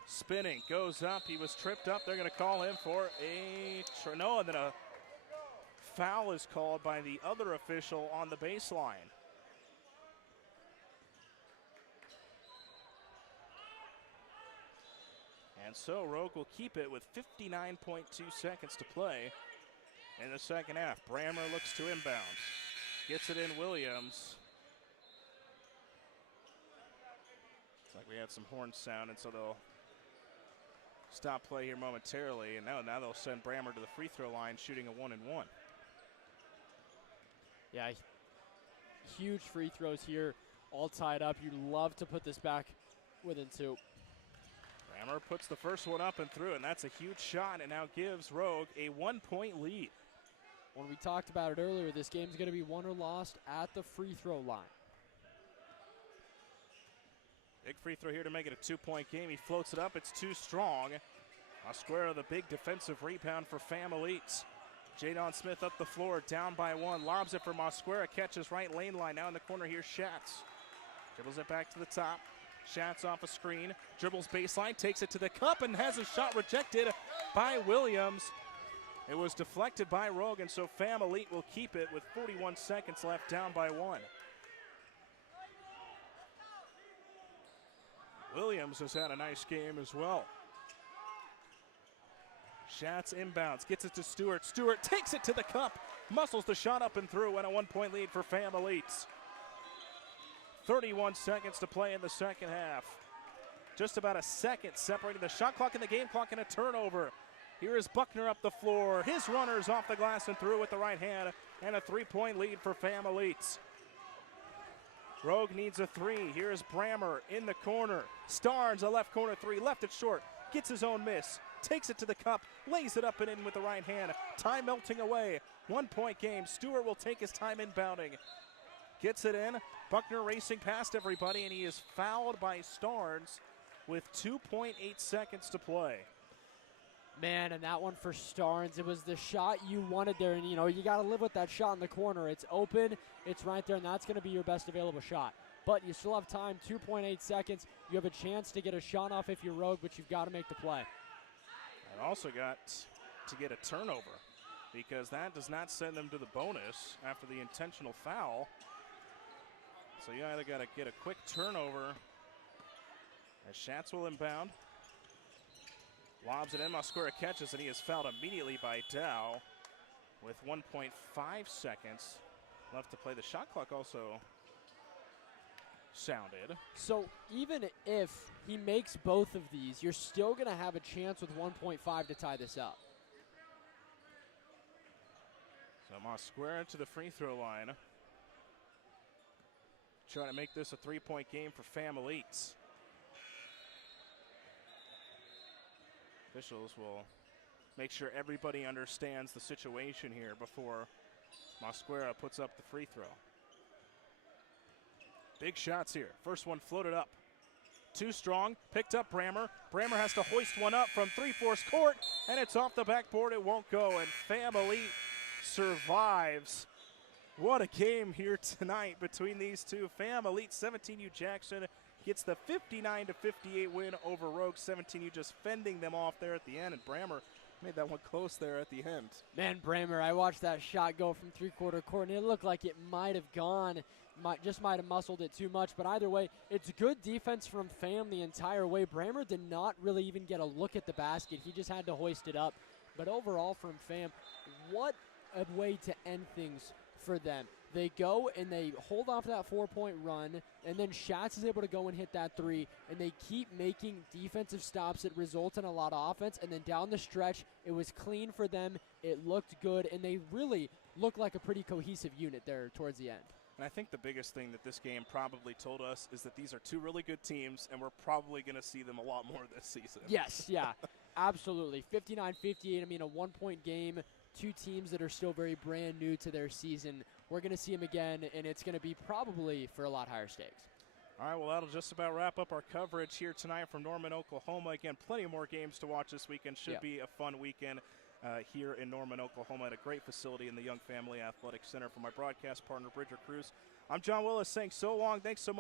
Spinning, goes up. He was tripped up. They're going to call him for a no, and then a foul is called by the other official on the baseline. And so Rogue will keep it with 59.2 seconds to play in the second half. Brammer looks to inbound. Gets it in Williams. Looks like we had some horn sound, and so they'll stop play here momentarily. And now they'll send Brammer to the free throw line, shooting a 1-and-1. Yeah, huge free throws here, all tied up. You'd love to put this back within two. Brammer puts the first one up and through, and that's a huge shot, and now gives Rogue a 1-point lead. When we talked about it earlier, this game's going to be won or lost at the free throw line. Big free throw here to make it a 2-point game. He floats it up. It's too strong. Mosquera, the big defensive rebound for Fam Elites. Jadon Smith up the floor, down by one. Lobs it for Mosquera. Catches right lane line. Now in the corner, here's Schatz. Dribbles it back to the top. Schatz off a screen. Dribbles baseline. Takes it to the cup and has a shot rejected by Williams. It was deflected by Rogue, and so Fam Elite will keep it with 41 seconds left, down by one. Williams has had a nice game as well. Schatz inbounds, gets it to Stewart. Stewart takes it to the cup, muscles the shot up and through, and a 1-point lead for Fam Elites. 31 seconds to play in the second half. Just about a second separating the shot clock and the game clock, and a turnover. Here is Buckner up the floor. His runners off the glass and through with the right hand, and a 3-point lead for Fam Elites. Rogue needs a three. Here's Brammer in the corner. Starnes, a left corner three, left it short. Gets his own miss. Takes it to the cup, lays it up and in with the right hand. Time melting away. 1 point game. Stewart will take his time inbounding. Gets it in. Buckner racing past everybody, and he is fouled by Starnes with 2.8 seconds to play. Man, and that one for Starnes, it was the shot you wanted there, and you got to live with that shot in the corner. It's open, it's right there, and that's going to be your best available shot. But you still have time, 2.8 seconds. You have a chance to get a shot off if you're Rogue, but you've got to make the play. And also got to get a turnover, because that does not send them to the bonus after the intentional foul. So you either got to get a quick turnover as Schatz will inbound. Lobs it in, Mosquera catches, and he is fouled immediately by Dow with 1.5 seconds left to play. The shot clock also sounded. So even if he makes both of these, you're still going to have a chance with 1.5 to tie this up. So Mosquera to the free throw line. Trying to make this a 3-point game for Fam Elites. Officials will make sure everybody understands the situation here before Mosquera puts up the free throw. Big shots here. First one floated up. Too strong. Picked up Brammer. Brammer has to hoist one up from 3/4 court, and it's off the backboard. It won't go, and Fam Elite survives. What a game here tonight between these two. Fam Elite 17U Jackson gets the 59-58 win over Rogue 17U, just fending them off there at the end, and Brammer made that one close there at the end. Man, Brammer, I watched that shot go from 3/4 court, and it looked like it might have gone, might have muscled it too much, but either way, it's good defense from Fam the entire way. Brammer did not really even get a look at the basket. He just had to hoist it up. But overall from Fam, what a way to end things for them. They go and they hold off that 4-point run, and then Schatz is able to go and hit that three, and they keep making defensive stops that result in a lot of offense, and then down the stretch, it was clean for them, it looked good, and they really looked like a pretty cohesive unit there towards the end. And I think the biggest thing that this game probably told us is that these are two really good teams, and we're probably going to see them a lot more this season. Yes, yeah, absolutely. 59-58, I mean, a 1-point game, two teams that are still very brand new to their season. We're going to see them again, and it's going to be probably for a lot higher stakes. All right, well, that'll just about wrap up our coverage here tonight from Norman, Oklahoma. Again, plenty more games to watch this weekend. Should be a fun weekend here in Norman, Oklahoma, at a great facility in the Young Family Athletic Center. For my broadcast partner, Bridger Cruz, I'm John Willis saying so long. Thanks so much.